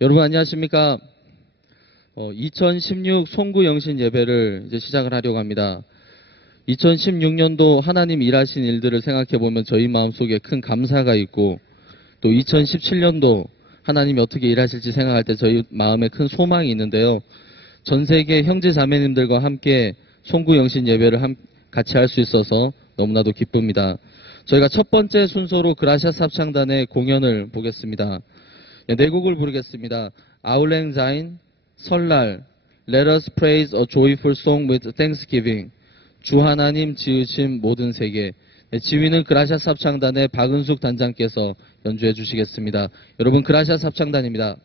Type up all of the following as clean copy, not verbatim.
여러분 안녕하십니까? 2016 송구 영신 예배를 이제 시작을 하려고 합니다. 2016년도 하나님 일하신 일들을 생각해 보면 저희 마음속에 큰 감사가 있고, 또 2017년도 하나님이 어떻게 일하실지 생각할 때 저희 마음에 큰 소망이 있는데요. 전 세계 형제 자매님들과 함께 송구 영신 예배를 같이 할 수 있어서 너무나도 기쁩니다. 저희가 첫 번째 순서로 그라시아스 합창단의 공연을 보겠습니다. 네 곡을 부르겠습니다. 아울랭자인, 설날, Let us praise a joyful song with thanksgiving. 주 하나님 지으신 모든 세계. 네, 지휘는 그라시아스 합창단의 박은숙 단장께서 연주해 주시겠습니다. 여러분, 그라시아스 합창단입니다.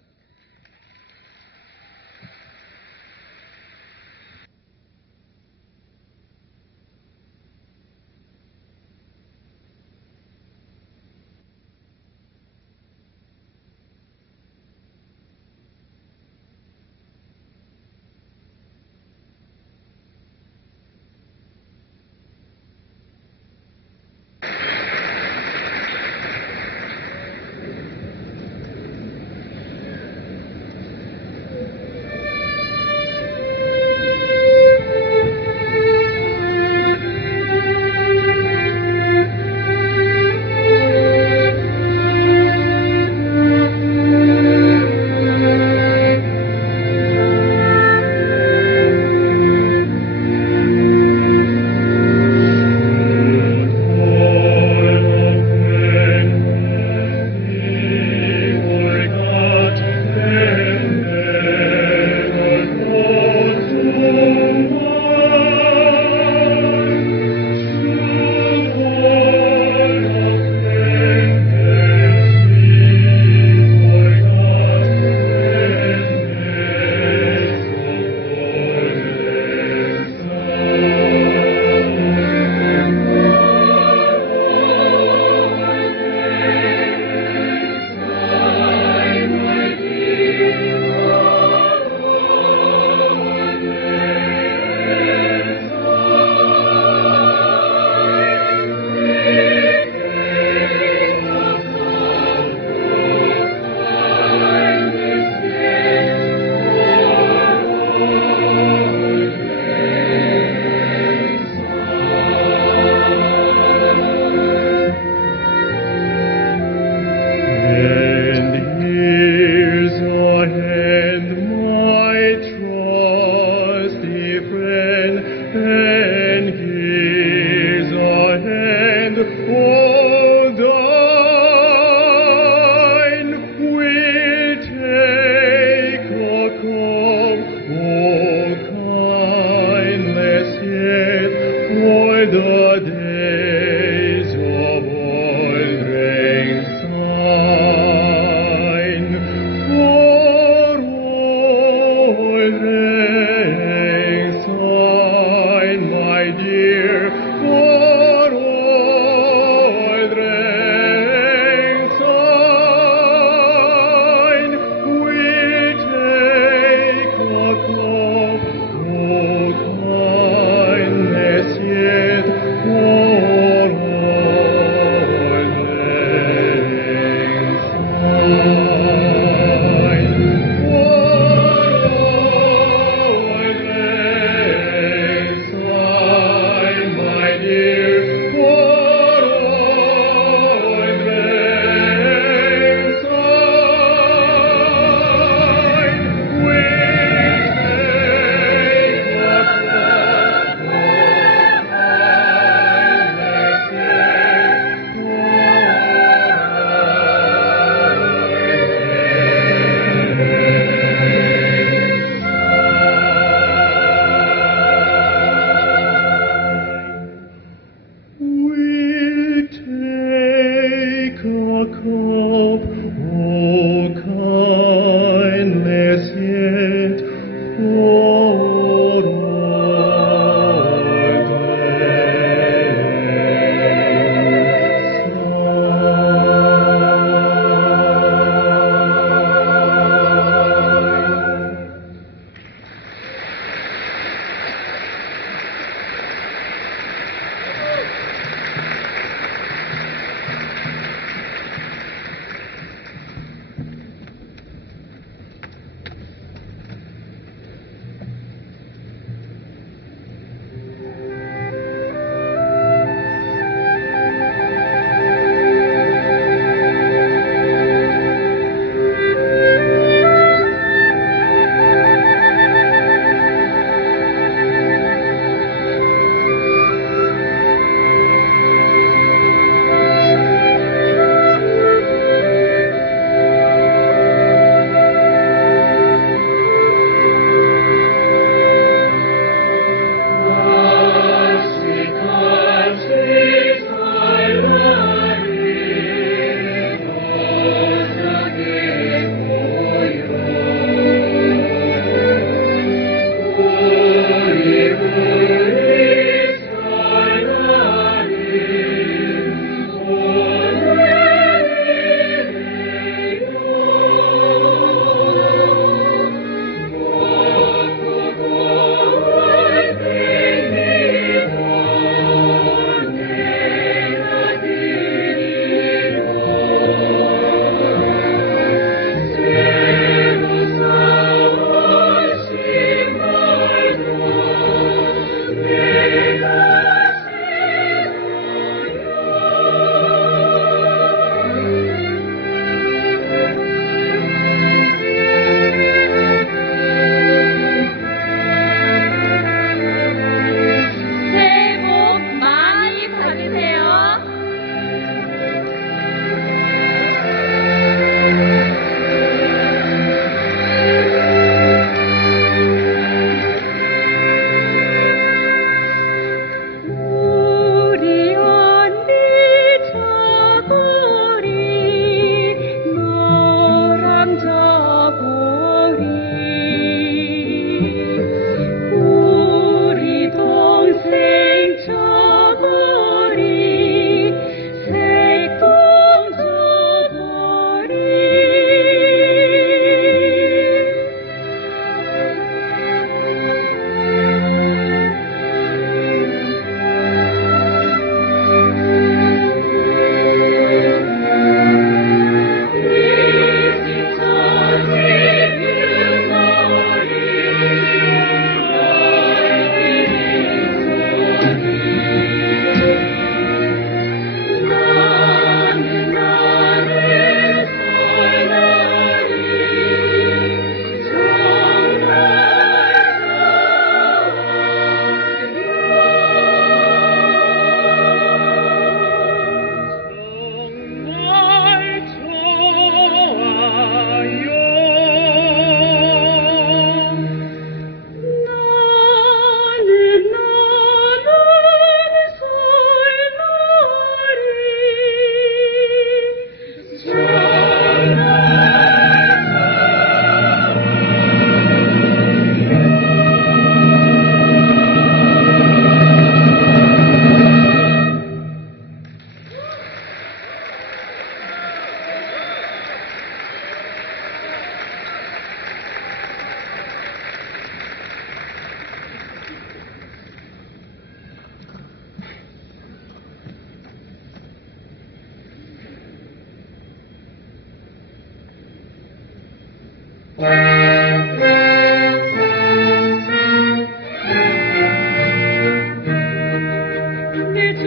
내 주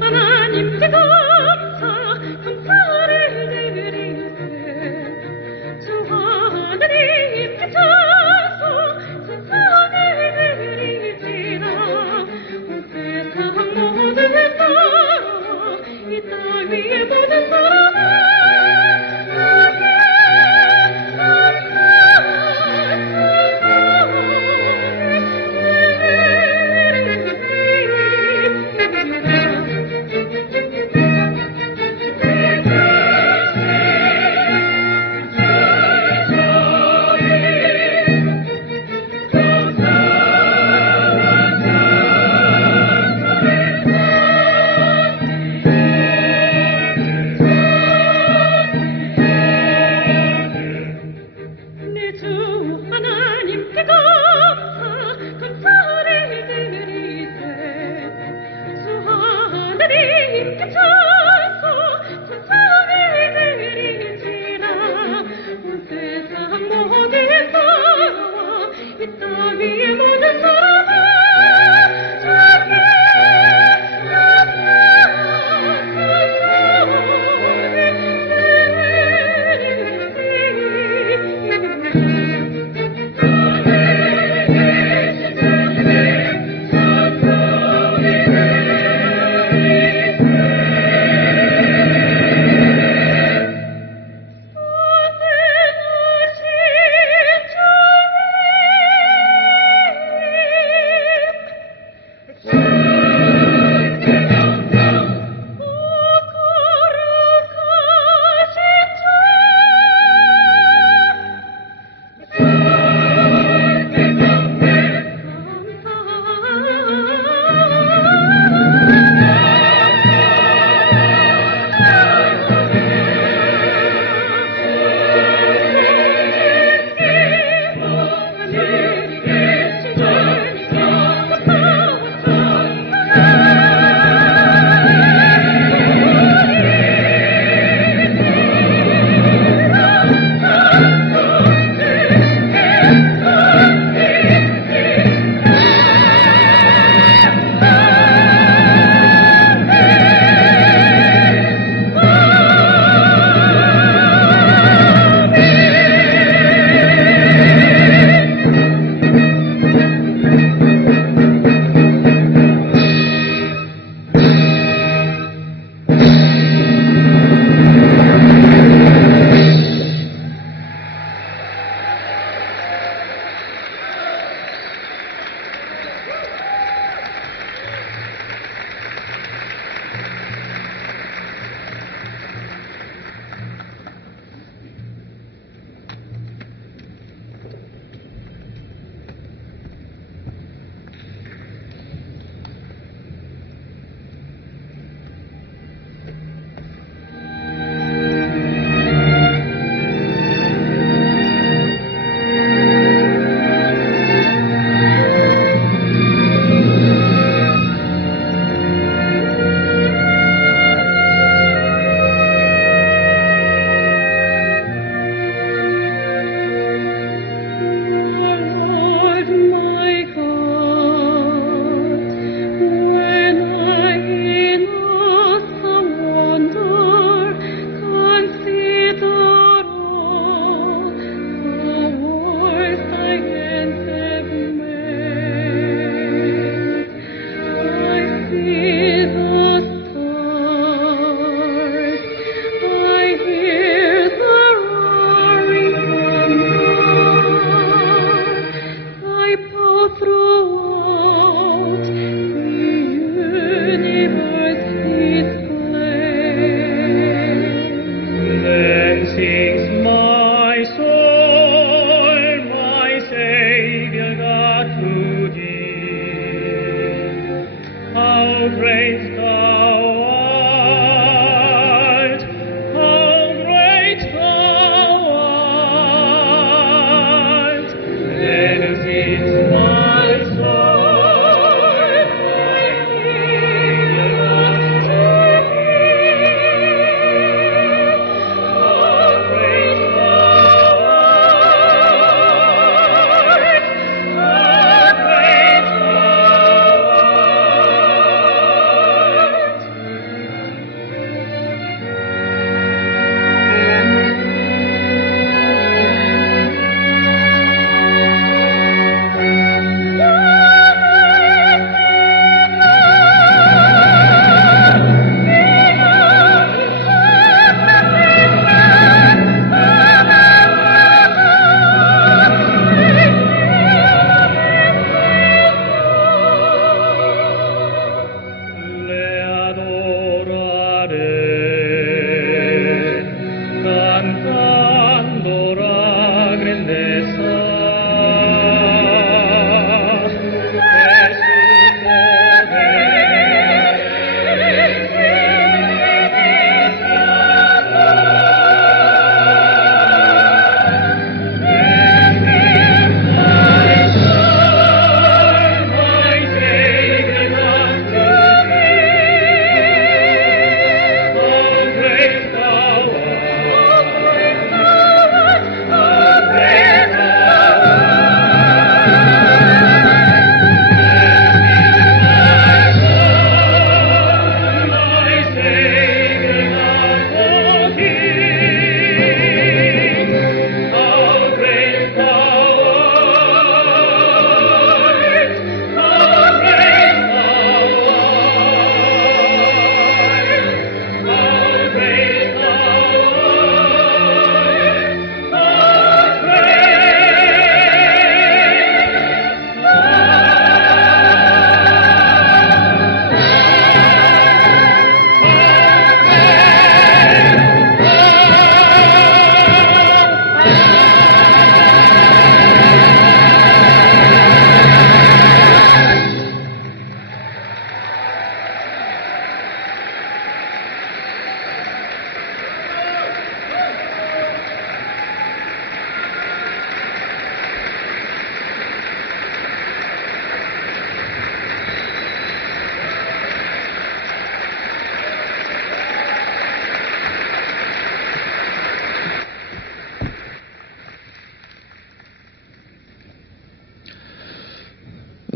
하나님께 감사를 드리세 주 하나님께 찬송을 드리지라 온 세상 모든 사람 이 땅 위의 모든 사람을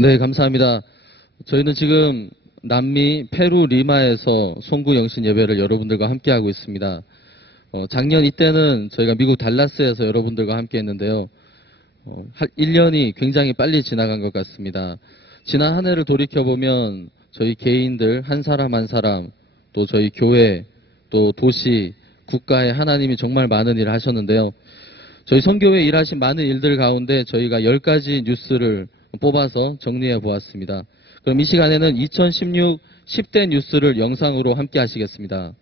네, 감사합니다. 저희는 지금 남미 페루 리마에서 송구 영신 예배를 여러분들과 함께하고 있습니다. 작년 이때는 저희가 미국 달라스에서 여러분들과 함께 했는데요. 1년이 굉장히 빨리 지나간 것 같습니다. 지난 한 해를 돌이켜보면 저희 개인들 한 사람 한 사람, 또 저희 교회, 또 도시, 국가에 하나님이 정말 많은 일을 하셨는데요. 저희 선교회 일하신 많은 일들 가운데 저희가 10가지 뉴스를 뽑아서 정리해 보았습니다. 그럼 이 시간에는 2016 10대 뉴스를 영상으로 함께 하시겠습니다.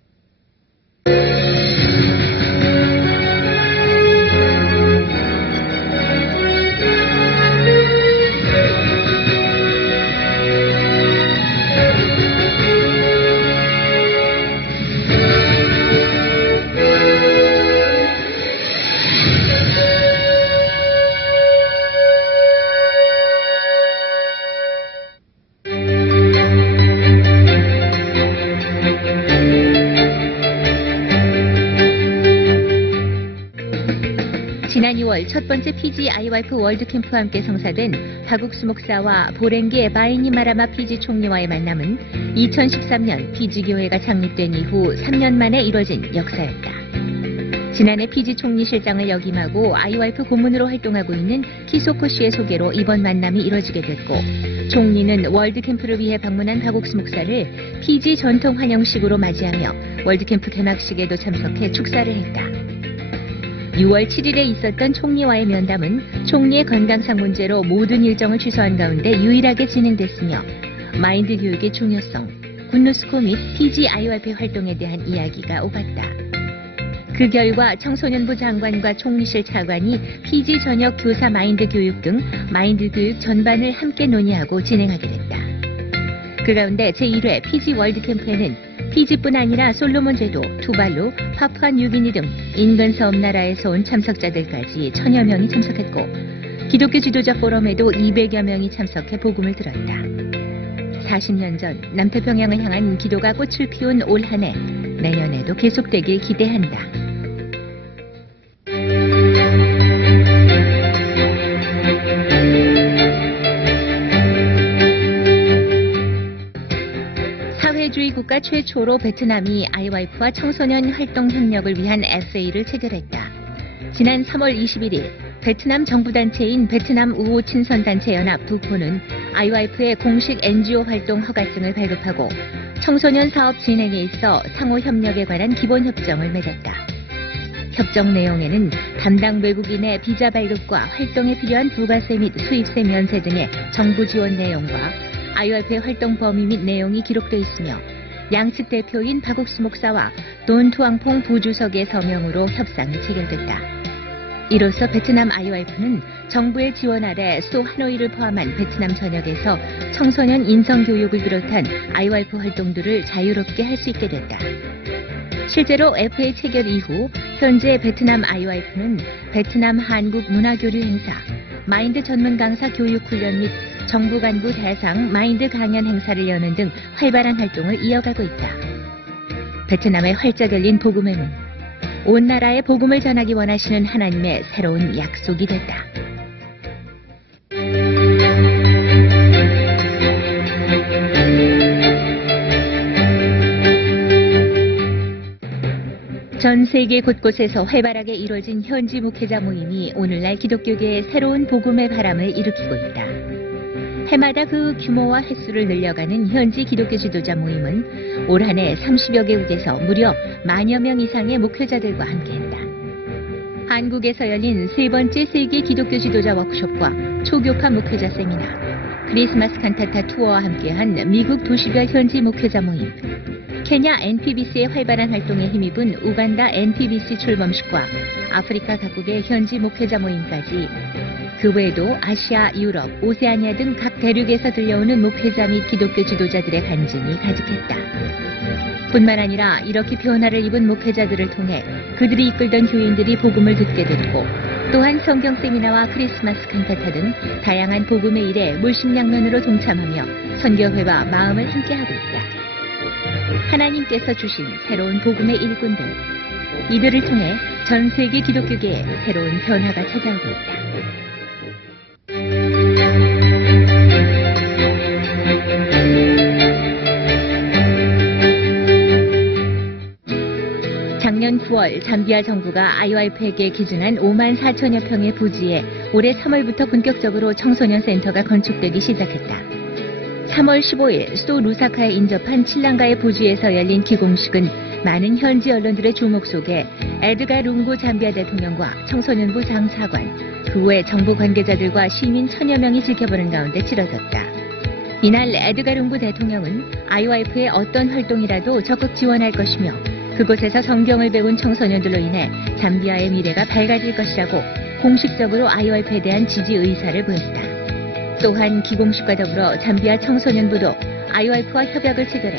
지난 2월 첫 번째 PG 아이와이프 월드캠프와 함께 성사된 박욱수 목사와 보랭게 바이니마라마 PG 총리와의 만남은 2013년 PG교회가 창립된 이후 3년 만에 이뤄진 역사였다. 지난해 PG 총리실장을 역임하고 아이와이프 고문으로 활동하고 있는 키소코 씨의 소개로 이번 만남이 이뤄지게 됐고, 총리는 월드캠프를 위해 방문한 박욱수 목사를 PG 전통 환영식으로 맞이하며 월드캠프 개막식에도 참석해 축사를 했다. 6월 7일에 있었던 총리와의 면담은 총리의 건강상 문제로 모든 일정을 취소한 가운데 유일하게 진행됐으며, 마인드 교육의 중요성, 군누스코 및 PG 아이와이프 활동에 대한 이야기가 오갔다. 그 결과 청소년부 장관과 총리실 차관이 PG 전역 교사 마인드 교육 등 마인드 교육 전반을 함께 논의하고 진행하게 됐다. 그 가운데 제1회 PG 월드캠프에는 피지뿐 아니라 솔로몬 제도, 투발루, 파푸아 뉴기니 등 인근 섬나라에서 온 참석자들까지 1000여 명이 참석했고, 기독교 지도자 포럼에도 200여 명이 참석해 복음을 들었다. 40년 전 남태평양을 향한 기도가 꽃을 피운 올 한 해, 내년에도 계속되길 기대한다. 사회주의 국가 최초로 베트남이 아이와이프와 청소년 활동 협력을 위한 FA를 체결했다. 지난 3월 21일 베트남 정부단체인 베트남 우호 친선단체 연합 부포는 아이와이프의 공식 NGO 활동 허가증을 발급하고 청소년 사업 진행에 있어 상호 협력에 관한 기본 협정을 맺었다. 협정 내용에는 담당 외국인의 비자 발급과 활동에 필요한 부가세 및 수입세 면세 등의 정부 지원 내용과 아이와이프의 활동 범위 및 내용이 기록되어 있으며, 양측 대표인 박욱수 목사와 돈 투앙퐁 부주석의 서명으로 협상이 체결됐다. 이로써 베트남 아이와이프는 정부의 지원 아래 소 하노이를 포함한 베트남 전역에서 청소년 인성교육을 비롯한 아이와이프 활동들을 자유롭게 할 수 있게 됐다. 실제로 FA 체결 이후 현재 베트남 아이와이프는 베트남 한국 문화교류 행사, 마인드 전문 강사 교육 훈련 및 정부 간부 대상 마인드 강연 행사를 여는 등 활발한 활동을 이어가고 있다. 베트남에 활짝 열린 복음의 문, 온 나라에 복음을 전하기 원하시는 하나님의 새로운 약속이 됐다. 전 세계 곳곳에서 활발하게 이루어진 현지 목회자 모임이 오늘날 기독교계의 새로운 복음의 바람을 일으키고 있다. 해마다 그 규모와 횟수를 늘려가는 현지 기독교 지도자 모임은 올 한 해 30여 개국에서 무려 10,000여 명 이상의 목회자들과 함께했다. 한국에서 열린 세 번째 세계 기독교 지도자 워크숍과 초교파 목회자 세미나, 크리스마스 칸타타 투어와 함께한 미국 도시별 현지 목회자 모임, 케냐 NPBC의 활발한 활동에 힘입은 우간다 NPBC 출범식과 아프리카 각국의 현지 목회자 모임까지, 그 외에도 아시아, 유럽, 오세아니아 등 각 대륙에서 들려오는 목회자 및 기독교 지도자들의 간증이 가득했다. 뿐만 아니라 이렇게 변화를 입은 목회자들을 통해 그들이 이끌던 교인들이 복음을 듣게 됐고, 또한 성경 세미나와 크리스마스 칸타타 등 다양한 복음의 일에 물심양면으로 동참하며 선교회와 마음을 함께하고 있다. 하나님께서 주신 새로운 복음의 일꾼들, 이들을 통해 전 세계 기독교계에 새로운 변화가 찾아오고 있다. 작년 9월 잠비아 정부가 IYP에게 기증한 5만 4천여 평의 부지에 올해 3월부터 본격적으로 청소년 센터가 건축되기 시작했다. 3월 15일 수도 루사카에 인접한 칠랑가의 부지에서 열린 기공식은 많은 현지 언론들의 주목 속에 에드가 룽구 잠비아 대통령과 청소년부 장사관, 그 외 정부 관계자들과 시민 1000여 명이 지켜보는 가운데 치러졌다. 이날 에드가 룽구 대통령은 IYP의 어떤 활동이라도 적극 지원할 것이며 그곳에서 성경을 배운 청소년들로 인해 잠비아의 미래가 밝아질 것이라고 공식적으로 IYP에 대한 지지 의사를 보였다. 또한 기공식과 더불어 잠비아 청소년부도 IYP와 협약을 체결해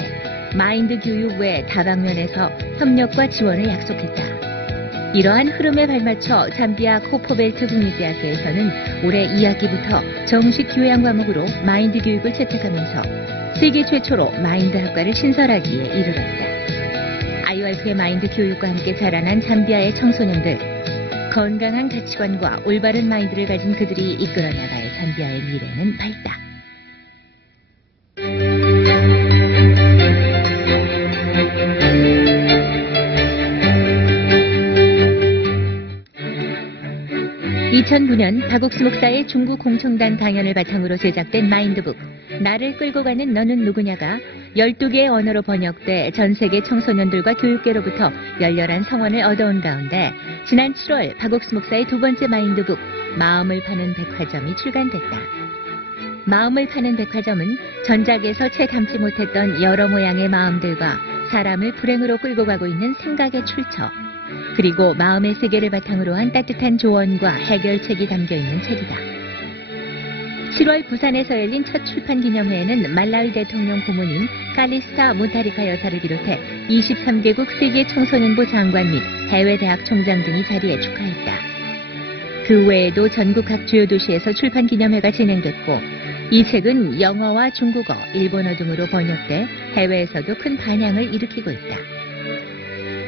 마인드 교육 외 다방면에서 협력과 지원을 약속했다. 이러한 흐름에 발맞춰 잠비아 코포벨트 국립대학교에서는 올해 2학기부터 정식 교양 과목으로 마인드 교육을 채택하면서 세계 최초로 마인드 학과를 신설하기에 이르렀다. IYP의 마인드 교육과 함께 자라난 잠비아의 청소년들, 건강한 가치관과 올바른 마인드를 가진 그들이 이끌어 나갈 잠비아의 미래는 밝다. (2009년) 박옥수 목사의 중국 공청단 강연을 바탕으로 제작된 마인드북 나를 끌고 가는 너는 누구냐가 12개의 언어로 번역돼 전 세계 청소년들과 교육계로부터 열렬한 성원을 얻어온 가운데 지난 7월 박옥수 목사의 두 번째 마인드북 마음을 파는 백화점이 출간됐다. 마음을 파는 백화점은 전작에서 채 담지 못했던 여러 모양의 마음들과 사람을 불행으로 끌고 가고 있는 생각의 출처, 그리고 마음의 세계를 바탕으로 한 따뜻한 조언과 해결책이 담겨있는 책이다. 7월 부산에서 열린 첫 출판 기념회에는 말라위 대통령 부모님 칼리스타 무타리카 여사를 비롯해 23개국 세계 청소년부 장관 및 해외 대학 총장 등이 자리에 축하했다. 그 외에도 전국 각 주요 도시에서 출판 기념회가 진행됐고 이 책은 영어와 중국어, 일본어 등으로 번역돼 해외에서도 큰 반향을 일으키고 있다.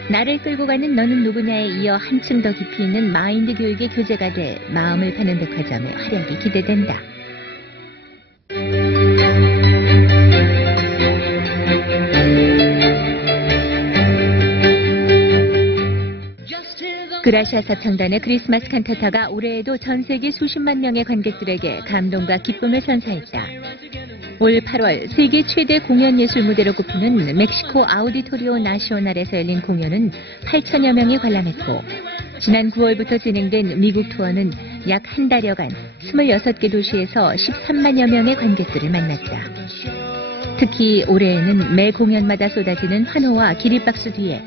나를 끌고 가는 너는 누구냐에 이어 한층 더 깊이 있는 마인드 교육의 교재가 돼 마음을 파는 백화점의 활약이 기대된다. 그라시아 사창단의 크리스마스 칸타타가 올해에도 전 세계 수십만 명의 관객들에게 감동과 기쁨을 선사했다. 올 8월 세계 최대 공연 예술 무대로 꼽히는 멕시코 아우디토리오 나시오날에서 열린 공연은 8천여 명이 관람했고 지난 9월부터 진행된 미국 투어는 약 한 달여간 26개 도시에서 13만여 명의 관객들을 만났다. 특히 올해에는 매 공연마다 쏟아지는 환호와 기립박수 뒤에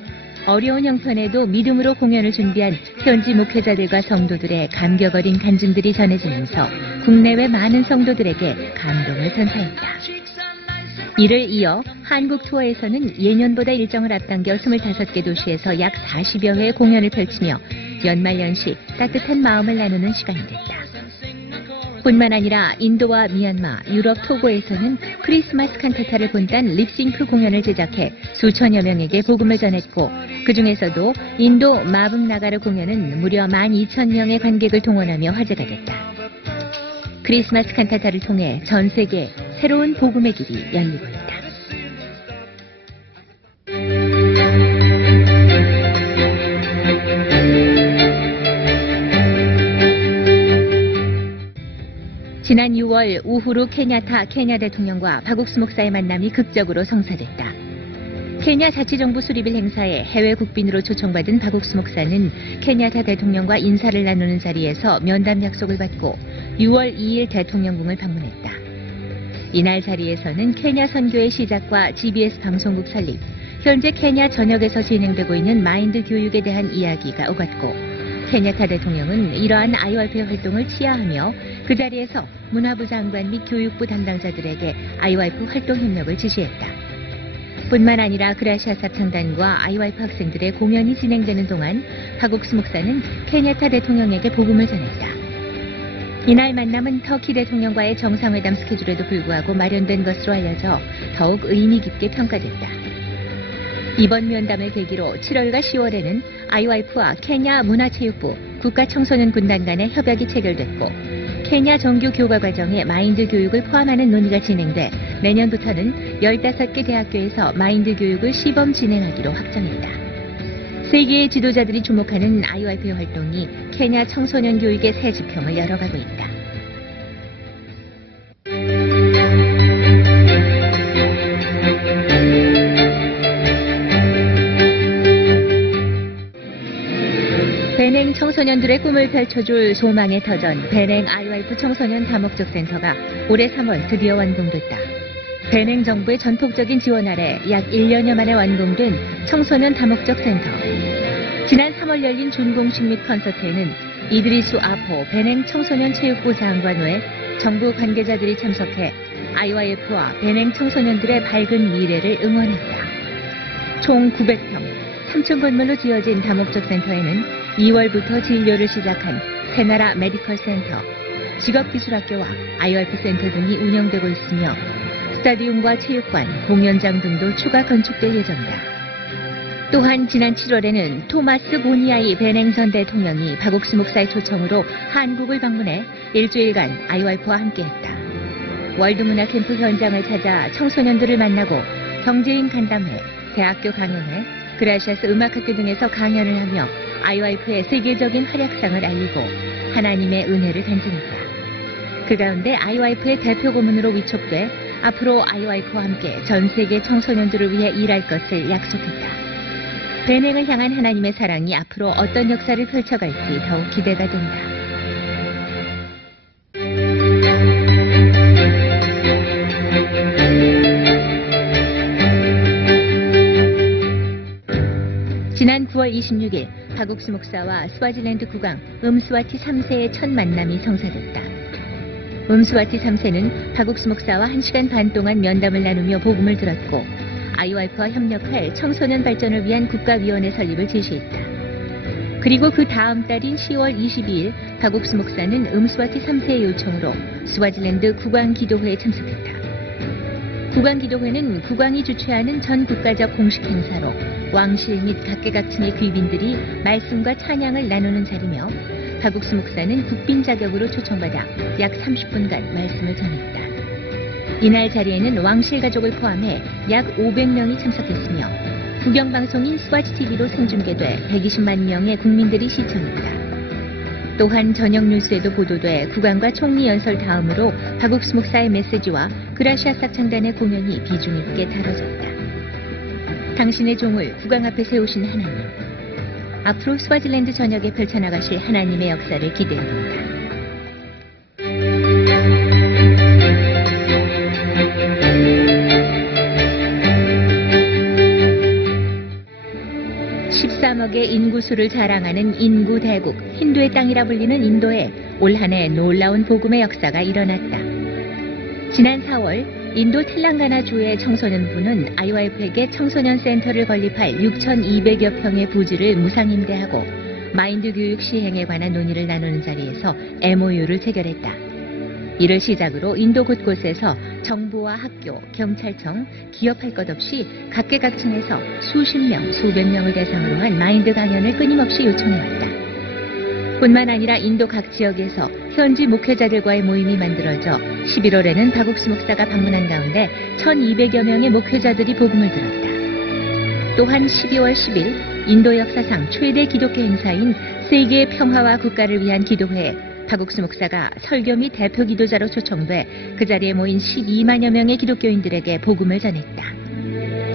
어려운 형편에도 믿음으로 공연을 준비한 현지 목회자들과 성도들의 감격 어린 간증들이 전해지면서 국내외 많은 성도들에게 감동을 선사했다. 이를 이어 한국 투어에서는 예년보다 일정을 앞당겨 25개 도시에서 약 40여 회의 공연을 펼치며 연말연시 따뜻한 마음을 나누는 시간이 됐다. 뿐만 아니라 인도와 미얀마, 유럽 토고에서는 크리스마스 칸타타를 본딴 립싱크 공연을 제작해 수천여 명에게 복음을 전했고 그 중에서도 인도 마북 나가르 공연은 무려 12,000명의 관객을 동원하며 화제가 됐다. 크리스마스 칸타타를 통해 전 세계에 새로운 복음의 길이 열리고 있다. 지난 6월 우후루 케냐타 케냐 대통령과 박옥수 목사의 만남이 극적으로 성사됐다. 케냐 자치정부 수립일 행사에 해외 국빈으로 초청받은 박옥수 목사는 케냐타 대통령과 인사를 나누는 자리에서 면담 약속을 받고 6월 2일 대통령궁을 방문했다. 이날 자리에서는 케냐 선교의 시작과 GBS 방송국 설립, 현재 케냐 전역에서 진행되고 있는 마인드 교육에 대한 이야기가 오갔고 케냐타 대통령은 이러한 IYP 활동을 치하하며 그 자리에서 문화부 장관 및 교육부 담당자들에게 IYP 활동 협력을 지시했다. 뿐만 아니라 그라시아 사창단과 IYP 학생들의 공연이 진행되는 동안 박옥수 목사는 케냐타 대통령에게 복음을 전했다. 이날 만남은 터키 대통령과의 정상회담 스케줄에도 불구하고 마련된 것으로 알려져 더욱 의미 깊게 평가됐다. 이번 면담을 계기로 7월과 10월에는 IYP와 케냐 문화체육부, 국가청소년군단 간의 협약이 체결됐고 케냐 정규 교과 과정에 마인드 교육을 포함하는 논의가 진행돼 내년부터는 15개 대학교에서 마인드 교육을 시범 진행하기로 확정했다. 세계의 지도자들이 주목하는 IYP의 활동이 케냐 청소년 교육의 새 지평을 열어가고 있다. 베냉 청소년들의 꿈을 펼쳐줄 소망의 터전 베냉 IYP 청소년 다목적 센터가 올해 3월 드디어 완공됐다. 베냉 정부의 전폭적인 지원 아래 약 1년여 만에 완공된 청소년 다목적 센터. 지난 3월 열린 준공식 및 콘서트에는 이드리수 아포 베냉 청소년 체육부 장관 외 정부 관계자들이 참석해 IYF와 베냉 청소년들의 밝은 미래를 응원했다. 총 900평, 3층 건물로 지어진 다목적 센터에는 2월부터 진료를 시작한 새나라 메디컬 센터, 직업기술학교와 IYF 센터 등이 운영되고 있으며 스타디움과 체육관, 공연장 등도 추가 건축될 예정이다. 또한 지난 7월에는 토마스 보니아이 베냉 전 대통령이 박옥수 목사의 초청으로 한국을 방문해 일주일간 IYF와 함께했다. 월드문화 캠프 현장을 찾아 청소년들을 만나고 경제인 간담회, 대학교 강연회, 그라시아스 음악학교 등에서 강연을 하며 IYF의 세계적인 활약상을 알리고 하나님의 은혜를 간증했다. 그 가운데 IYF의 대표 고문으로 위촉돼 앞으로 IYF와 함께 전 세계 청소년들을 위해 일할 것을 약속했다. 베냉을 향한 하나님의 사랑이 앞으로 어떤 역사를 펼쳐갈지 더욱 기대가 된다. 지난 9월 26일 박옥수 목사와 스와질랜드 국왕 음스와티 3세의 첫 만남이 성사됐다. 음스와티 3세는 박옥수 목사와 1시간 반 동안 면담을 나누며 복음을 들었고 IYF와 협력할 청소년 발전을 위한 국가위원회 설립을 제시했다. 그리고 그 다음 달인 10월 22일 박옥수 목사는 음스와티 3세의 요청으로 스와질랜드 국왕기도회에 참석했다. 국왕기도회는 국왕이 주최하는 전 국가적 공식 행사로 왕실 및 각계각층의 귀빈들이 말씀과 찬양을 나누는 자리며 박옥수 목사는 국빈 자격으로 초청받아 약 30분간 말씀을 전했다. 이날 자리에는 왕실 가족을 포함해 약 500명이 참석했으며 국영방송인 스와치TV로 생중계돼 120만 명의 국민들이 시청했다. 또한 저녁 뉴스에도 보도돼 국왕과 총리 연설 다음으로 박옥수 목사의 메시지와 그라시아스 합창단의 공연이 비중 있게 다뤄졌다. 당신의 종을 국왕 앞에 세우신 하나님. 앞으로 스와질랜드 전역에 펼쳐나가실 하나님의 역사를 기대합니다. 의 인구수를 자랑하는 인구 대국, 힌두의 땅이라 불리는 인도에 올 한 해 놀라운 복음의 역사가 일어났다. 지난 4월 인도 텔랑가나주의 청소년부는 IYF에게 청소년 센터를 건립할 6,200여 평의 부지를 무상 임대하고 마인드 교육 시행에 관한 논의를 나누는 자리에서 MOU를 체결했다. 이를 시작으로 인도 곳곳에서 정부와 학교, 경찰청, 기업할 것 없이 각계각층에서 수십 명, 수백 명을 대상으로 한 마인드 강연을 끊임없이 요청해왔다. 뿐만 아니라 인도 각 지역에서 현지 목회자들과의 모임이 만들어져 11월에는 박옥수 목사가 방문한 가운데 1,200여 명의 목회자들이 복음을 들었다. 또한 12월 10일 인도 역사상 최대 기독교 행사인 세계의 평화와 국가를 위한 기도회에 박옥수 목사가 설교 및 대표 기도자로 초청돼 그 자리에 모인 12만여 명의 기독교인들에게 복음을 전했다.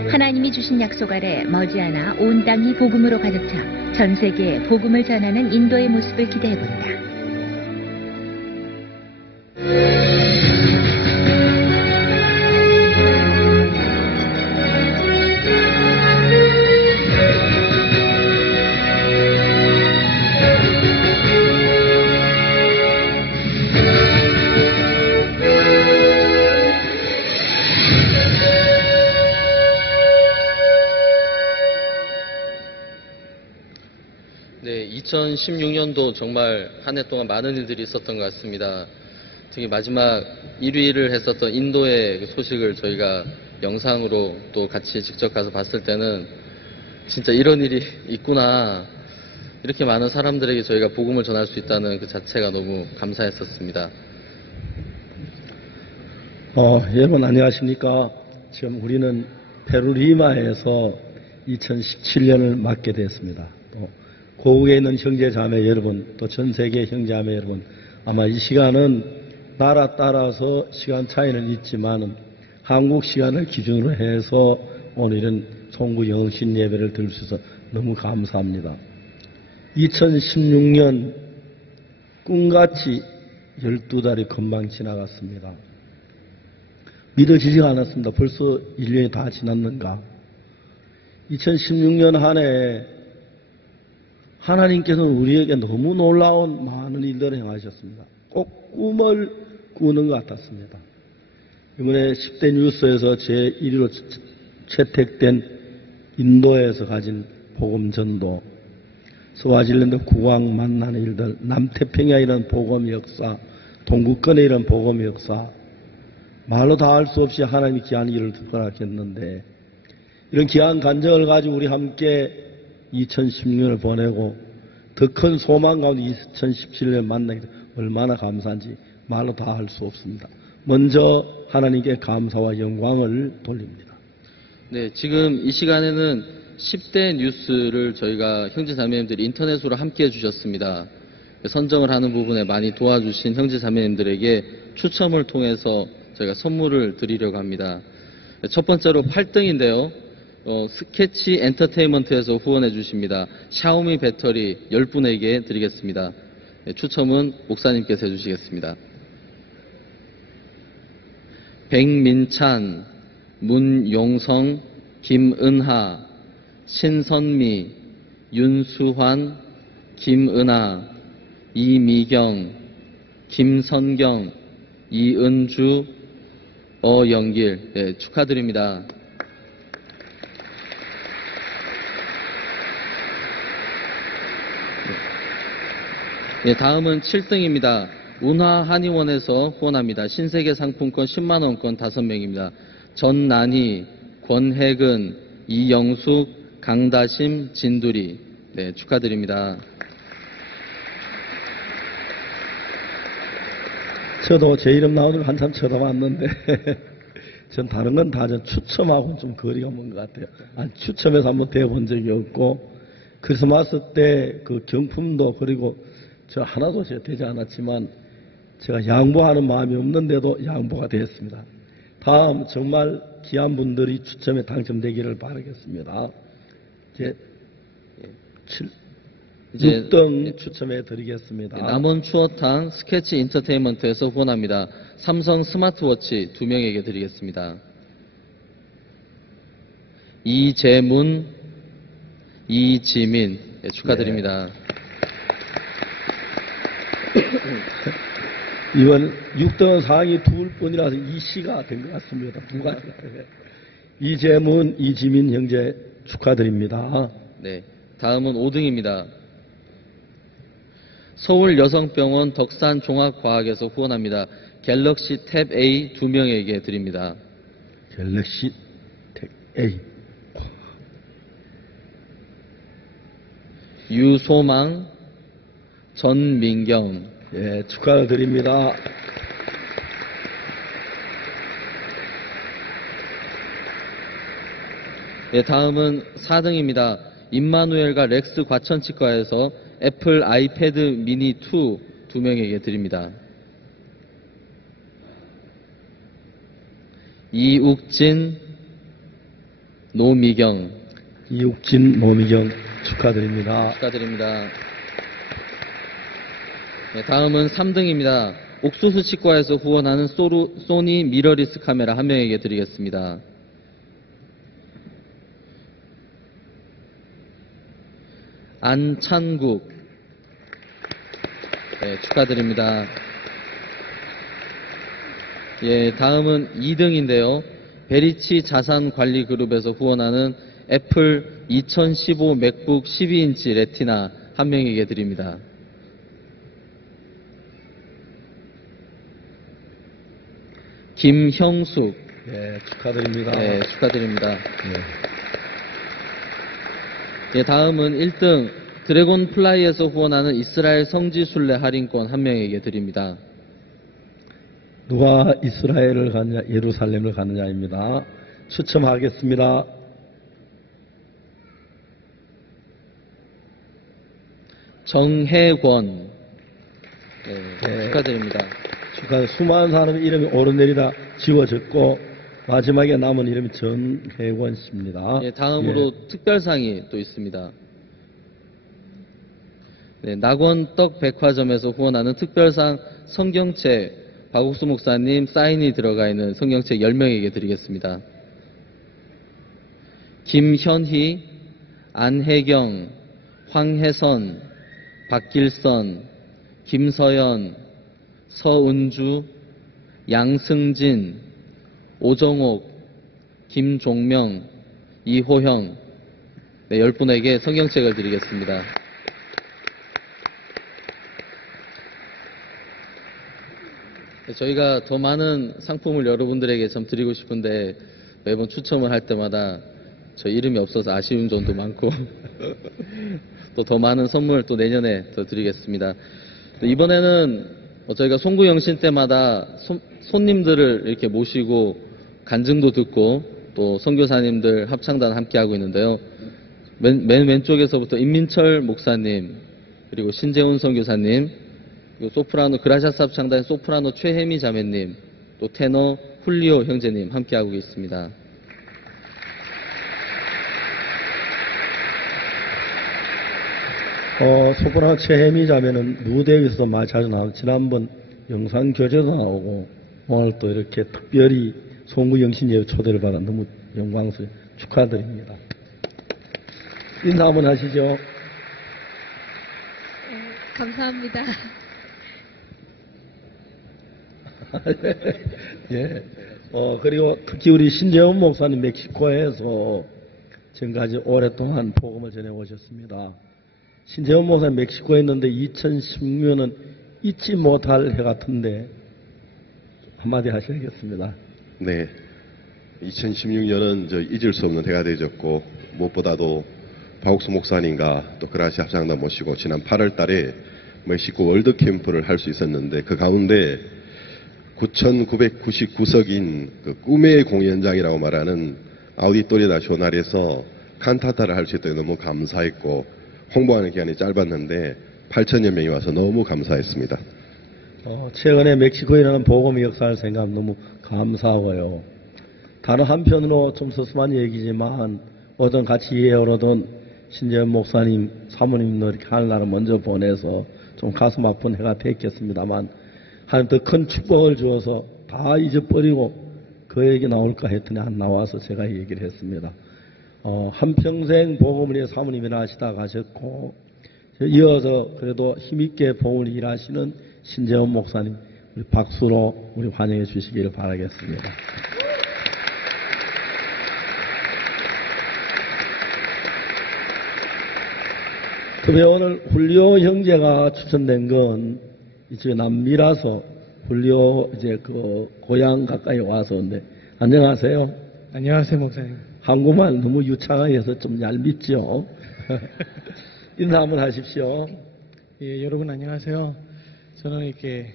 하나님이 주신 약속 아래 머지않아 온 땅이 복음으로 가득 차 전 세계에 복음을 전하는 인도의 모습을 기대해본다. 네, 2016년도 정말 한 해 동안 많은 일들이 있었던 것 같습니다. 특히 마지막 1위를 했었던 인도의 소식을 저희가 영상으로 또 같이 직접 가서 봤을 때는 진짜 이런 일이 있구나. 이렇게 많은 사람들에게 저희가 복음을 전할 수 있다는 그 자체가 너무 감사했었습니다. 여러분 안녕하십니까? 지금 우리는 페루 리마에서 2017년을 맞게 됐습니다. 또 고국에 있는 형제 자매 여러분, 또 전 세계 형제 자매 여러분, 아마 이 시간은 나라 따라서 시간 차이는 있지만 한국 시간을 기준으로 해서 오늘은 송구 영신 예배를 드릴 수 있어서 너무 감사합니다. 2016년 꿈같이 12달이 금방 지나갔습니다. 믿어지지가 않았습니다. 벌써 1년이 다 지났는가. 2016년 한 해 하나님께서는 우리에게 너무 놀라운 많은 일들을 행하셨습니다. 꼭 꿈을 꾸는 것 같았습니다. 이번에 10대 뉴스에서 제1위로 채택된 인도에서 가진 복음 전도, 스와질랜드 국왕 만나는 일들, 남태평양에 이런 복음 역사, 동구권에 이런 복음 역사, 말로 다 할 수 없이 하나님이 귀한 일을 허락했는데, 이런 귀한 간증을 가지고 우리 함께 2016년을 보내고 더 큰 소망 가운데 2017년 만나게 돼 얼마나 감사한지 말로 다 할 수 없습니다. 먼저 하나님께 감사와 영광을 돌립니다. 네, 지금 이 시간에는 10대 뉴스를 저희가 형제자매님들이 인터넷으로 함께 해주셨습니다. 선정을 하는 부분에 많이 도와주신 형제자매님들에게 추첨을 통해서 저희가 선물을 드리려고 합니다. 첫 번째로 8등인데요. 스케치 엔터테인먼트에서 후원해 주십니다. 샤오미 배터리 10분에게 드리겠습니다. 네, 추첨은 목사님께서 해주시겠습니다. 백민찬, 문용성, 김은하, 신선미, 윤수환, 김은하, 이미경, 김선경, 이은주, 어영길. 네, 축하드립니다. 네, 다음은 7등입니다. 운하한의원에서 후원합니다. 신세계 상품권 10만원권 5명입니다. 전난희, 권혜근, 이영숙, 강다심, 진두리. 네, 축하드립니다. 저도 제 이름 나오는 걸 한참 쳐다봤는데 전 다른 건 다 추첨하고 좀 거리가 먼 것 같아요. 추첨해서 한번 대본 적이 없고 크리스마스 때 그 경품도 그리고 저 하나도 제가 되지 않았지만 제가 양보하는 마음이 없는데도 양보가 되었습니다. 다음 정말 귀한 분들이 추첨에 당첨되기를 바라겠습니다. 이제 6등 추첨해 드리겠습니다. 남원 추어탕 스케치 엔터테인먼트에서 후원합니다. 삼성 스마트워치 2명에게 드리겠습니다. 이재문, 이지민. 네, 축하드립니다. 이번 6등 상위 둘 뿐이라서 이씨가 된 것 같습니다. 두 가지. 이재문, 이지민 형제 축하드립니다. 네, 다음은 5등입니다. 서울여성병원 덕산종합과학에서 후원합니다. 갤럭시 탭 A 2명에게 드립니다. 갤럭시 탭 A. 유소망, 전민경. 예, 축하드립니다. 네, 다음은 4등입니다. 임마누엘과 렉스 과천치과에서 애플 아이패드 미니 2 2명에게 드립니다. 이욱진, 노미경. 이욱진, 노미경 축하드립니다. 축하드립니다. 네, 다음은 3등입니다. 옥수수 치과에서 후원하는 소니 미러리스 카메라 1명에게 드리겠습니다. 안찬국. 네, 축하드립니다. 예, 다음은 2등인데요. 베리치 자산관리그룹에서 후원하는 애플 2015 맥북 12인치 레티나 1명에게 드립니다. 김형숙. 네, 축하드립니다. 네, 축하드립니다. 네. 예, 다음은 1등 드래곤 플라이에서 후원하는 이스라엘 성지 순례 할인권 1명에게 드립니다. 누가 이스라엘을 가느냐, 예루살렘을 가느냐입니다. 추첨하겠습니다. 정혜권. 네. 축하드립니다. 수많은 사람의 이름이 오르내리다 지워졌고 마지막에 남은 이름이 정혜권 씨입니다. 예, 다음으로 예. 특별상이 또 있습니다. 네, 낙원떡 백화점에서 후원하는 특별상 성경책 박옥수 목사님 사인이 들어가 있는 성경책 10명에게 드리겠습니다. 김현희, 안혜경, 황혜선, 박길선, 김서연, 서은주, 양승진, 오정옥, 김종명, 이호형, 네, 10분에게 성경책을 드리겠습니다. 네, 저희가 더 많은 상품을 여러분들에게 좀 드리고 싶은데 매번 추첨을 할 때마다 저 이름이 없어서 아쉬운 점도 많고 또 더 많은 선물 또 내년에 더 드리겠습니다. 이번에는 저희가 송구영신 때마다 손님들을 이렇게 모시고 간증도 듣고 또 선교사님들 합창단 함께하고 있는데요. 맨 왼쪽에서부터 임민철 목사님, 그리고 신재훈 선교사님, 그리고 소프라노 그라샤스 합창단의 소프라노 최혜미 자매님, 또 테너 훌리오 형제님 함께하고 계십니다. 소프라노 최혜미 자매는 무대 위에서도 많이 자주 나오고 지난번 영상 교제도 나오고 오늘 또 이렇게 특별히 송구영신예배 초대를 받아 너무 영광스러워 축하드립니다. 인사 한번 하시죠. 감사합니다. 예. 그리고 특히 우리 신재훈 목사님 멕시코에서 지금까지 오랫동안 복음을 전해오셨습니다. 신재훈 목사님 멕시코에 있는데 2016년은 잊지 못할 해 같은데 한마디 하셔야겠습니다. 네. 2016년은 잊을 수 없는 해가 되어졌고 무엇보다도 박옥수 목사님과 또 그라시 합창단 모시고 지난 8월 달에 멕시코 월드 캠프를 할 수 있었는데 그 가운데 9,999석인 그 꿈의 공연장이라고 말하는 아우디토리오 나쇼날에서 칸타타를 할 수 있다니 너무 감사했고 홍보하는 기간이 짧았는데 8,000여 명이 와서 너무 감사했습니다. 최근에 멕시코에 일어난 복음의 역사를 생각하면 너무 감사하고요. 다른 한편으로 좀 서슴한 얘기지만 어떤 같이 이해하려던 신재현 목사님, 사모님도 이렇게 하늘나라 먼저 보내서 좀 가슴 아픈 해가 됐겠습니다만 하나님 더 큰 축복을 주어서 다 잊어버리고 그 얘기 나올까 했더니 안 나와서 제가 얘기를 했습니다. 한평생 복음을 위해 사모님이 일하시다 가셨고 이어서 그래도 힘있게 복음을 일하시는 신재원 목사님 우리 박수로 우리 환영해 주시기를 바라겠습니다. 특히 오늘 훌리오 형제가 추천된 건 이제 남미라서 훌리오 이제 그 고향 가까이 와서 근데 안녕하세요. 안녕하세요, 목사님. 한국말 너무 유창해서 좀 얄밉죠. 인사 한번 하십시오. 예, 여러분 안녕하세요. 저는 이렇게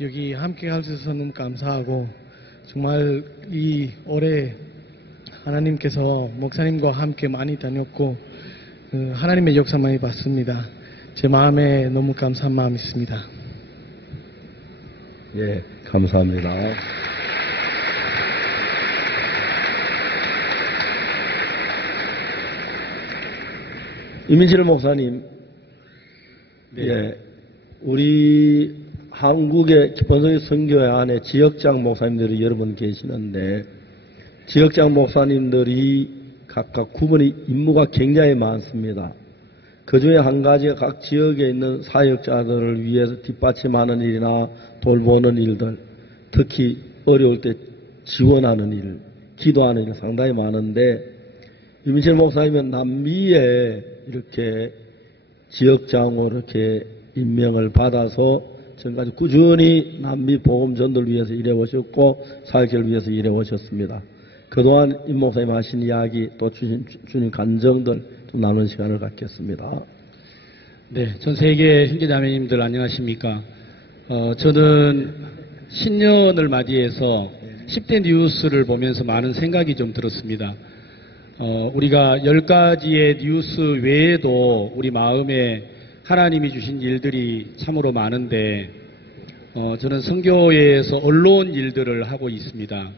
여기 함께 할 수 있어서 너무 감사하고 정말 이 올해 하나님께서 목사님과 함께 많이 다녔고 하나님의 역사 많이 봤습니다. 제 마음에 너무 감사한 마음이 있습니다. 예, 감사합니다. 이민철 목사님, 네. 예, 우리 한국의 기본적인 선교회 안에 지역장 목사님들이 여러 분 계시는데 지역장 목사님들이 각각 구분의 임무가 굉장히 많습니다. 그 중에 한 가지가 각 지역에 있는 사역자들을 위해서 뒷받침하는 일이나 돌보는 일들, 특히 어려울 때 지원하는 일, 기도하는 일 상당히 많은데 이민철 목사님은 남미에 이렇게 지역장으로 이렇게 임명을 받아서 지금까지 꾸준히 남미 복음 전도를 위해서 일해오셨고 사역을 위해서 일해오셨습니다. 그동안 임 목사님 하신 이야기 또 주님 간정들 좀 나누는 시간을 갖겠습니다. 네, 전 세계 형제자매님들 안녕하십니까? 저는 신년을 맞이해서 10대 뉴스를 보면서 많은 생각이 좀 들었습니다. 우리가 10가지의 뉴스 외에도 우리 마음에 하나님이 주신 일들이 참으로 많은데 저는 선교회에서 언론 일들을 하고 있습니다.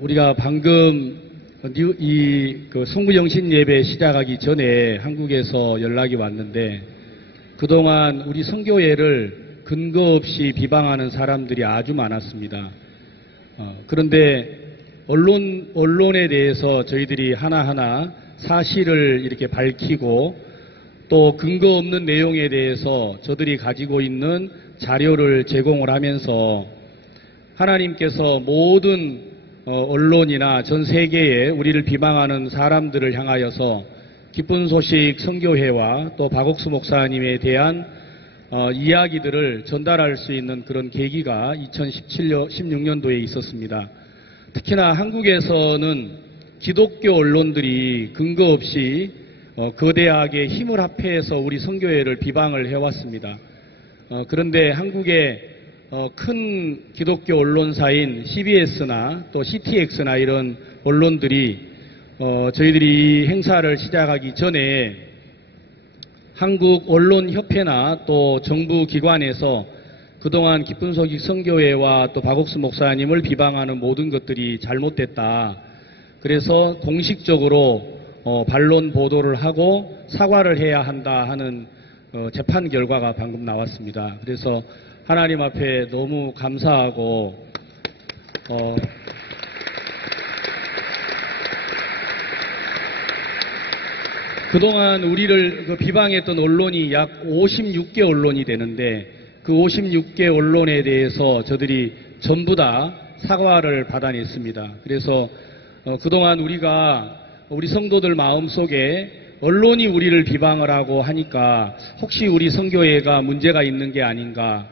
우리가 방금 그 성부영신 예배 시작하기 전에 한국에서 연락이 왔는데 그동안 우리 선교회를 근거 없이 비방하는 사람들이 아주 많았습니다. 그런데 언론에 대해서 저희들이 하나하나 사실을 이렇게 밝히고 또 근거 없는 내용에 대해서 저들이 가지고 있는 자료를 제공을 하면서 하나님께서 모든 언론이나 전 세계에 우리를 비방하는 사람들을 향하여서 기쁜 소식 선교회와 또 박옥수 목사님에 대한 이야기들을 전달할 수 있는 그런 계기가 2016년도에 있었습니다. 특히나 한국에서는 기독교 언론들이 근거 없이 거대하게 힘을 합해서 우리 선교회를 비방을 해왔습니다. 그런데 한국의 큰 기독교 언론사인 CBS나 또 CTX나 이런 언론들이 저희들이 행사를 시작하기 전에 한국 언론협회나 또 정부 기관에서 그동안 기쁜 소식 선교회와 또 박옥수 목사님을 비방하는 모든 것들이 잘못됐다. 그래서 공식적으로 반론 보도를 하고 사과를 해야 한다 하는 재판 결과가 방금 나왔습니다. 그래서 하나님 앞에 너무 감사하고 그동안 우리를 비방했던 언론이 약 56개 언론이 되는데 그 56개 언론에 대해서 저들이 전부 다 사과를 받아냈습니다. 그래서 그동안 우리 성도들 마음속에 언론이 우리를 비방을 하고 하니까 혹시 우리 선교회가 문제가 있는 게 아닌가,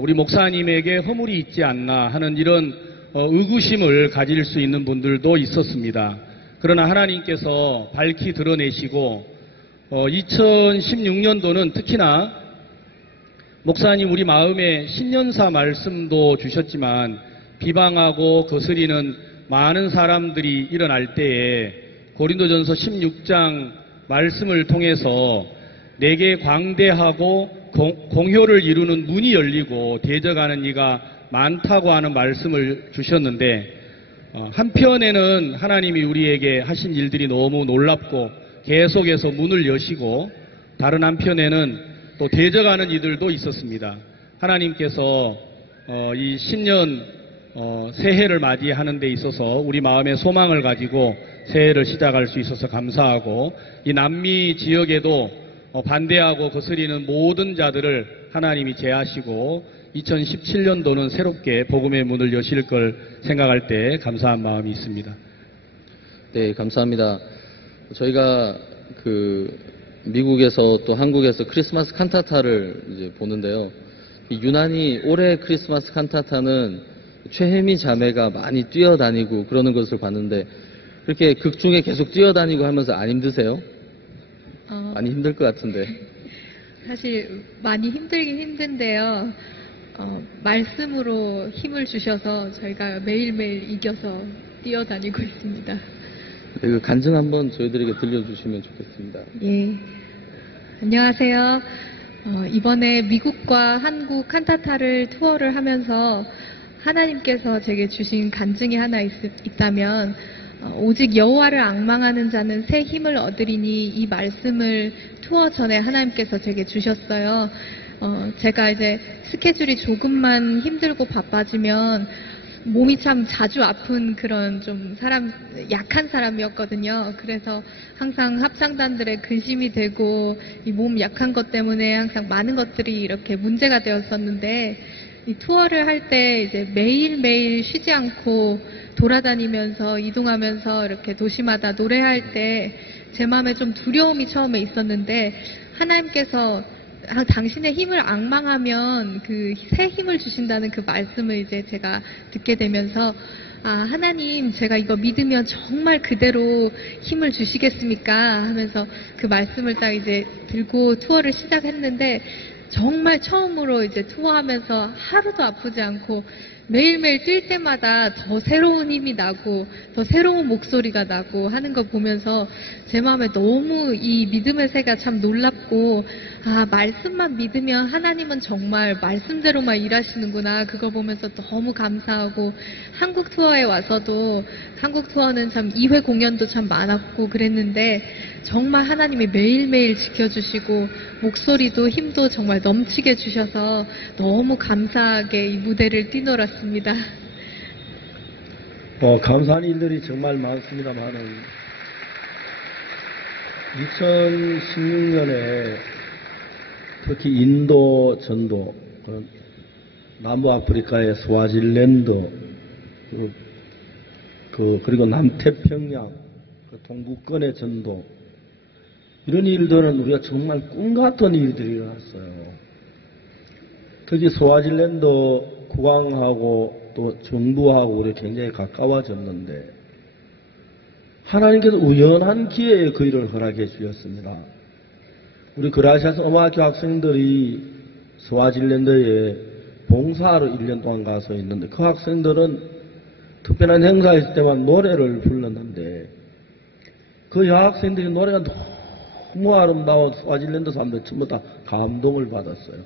우리 목사님에게 허물이 있지 않나 하는 이런 의구심을 가질 수 있는 분들도 있었습니다. 그러나 하나님께서 밝히 드러내시고 2016년도는 특히나 목사님 우리 마음에 신년사 말씀도 주셨지만 비방하고 거스리는 많은 사람들이 일어날 때에 고린도전서 16장 말씀을 통해서 내게 광대하고 공효를 이루는 문이 열리고 대적하는 이가 많다고 하는 말씀을 주셨는데 한편에는 하나님이 우리에게 하신 일들이 너무 놀랍고 계속해서 문을 여시고 다른 한편에는 또 대적하는 이들도 있었습니다. 하나님께서 이 신년 새해를 맞이하는 데 있어서 우리 마음에 소망을 가지고 새해를 시작할 수 있어서 감사하고 이 남미 지역에도 반대하고 거스리는 모든 자들을 하나님이 제하시고 2017년도는 새롭게 복음의 문을 여실 걸 생각할 때 감사한 마음이 있습니다. 네, 감사합니다. 저희가 미국에서 또 한국에서 크리스마스 칸타타를 이제 보는데요. 유난히 올해 크리스마스 칸타타는 최혜미 자매가 많이 뛰어다니고 그러는 것을 봤는데 그렇게 극 중에 계속 뛰어다니고 하면서 안 힘드세요? 많이 힘들 것 같은데. 사실 많이 힘들긴 힘든데요. 말씀으로 힘을 주셔서 저희가 매일매일 이겨서 뛰어다니고 있습니다. 네, 그 간증 한번 저희들에게 들려주시면 좋겠습니다. 예. 안녕하세요. 이번에 미국과 한국 칸타타를 투어를 하면서 하나님께서 제게 주신 간증이 하나 있다면 오직 여호와를 앙망하는 자는 새 힘을 얻으리니 이 말씀을 투어 전에 하나님께서 제게 주셨어요. 제가 이제 스케줄이 조금만 힘들고 바빠지면 몸이 참 자주 아픈 그런 좀 약한 사람이었거든요. 그래서 항상 합창단들의 근심이 되고 이 몸 약한 것 때문에 항상 많은 것들이 이렇게 문제가 되었었는데 이 투어를 할 때 이제 매일매일 쉬지 않고 돌아다니면서 이동하면서 이렇게 도시마다 노래할 때 제 마음에 좀 두려움이 처음에 있었는데 하나님께서 당신의 힘을 앙망하면 그 새 힘을 주신다는 그 말씀을 이제 제가 듣게 되면서 하나님 제가 이거 믿으면 정말 그대로 힘을 주시겠습니까? 하면서 그 말씀을 딱 이제 들고 투어를 시작했는데 정말 처음으로 이제 투어하면서 하루도 아프지 않고 매일매일 뛸 때마다 더 새로운 힘이 나고 더 새로운 목소리가 나고 하는 거 보면서 제 마음에 너무 이 믿음의 새가 참 놀랍고, 아, 말씀만 믿으면 하나님은 정말 말씀대로만 일하시는구나, 그거 보면서 너무 감사하고, 한국 투어에 와서도 한국 투어는 참 2회 공연도 참 많았고 그랬는데 정말 하나님이 매일매일 지켜주시고 목소리도 힘도 정말 넘치게 주셔서 너무 감사하게 이 무대를 뛰놀았습니다. 감사한 일들이 정말 많습니다만은 2016년에 특히 인도 전도, 남부아프리카의 스와질랜드, 그리고 남태평양, 동부권의 전도, 이런 일들은 우리가 정말 꿈같은 일들이 일어났어요. 특히 스와질랜드 국왕하고 또 정부하고 우리 굉장히 가까워졌는데 하나님께서 우연한 기회에 그 일을 허락해 주셨습니다. 우리 그라시아스 음악교 학생들이 스와질랜드에 봉사하러 1년 동안 가서 있는데 그 학생들은 특별한 행사 있을 때만 노래를 불렀는데 그 여학생들이 노래가 너무 아름다워 스와질랜드 사람들 전부 다 감동을 받았어요.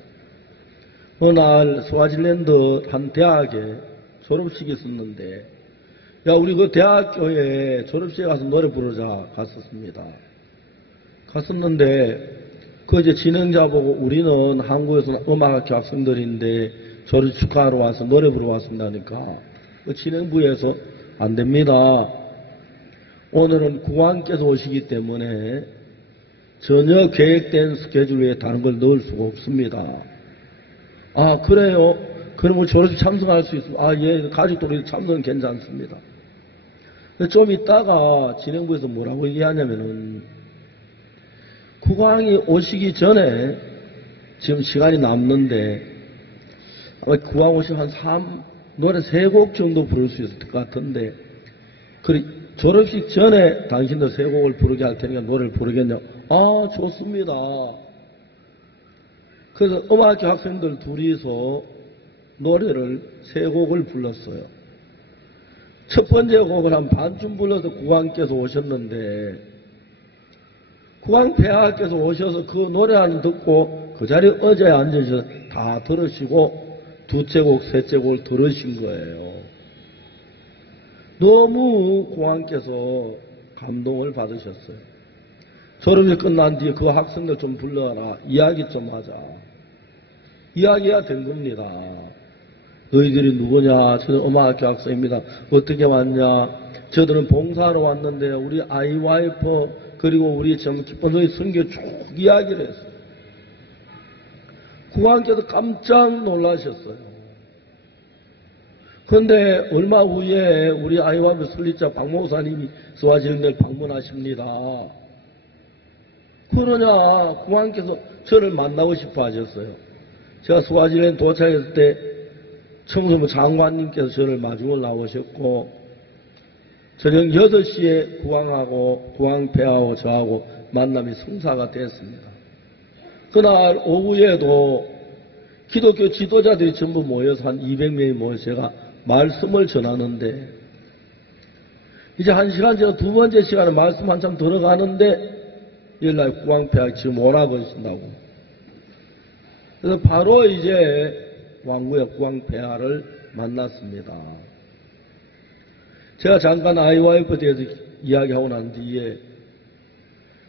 어느 날 스와질랜드 한 대학에 졸업식이 있었는데 야 우리 그 대학교에 졸업식에 가서 노래 부르자 갔었습니다. 갔었는데 그 이제 진행자 보고 우리는 한국에서 음악학교 학생들인데 졸업 축하하러 와서 노래 부르러 왔습니다 하니까 그 진행부에서 안 됩니다. 오늘은 국왕께서 오시기 때문에 전혀 계획된 스케줄 외에 다른 걸 넣을 수가 없습니다. 아 그래요? 그럼 우리 졸업식 참석할 수 있습니다. 아 예, 가족들이 참석은 괜찮습니다. 좀 있다가 진행부에서 뭐라고 얘기하냐면은 국왕이 오시기 전에 지금 시간이 남는데 아마 국왕 오시면 노래 3곡 정도 부를 수 있을 것 같은데 졸업식 전에 당신들 3곡을 부르게 할 테니까 노래를 부르겠냐? 아 좋습니다. 그래서 음악학교 학생들 둘이서 노래를 3곡을 불렀어요. 첫 번째 곡을 한 반쯤 불러서 국왕께서 오셨는데 국왕 폐하께서 오셔서 그 노래하는 듣고 그 자리에 의자에 앉으셔서 다 들으시고 두째 곡, 셋째 곡을 들으신 거예요. 너무 국왕께서 감동을 받으셨어요. 졸업이 끝난 뒤에 그 학생들 좀 불러라. 이야기 좀 하자. 이야기가 된 겁니다. 너희들이 누구냐? 저는 음악학교 학생입니다. 어떻게 왔냐? 저들은 봉사하러 왔는데 우리 IYF 그리고 우리 기쁜소리 선교 쭉 이야기를 했어요. 국왕께서 깜짝 놀라셨어요. 그런데 얼마 후에 우리 IYF 설립자 박 목사님이 스와질랜드를 방문하십니다. 그러냐 국왕께서 저를 만나고 싶어 하셨어요. 제가 스와질랜드 도착했을 때 청소부 장관님께서 저를 마중을 나오셨고 저녁 8시에 국왕하고 국왕폐하고 저하고 만남이 성사가 됐습니다. 그날 오후에도 기독교 지도자들이 전부 모여서 한 200명이 모여서 제가 말씀을 전하는데 이제 1시간 지나 두 번째 시간에 말씀 한참 들어가는데 일날 국왕폐하 지금 오라고 하신다고. 그래서 바로 이제 왕국의 국왕폐하를 만났습니다. 제가 잠깐 IYF에 대해서 이야기하고 난 뒤에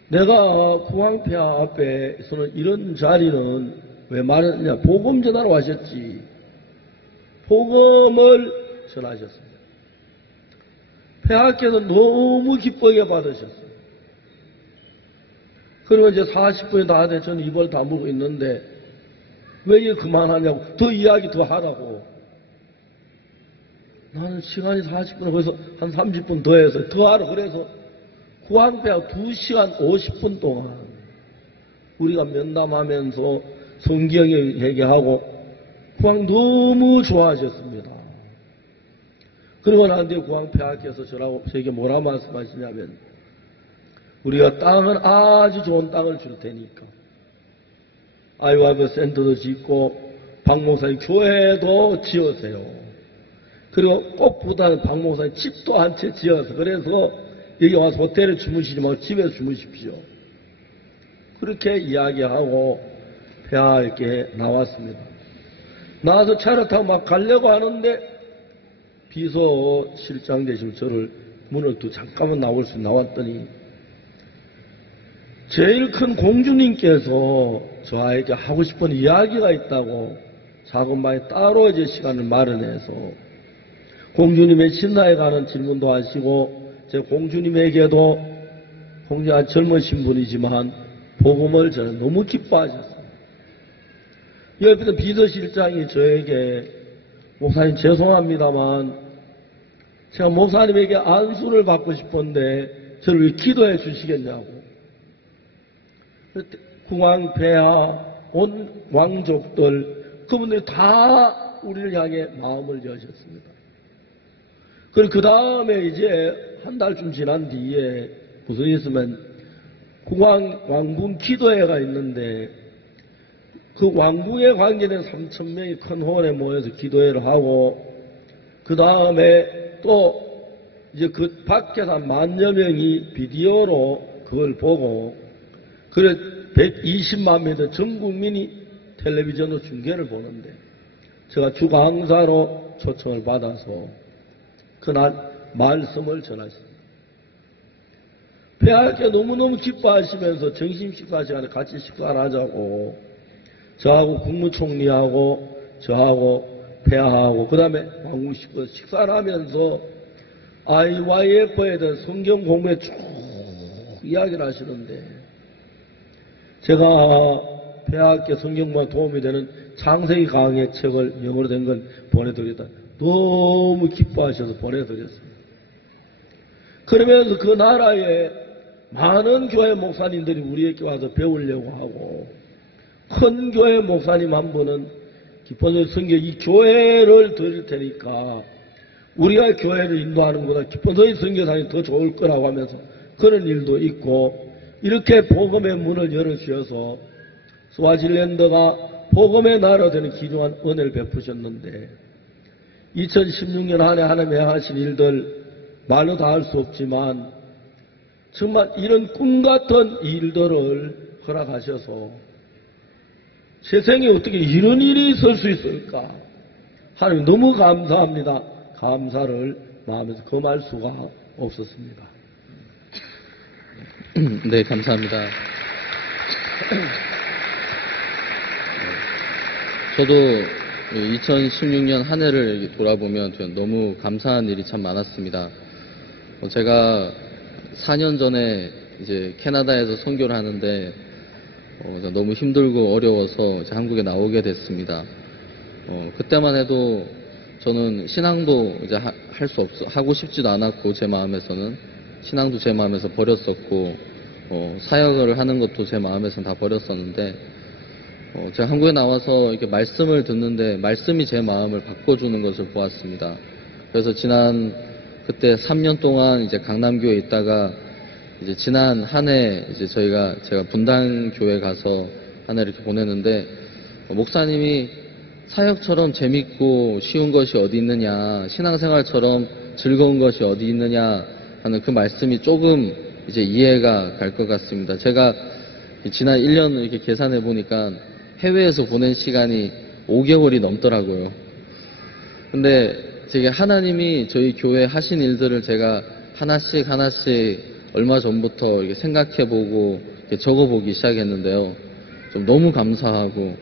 내가 국왕폐하 앞에서는 이런 자리는 왜 말했느냐. 복음 전하러 하셨지. 복음을 전하셨습니다. 폐하께서 너무 기쁘게 받으셨어요. 그리고 이제 40분이 다 돼 저는 입을 다물고 있는데 왜 이게 그만하냐고. 더 이야기 더 하라고. 나는 시간이 40분, 그래서 한 30분 더 해서 더 하라. 그래서 국왕폐하 2시간 50분 동안 우리가 면담하면서 성경 얘기하고 국왕 너무 좋아하셨습니다. 그리고 난 뒤에 국왕폐하께서 저라고 저에게 뭐라 말씀하시냐면 우리가 땅은 아주 좋은 땅을 줄 테니까 IYF 센터도 짓고 박 목사님 교회도 지으세요. 그리고 꼭 부탁해 박 목사님 집도 한 채 지어서 그래서 여기 와서 호텔에 주무시지 말고 집에서 주무십시오. 그렇게 이야기하고 폐하 이렇게 나왔습니다. 나와서 차를 타고 막 가려고 하는데 비서실장 되시면 저를 문을 또 잠깐만 나올 수 나왔더니 제일 큰 공주님께서 저에게 하고 싶은 이야기가 있다고 작은 방에 따로 이제 시간을 마련해서 공주님의 신사에 관한 질문도 하시고 제 공주님에게도 공주가 젊으신 분이지만 복음을 저는 너무 기뻐하셨어요. 옆에서 비서실장이 저에게 목사님 죄송합니다만 제가 목사님에게 안수를 받고 싶은데 저를 왜 기도해 주시겠냐고. 국왕, 폐하, 온 왕족들 그분들이 다 우리를 향해 마음을 여셨습니다. 그리고 그 다음에 이제 한 달쯤 지난 뒤에 무슨 일 있으면 국왕, 왕궁 기도회가 있는데 그 왕궁에 관계된 3,000명이 큰 홀에 모여서 기도회를 하고 그 다음에 또 이제 그 밖에서 한 10,000여 명이 비디오로 그걸 보고 그래 120만 명의 전 국민이 텔레비전으로 중계를 보는데 제가 주강사로 초청을 받아서 그날 말씀을 전하십니다. 폐하께 너무너무 기뻐하시면서 점심 식사 시간에 같이 식사를 하자고 저하고 국무총리하고 저하고 폐하하고 그 다음에 왕궁 식구 식사를 하면서 IYF에 대한 성경 공부에 쭉 이야기를 하시는데 제가 폐하께 성경과 도움이 되는 창세기 강의 책을 영어로 된 걸 보내드리다 너무 기뻐하셔서 보내드렸습니다. 그러면서 그 나라에 많은 교회 목사님들이 우리에게 와서 배우려고 하고 큰 교회 목사님 한 분은 기쁜 선교 이 교회를 드릴 테니까 우리가 교회를 인도하는 것보다 기쁜 선교사님이 더 좋을 거라고 하면서 그런 일도 있고 이렇게 복음의 문을 열어주셔서 스와질랜드가 복음의 나라가 되는 귀중한 은혜를 베푸셨는데 2016년 한 해 하나님이 하신 일들 말로 다 할 수 없지만 정말 이런 꿈 같은 일들을 허락하셔서 세상에 어떻게 이런 일이 있을 수 있을까? 하나님 너무 감사합니다. 감사를 마음에서 금할 수가 없었습니다. 네, 감사합니다. 저도 2016년 한 해를 돌아보면 너무 감사한 일이 참 많았습니다. 제가 4년 전에 이제 캐나다에서 선교를 하는데 너무 힘들고 어려워서 이제 한국에 나오게 됐습니다. 그때만 해도 저는 신앙도 이제 하고 싶지도 않았고 제 마음에서는 신앙도 제 마음에서 버렸었고 사역을 하는 것도 제 마음에서는 다 버렸었는데 제가 한국에 나와서 이렇게 말씀을 듣는데 말씀이 제 마음을 바꿔주는 것을 보았습니다. 그래서 그때 3년 동안 이제 강남교회에 있다가 이제 지난 한 해 이제 제가 분당교회 가서 한 해 이렇게 보냈는데 목사님이 사역처럼 재밌고 쉬운 것이 어디 있느냐, 신앙생활처럼 즐거운 것이 어디 있느냐 하는 그 말씀이 조금 이제 이해가 갈 것 같습니다. 제가 지난 1년 이렇게 계산해 보니까 해외에서 보낸 시간이 5개월이 넘더라고요. 근데 제가 하나님이 저희 교회 하신 일들을 제가 하나씩 얼마 전부터 이렇게 생각해보고 이렇게 적어보기 시작했는데요. 좀 너무 감사하고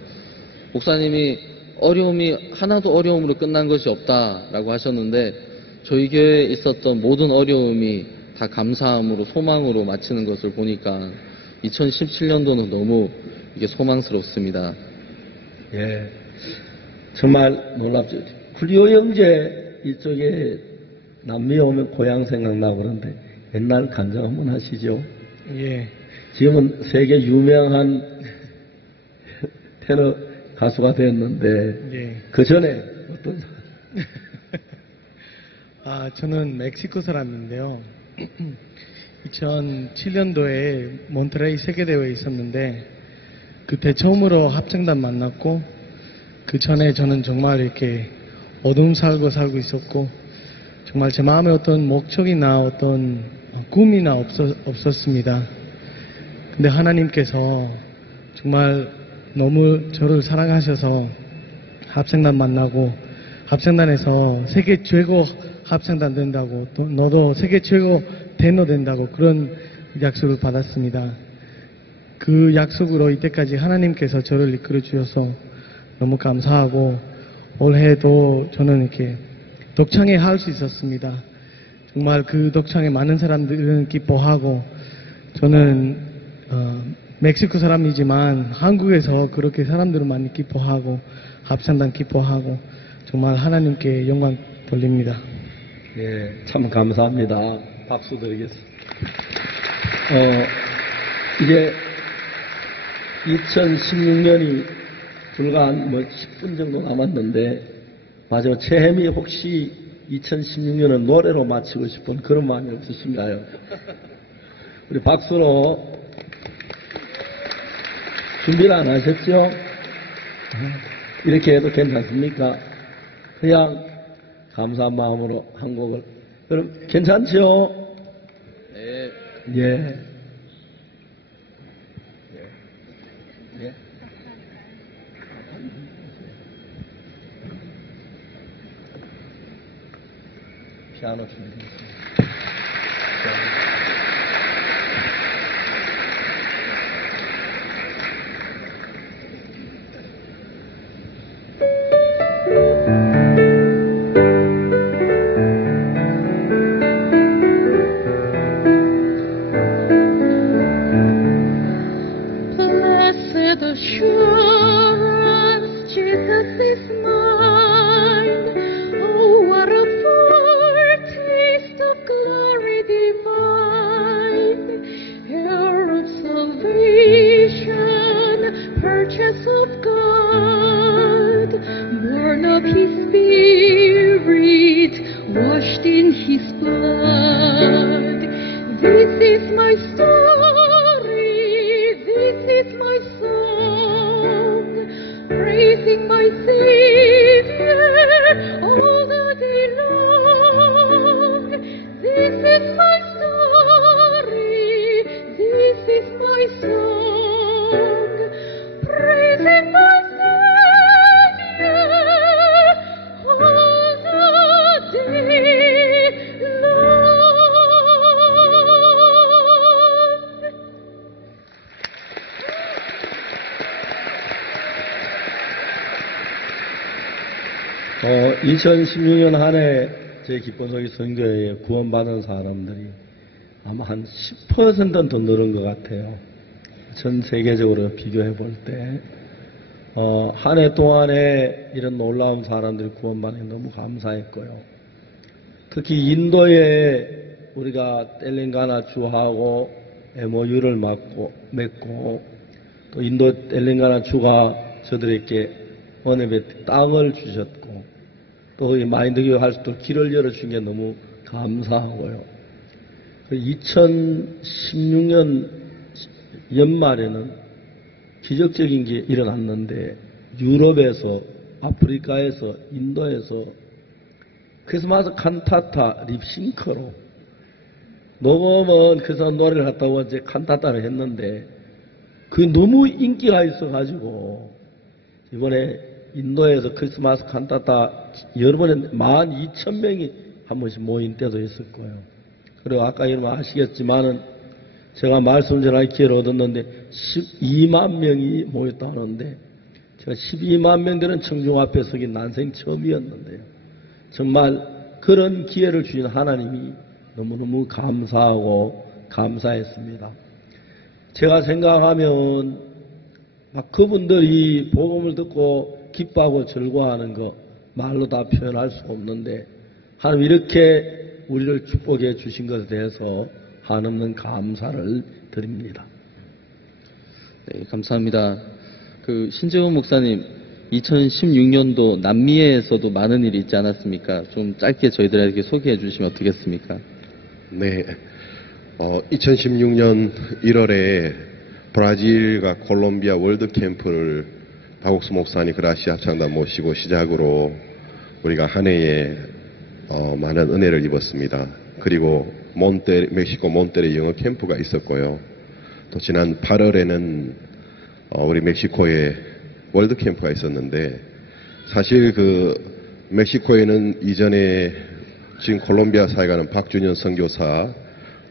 목사님이 어려움이 하나도 어려움으로 끝난 것이 없다라고 하셨는데 저희 교회에 있었던 모든 어려움이 다 감사함으로 소망으로 마치는 것을 보니까 2017년도는 너무 이게 소망스럽습니다. 예, 정말 놀랍죠. 쿨리오 형제 이쪽에 남미에 오면 고향 생각나고 그런데 옛날 간증 한번 하시죠. 예. 지금은 세계 유명한 테너 가수가 되었는데 예. 그 전에 어떤? 저는 멕시코 사람인데요. 2007년도에 몬트레이 세계대회에 있었는데 그때 처음으로 합창단 만났고 그 전에 저는 정말 이렇게 어두운 삶을 살고 있었고 정말 제 마음에 어떤 목적이나 어떤 꿈이나 없었습니다. 근데 하나님께서 정말 너무 저를 사랑하셔서 합창단 만나고 합창단에서 세계 최고 합창단 된다고 또 너도 세계 최고 테너 된다고 그런 약속을 받았습니다. 그 약속으로 이때까지 하나님께서 저를 이끌어 주셔서 너무 감사하고 올해도 저는 이렇게 독창회 할 수 있었습니다. 정말 그 독창회 많은 사람들은 기뻐하고 저는 멕시코 사람이지만 한국에서 그렇게 사람들은 많이 기뻐하고 합창단 기뻐하고 정말 하나님께 영광 돌립니다. 예, 참 감사합니다. 박수 드리겠습니다. 이제 2016년이 불과 한 10분 정도 남았는데 마지막 최혜미 혹시 2016년은 노래로 마치고 싶은 그런 마음이 없으신가요? 우리 박수로 준비를 안 하셨죠? 이렇게 해도 괜찮습니까? 그냥 감사한 마음으로 한 곡을. 그럼 괜찮죠? 네. 예. 예. 피아노 준비되겠습니다. Blessed assurance, Jesus is mine. Oh, what a foretaste of glory divine. Heir of salvation, purchase of God, born of His Spirit, washed in His blood. This is my story, this is my song, praising my Savior all the day long. This is my story, this is my song, praising my Savior all the day long. 어, 2016년 한 해 제 기본소리 선교회에 구원받은 사람들이 아마 한 10%는 더 늘은 것 같아요. 전 세계적으로 비교해 볼 때. 한 해 동안에 이런 놀라운 사람들이 구원받는 게 너무 감사했고요. 특히 인도에 우리가 텔렌가나 주하고 MOU를 맺고 또 인도 텔렌가나 주가 저들에게 원앱에 땅을 주셨고 또 이 마인드 교육 할 수 있도록 길을 열어준 게 너무 감사하고요. 2016년 연말에는 기적적인 게 일어났는데 유럽에서 아프리카에서 인도에서 크리스마스 칸타타 립싱크로 녹음은 그래서 노래를 했다고 이제 칸타타를 했는데 그게 너무 인기가 있어가지고 이번에 인도에서 크리스마스 칸타타 여러 번에 12,000명이 한 번씩 모인 때도 있을 거예요. 그리고 아까 여러분 아시겠지만은 제가 말씀 전할 기회를 얻었는데 12만 명이 모였다 하는데 제가 12만 명들은 청중 앞에 서기 난생 처음이었는데요. 정말 그런 기회를 주신 하나님이 너무너무 감사하고 감사했습니다. 제가 생각하면 막 그분들이 복음을 듣고 기뻐하고 즐거워하는 거 말로 다 표현할 수 없는데 하나님 이렇게 우리를 축복해 주신 것에 대해서 한없는 감사를 드립니다. 네, 감사합니다. 신재훈 목사님, 2016년도 남미에서도 많은 일이 있지 않았습니까? 좀 짧게 저희들에게 소개해 주시면 어떻겠습니까? 네. 2016년 1월에 브라질과 콜롬비아 월드 캠프를 박옥수 목사님 그라시아 합창단 모시고 시작으로 우리가 한 해에 많은 은혜를 입었습니다. 그리고 멕시코 몬테레 영어 캠프가 있었고요. 또 지난 8월에는 우리 멕시코에 월드 캠프가 있었는데, 사실 멕시코에는 이전에 지금 콜롬비아 사역하는 박준현 선교사,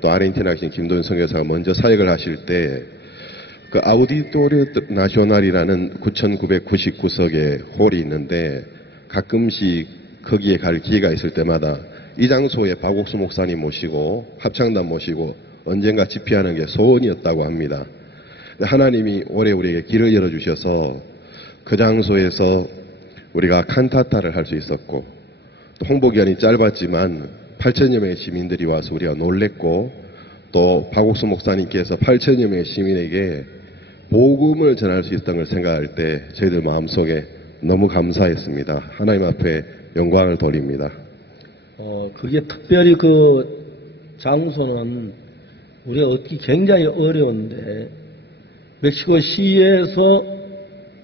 또 아르헨티나 계신 김도현 선교사가 먼저 사역을 하실 때 아우디토리오 나시오날이라는 9,999석의 홀이 있는데, 가끔씩 거기에 갈 기회가 있을 때마다 이 장소에 박옥수 목사님 모시고 합창단 모시고 언젠가 집회하는 게 소원이었다고 합니다. 하나님이 올해 우리에게 길을 열어주셔서 그 장소에서 우리가 칸타타를 할 수 있었고, 또 홍보기간이 짧았지만 8천여 명의 시민들이 와서 우리가 놀랬고, 또 박옥수 목사님께서 8천여 명의 시민에게 복음을 전할 수 있었던 걸 생각할 때 저희들 마음속에 너무 감사했습니다. 하나님 앞에 영광을 돌립니다. 그게 특별히 장소는 우리가 얻기 굉장히 어려운데, 멕시코 시에서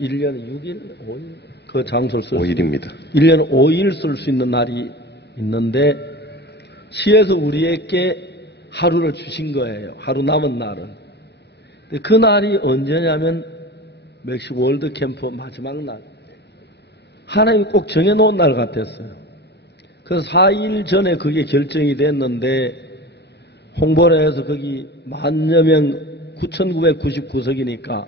1년에 6일, 5일 그 장소를 쓸 5일입니다. 1년에 5일 쓸 수 있는 날이 있는데, 시에서 우리에게 하루를 주신 거예요. 하루 남은 날은. 그 날이 언제냐면 멕시코 월드 캠프 마지막 날. 하나님이 꼭 정해놓은 날 같았어요. 그래서 4일 전에 그게 결정이 됐는데, 홍보를 해서 거기 10,000여 명, 9,999석이니까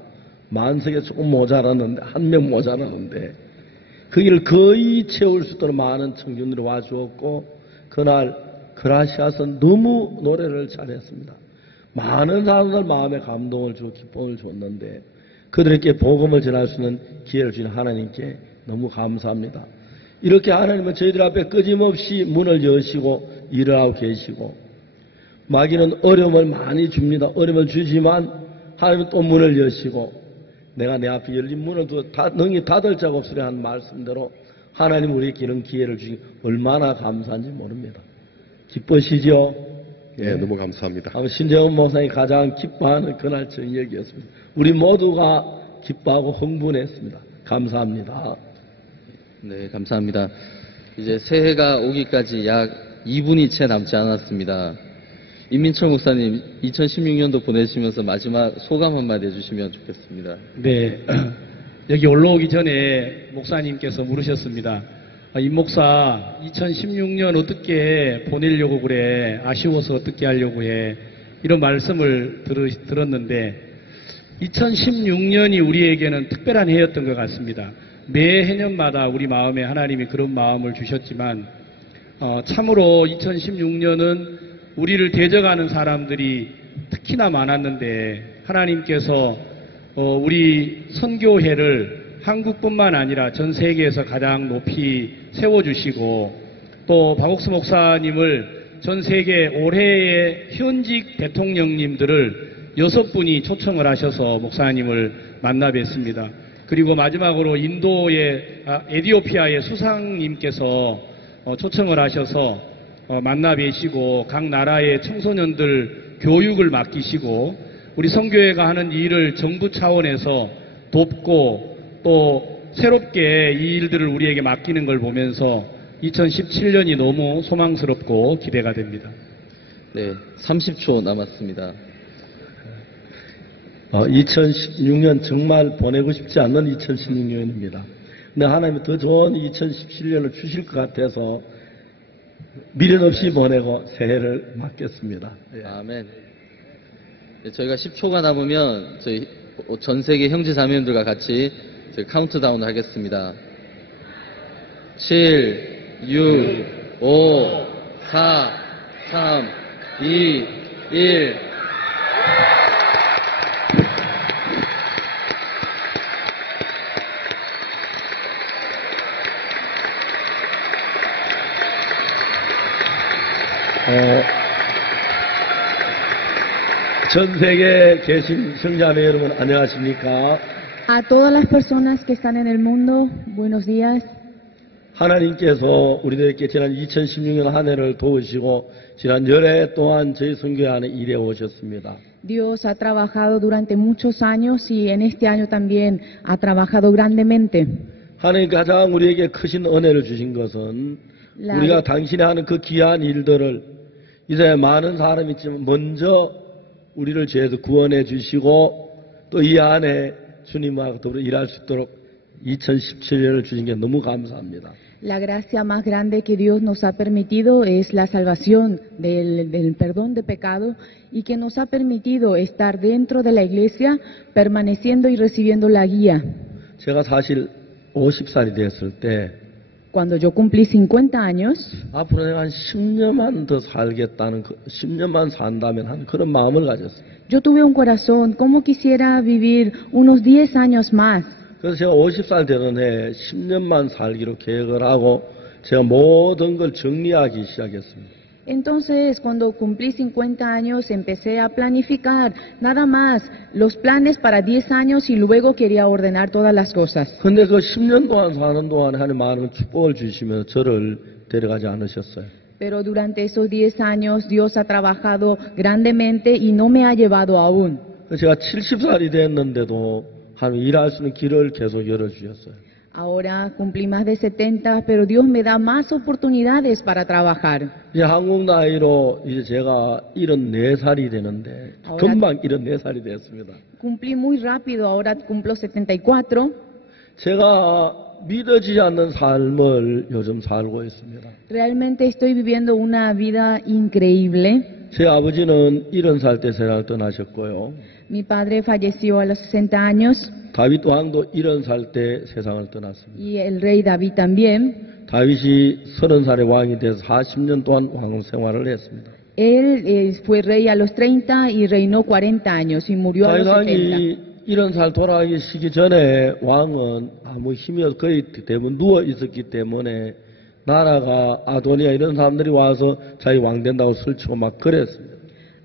만석에 조금 모자랐는데, 한 명 모자랐는데, 거기를 거의 채울 수 있도록 많은 청중들이 와주었고, 그날 그라시아스는 너무 노래를 잘했습니다. 많은 사람들 마음에 감동을 주고 기쁨을 줬는데, 그들에게 복음을 전할 수 있는 기회를 주신 하나님께 너무 감사합니다. 이렇게 하나님은 저희들 앞에 끊임없이 문을 여시고 일을 하고 계시고, 마귀는 어려움을 많이 줍니다. 어려움을 주지만 하나님은 또 문을 여시고, 내가 내 앞에 열린 문을 능히 닫을 자가 없으려 한 말씀대로 하나님 우리에게 이런 기회를 주시니 얼마나 감사한지 모릅니다. 기쁘시죠? 예, 너무 감사합니다. 신재원 목사님이 가장 기뻐하는 그날 저녁이었습니다. 우리 모두가 기뻐하고 흥분했습니다. 감사합니다. 네, 감사합니다. 이제 새해가 오기까지 약 2분이 채 남지 않았습니다. 임민철 목사님, 2016년도 보내시면서 마지막 소감 한마디 해주시면 좋겠습니다. 네, 여기 올라오기 전에 목사님께서 물으셨습니다. 임 목사, 2016년 어떻게 보내려고 그래? 아쉬워서 어떻게 하려고 해? 이런 말씀을 들었는데, 2016년이 우리에게는 특별한 해였던 것 같습니다. 매 해년마다 우리 마음에 하나님이 그런 마음을 주셨지만, 참으로 2016년은 우리를 대적하는 사람들이 특히나 많았는데, 하나님께서 우리 선교회를 한국뿐만 아니라 전 세계에서 가장 높이 세워주시고, 또 박옥수 목사님을 전 세계 올해의 현직 대통령님들을 6분이 초청을 하셔서 목사님을 만나 뵀습니다. 그리고 마지막으로 에디오피아의 수상님께서 초청을 하셔서 만나 뵈시고, 각 나라의 청소년들 교육을 맡기시고, 우리 선교회가 하는 일을 정부 차원에서 돕고, 또 새롭게 이 일들을 우리에게 맡기는 걸 보면서 2017년이 너무 소망스럽고 기대가 됩니다. 네, 30초 남았습니다. 2016년 정말 보내고 싶지 않는 2016년입니다. 근데 하나님이 더 좋은 2017년을 주실 것 같아서 미련 없이 보내고 새해를 맞겠습니다. 아멘. 네, 저희가 10초가 남으면 저희 전 세계 형제 자매님들과 같이 저희 카운트다운을 하겠습니다. 7, 6, 5, 4, 3, 2, 1. 전 세계에 계신 성자매 여러분 안녕하십니까? A todas las personas que están en el mundo, buenos días. 하나님께서 우리들에게 지난 2016년 한 해를 도우시고 지난 열해 동안 저희 선교회 안에 일해 오셨습니다. Dios ha trabajado durante muchos años y en este año también ha trabajado grandemente. 하나님 가장 우리에게 크신 은혜를 주신 것은 La- 우리가 당신이 하는 그 귀한 일들을 이제 많은 사람이 있지만 먼저 우리를 죄에서 구원해 주시고 또 이 안에 주님과 더불어 일할 수 있도록 2017년을 주신 게 너무 감사합니다. La gracia más grande que Dios nos ha permitido es la salvación del perdón de pecado y que nos ha permitido estar dentro de la iglesia, permaneciendo y recibiendo la guía. 제가 사실 50살이 됐을 때 Cuando yo cumplí 50 años, 앞으로 내가 한 10년만 더 살겠다는 10년만 산다면 하는 그런 마음을 가졌어요. yo tuve un corazón, ¿cómo quisiera vivir unos 10 años más? 그래서 제가 50살 되는 해 10년만 살기로 계획을 하고 제가 모든 걸 정리하기 시작했습니다. Entonces, cuando cumplí 50 años, empecé a planificar nada más los planes para 10 años y luego quería ordenar todas las cosas. 근데 그 10년 동안 사는 동안에 하나님 많은 축복을 주시면서 저를 데려가지 않으셨어요. Pero durante esos 10 años Dios ha trabajado grandemente y no me ha llevado aún. 그래서 제가 70살이 됐는데도 하나님 일할 수 있는 길을 계속 열어주셨어요. Ahora cumplí más de 70, pero Dios me da más oportunidades para trabajar. 이제 한국 나이로 이제 제가 74살이 되는데 금방 74살이 됐습니다. Cumplí muy rápido, ahora cumplo 74. 제가 믿어지지 않는 삶을 요즘 살고 있습니다. Realmente estoy viviendo una vida increíble. 제 아버지는 70살 때 세상을 떠나셨고요. Mi padre falleció a los 60 años 다윗 왕도 70살 때 세상을 떠났습니다. y el rey David también. 다윗이 30살의 왕이 돼서 40년 동안 왕 생활을 했습니다. Él fue rey a los 30 y reinó 40 años y murió a 다윗 los 70. 왕이 70살 돌아가기 시기 전에 왕은 아무 힘이 없어 거의 대부분 누워 있었기 때문에 나라가 아도니아 이런 사람들이 와서 자기 왕 된다고 설치고 막 그랬습니다.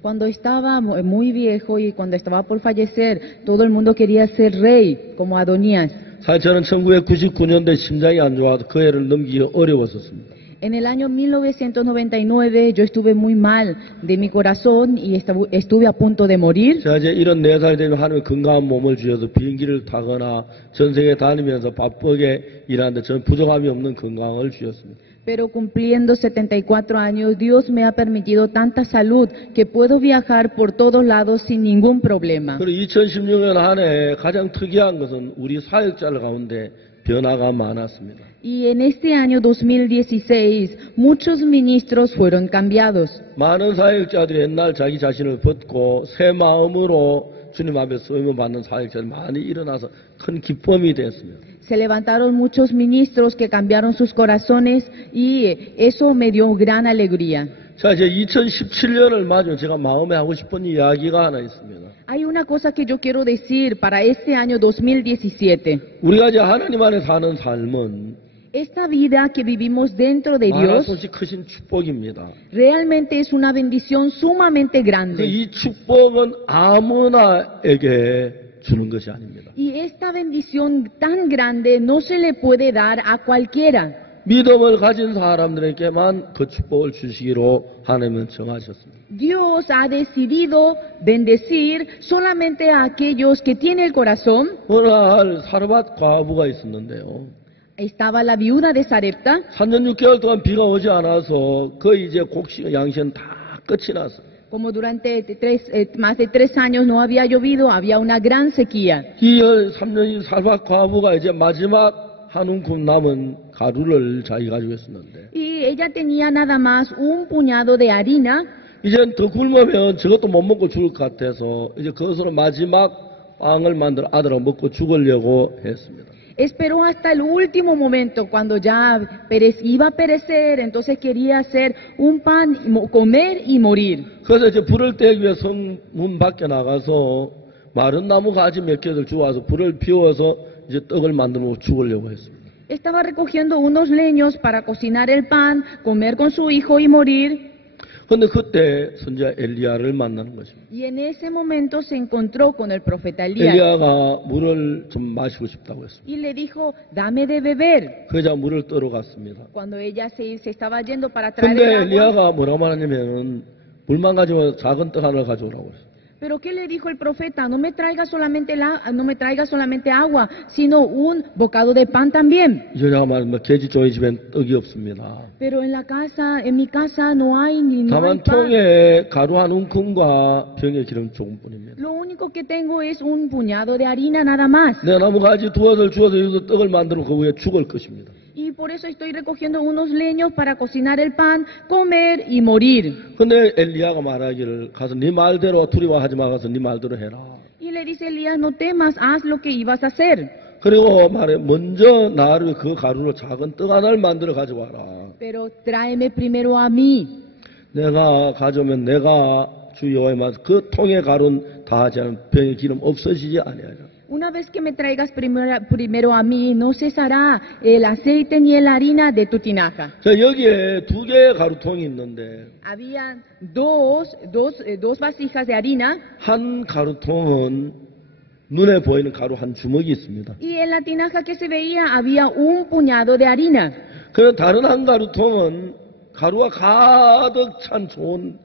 Cuando estaba muy viejo y cuando estaba por fallecer, todo el mundo quería ser rey, como Adonías. 사실 저는 1999년도에 심장이 안 좋아서 그 해를 넘기기 어려웠었습니다. En el año 1999 yo estuve muy mal de mi corazón y estuve a punto de morir. 제가 이제 74살이 되면 하나님의 건강한 몸을 주셔서 비행기를 타거나 전 세계 다니면서 바쁘게 일하는데 저는 부족함이 없는 건강을 주셨습니다. Pero cumpliendo 74 años, Dios me ha permitido tanta salud que puedo viajar por todos lados sin ningún problema. 그리고 2016년 한 해 가장 특이한 것은 우리 사역자들 가운데 변화가 많았습니다. Y en este año 2016, muchos ministros fueron cambiados. 많은 사역자들이 옛날 자기 자신을 벗고 새 마음으로 주님 앞에 쓰임을 받는 사역자들이 많이 일어나서 큰 기쁨이 됐습니다. Se levantaron muchos ministros que cambiaron sus corazones y eso me dio gran alegría. 자, 이제 2017년을 맞으면 제가 마음에 하고 싶은 이야기가 하나 있습니다. Hay una cosa que yo quiero decir para este año 2017. 우리가 이제 하나님 안에 사는 삶은 Esta vida que vivimos dentro de 말할 Dios 수 없이 크신 축복입니다. realmente es una bendición sumamente grande. 이 축복은 아무나에게 주는 것이 아닙니다. Y esta bendición tan grande no se le puede dar a cualquiera. 믿음을 가진 사람들에게만 그 축복을 주시기로 하나님은 정하셨습니다. Dios ha decidido bendecir solamente a aquellos que tienen el corazón. 어느 날 사르밧 과부가 있었는데요. Estaba la viuda de Sarepta. 3년 6개월 동안 비가 오지 않아서 거의 이제 곡식 양식은 다 끝이 났어요. Como durante más de 3 años no había llovido, había una gran sequía. 이 3년이 사르밧 과부가 이제 마지막 한 움큼 남은 가루를 자기 가지고 있었는데 Y ella tenía nada más un puñado de harina. 이젠 더 굶으면 저것도 못 먹고 죽을 것 같아서 이제 그것으로 마지막 빵을 만들어 아들하고 먹고 죽으려고 했습니다. Esperó hasta el último momento cuando ya iba a perecer, entonces quería hacer un pan, comer y morir. 그래서 이제 불을 떼기 위해 성문 밖에 나가서 마른 나무 가지 몇 개를 주워서 불을 피워서 이제 떡을 만들고 죽으려고 했습니다. Estaba recogiendo unos leños para cocinar el pan, comer con su hijo y morir. 그런데 그때 선지자 엘리야를 만나는 것입니다. Y en ese momento se encontró con el profeta Elías 엘리야가 물을 좀 마시고 싶다고 했습니다. y le dijo, dame de beber. 그러자 물을 떠러 갔습니다. Cuando ella se estaba yendo para traer 근데 el agua, 엘리야가 뭐라고 말하냐면은 물만 가지고 작은 떡 하나를 가져오라고 했어요. Pero ¿qué le dijo el profeta? No me traiga solamente agua, sino un bocado de pan también. 여자가 말하면 계집종의 집엔 떡이 없습니다. Pero en mi casa no hay 다만 pan. 통에 가루 한 움큼과 병에 기름 조금뿐입니다. Lo único que tengo es un puñado de harina nada más. 내 나무가지 두엇을 주어서 여기서 떡을 만들어 그 위에 죽을 것입니다. Y por eso estoy recogiendo unos leños para cocinar el pan, comer y morir. 근데 엘리야가 말하기를 가서 네 말대로 두려워하지 말아서 네 말대로 해라. Y le dice Elías, no temas, haz lo que ibas a hacer. 그리고 말해 먼저 나를 그 가루로 작은 떡 하나를 만들어 가져와라. Pero tráeme primero a mí. 내가 가져오면 내가 주 여호와의 말 그 통의 가루는 다하지 않은 병의 기름 없어지지 아니하리라. Una vez que me traigas primero a mí, no cesará el aceite ni la harina de tu tinaja. 자, 여기에 두 개의 가루통이 있는데 Había dos vasijas de harina 한 가루통은 눈에 보이는 가루 한 주먹이 있습니다. y en la tinaja que se veía había un puñado de harina. 그리고 다른 한 가루통은 가루가 가득 찬 좋은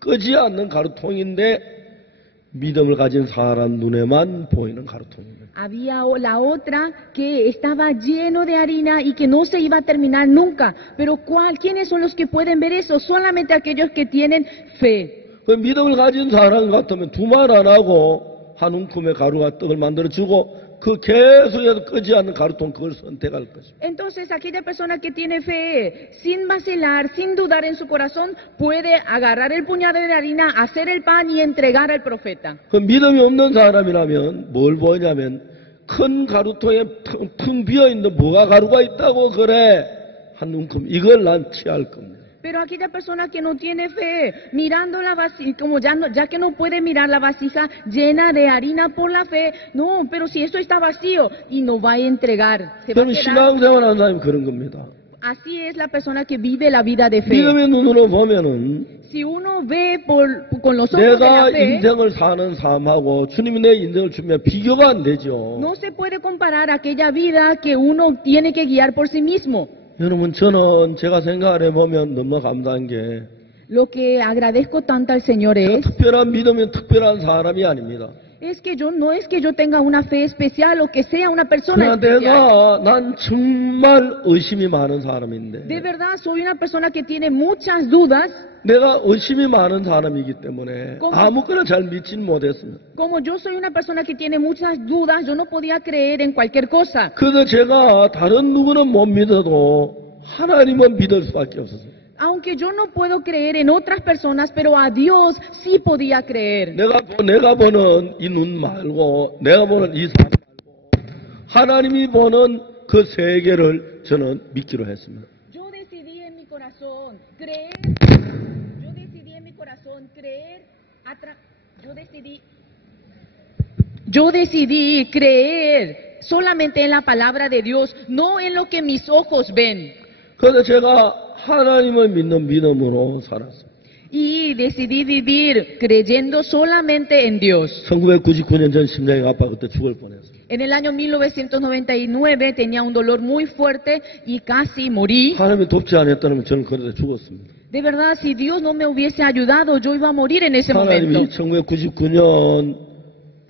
끄지 않는 가루통인데 믿음을 가진 사람 눈에만 보이는 가루통입니다. Había la otra que estaba lleno de harina y que no se iba a terminar nunca. Pero ¿quiénes son los que pueden ver eso? Solamente aquellos que tienen fe. 그 믿음을 가진 사람 같으면 두 말 안 하고 한 움큼의 가루가 떡을 만들어 주고 그 계속해서 끄지 않는 가루통 그걸 선택할 것입니다. Entonces aquella persona que tiene fe, sin vacilar, sin dudar en su corazón, puede agarrar el puñado de harina, hacer el pan y entregar al profeta. 그 믿음이 없는 사람이라면 뭘 보냐면 큰 가루통에 텅 비어 있는데 뭐가 가루가 있다고 그래 한 움큼 이걸 난 취할 겁니다. Pero aquella persona que no tiene fe, mirando la vasija, como ya que no puede mirar la vasija llena de harina por la fe, no, pero si eso está vacío y no va a entregar, se va a 저는 quedar. 신앙생활하는 사람이 그런 겁니다. Así es la persona que vive la vida de fe. 믿음의 눈으로 보면은 Si uno ve con los ojos de 내가 la fe, 인생을 사는 삶하고 주님이 내 인생을 주면 비교가 안 되죠. no se puede comparar aquella vida que uno tiene que guiar por sí mismo. 여러분 저는 제가 생각해 보면 너무 감사한 게 Lo que agradezco tanto al Señor 제가 es 특별한 믿음이 특별한 사람이 아닙니다. que no es que yo tenga una fe especial o que sea una persona 그러나 especial. 난 정말 의심이 많은 사람인데 De verdad, soy una persona que tiene muchas dudas. 내가 의심이 많은 사람이기 때문에 ¿Cómo? 아무거나 잘 믿진 못했습니다. Como yo soy una persona que tiene muchas dudas, yo no podía creer en cualquier cosa. 그래서 제가 다른 누구는 못 믿어도 하나님은 믿을 수밖에 없었어요. Aunque yo no puedo creer en otras personas, pero a Dios sí podía creer. 내가 보는 이 눈 말고 내가 보는 이 삶 말고 하나님이 보는 그 세계를 저는 믿기로 했습니다. Yo decidí en mi corazón creer, yo decidí creer solamente en la palabra de Dios, no en lo que mis ojos ven. 그래서 제가 하나님을 믿는 믿음으로 살았습니다. Y decidí vivir creyendo solamente en Dios. 1999년 전 심장이 아파 그때 죽을 뻔했어요. En el año 1999 tenía un dolor muy fuerte y casi morí. 하나님이 돕지 않았다면 저는 그때 죽었습니다. De verdad, si Dios no me hubiese ayudado, yo iba a morir en ese 하나님이 momento. 1999년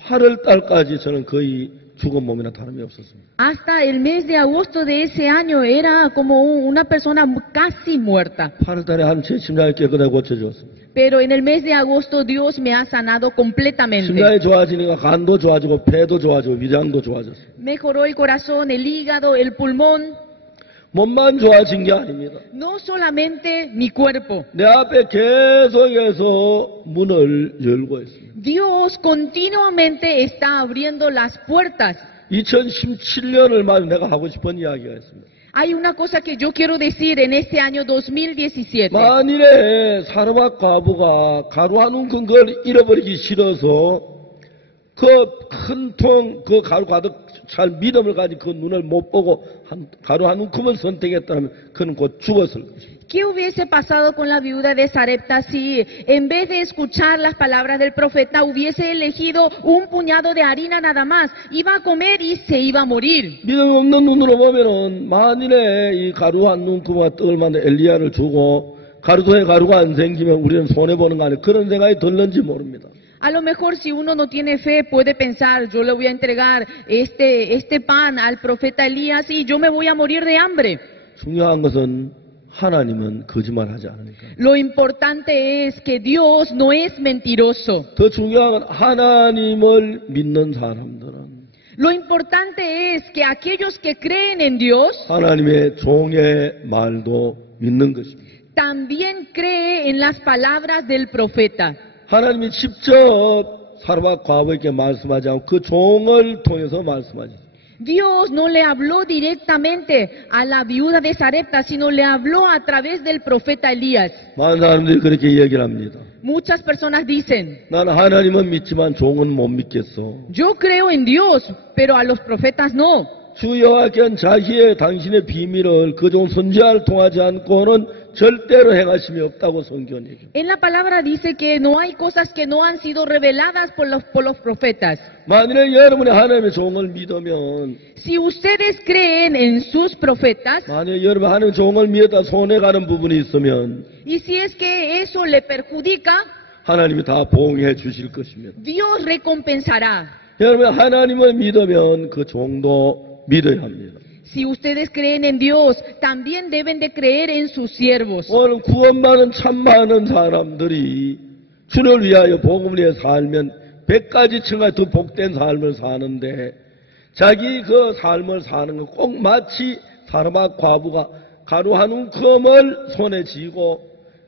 8월 달까지 저는 거의 죽은 몸이나 다름이 없었습니다. Hasta el mes de agosto de ese año era como una persona casi muerta. 8월 달에 한 제 심장이 깨끗하게 고쳐졌습니다. Pero en el mes de agosto Dios me ha sanado completamente. 심장이 좋아지니까 간도 좋아지고 폐도 좋아지고 위장도 좋아졌어요. Mejoró el corazón, el hígado, el pulmón. 몸만 좋아진 게 아닙니다. No solamente mi cuerpo. 내 앞에 계속해서 문을 열고 있습니다. Dios continuamente está abriendo las puertas. 2017년을 맞아 내가 하고 싶은 이야기가 있습니다. Hay una cosa que yo quiero decir en este año 2017. 만일에 사르밧 과부가 가루 한 움큼 걸 잃어버리기 싫어서 그 큰 통 그 가루 가득 잘 믿음을 가진 그 눈을 못 보고 가루 한 움큼을 선택했다면 그는 곧 죽었을 것입니다. ¿Qué hubiese pasado con la viuda de Sarepta si en vez de escuchar las palabras del profeta hubiese elegido un puñado de harina nada más? Iba a comer y se iba a morir. 믿음 없는 눈으로 보면은 만일에 이 가루 한 움큼과 떡을 만든 엘리야를 주고 가루통에 가루가 안 생기면 우리는 손해보는 거 아니에요. 그런 생각이 들는지 모릅니다. A lo mejor si uno no tiene fe puede pensar, yo le voy a entregar este pan al profeta Elías y yo me voy a morir de hambre. 중요한 것은 하나님은 거짓말하지 않으니까. Lo importante es que Dios no es mentiroso. 더 중요한 건 하나님을 믿는 사람들은 Lo importante es que aquellos que creen en Dios 하나님의 종의 말도 믿는 것입니다. también cree en las palabras del profeta. 하나님이 직접 사르밧 과부에게 말씀하지 않고 그 종을 통해서 말씀하지. Dios no le habló directamente a la viuda de Sarepta, sino le habló a través del profeta Elías. 많은 사람들이 그렇게 얘기를 합니다. Muchas personas dicen, 나는 하나님은 믿지만 종은 못 믿겠어. yo creo en Dios, pero a los profetas no. 주 여호와께는 자기의 당신의 비밀을 그 종 선지자를 통하지 않고는 절대로 행하심이 없다고 성경은 얘기합니다. En la palabra dice que no hay cosas que no han sido reveladas por los profetas. 만일에 여러분이 하나님의 종을 믿으면 Si ustedes creen en sus profetas, 만약에 여러분 하나님의 종을 믿었다 손해가는 부분이 있으면 y si es que eso le perjudica, 하나님이 다 보응해 주실 것입니다. Dios recompensará. 여러분 하나님을 믿으면 그 종도 믿어야 합니다. Si ustedes creen en Dios, también deben de creer en sus siervos. 오늘 구원받은 참 많은 사람들이 주를 위하여 복음을 위해 살면 100가지 층에 더 복된 삶을 사는데 자기 그 삶을 사는 건 꼭 마치 사르밧 과부가 가루 한 움큼을 손에 쥐고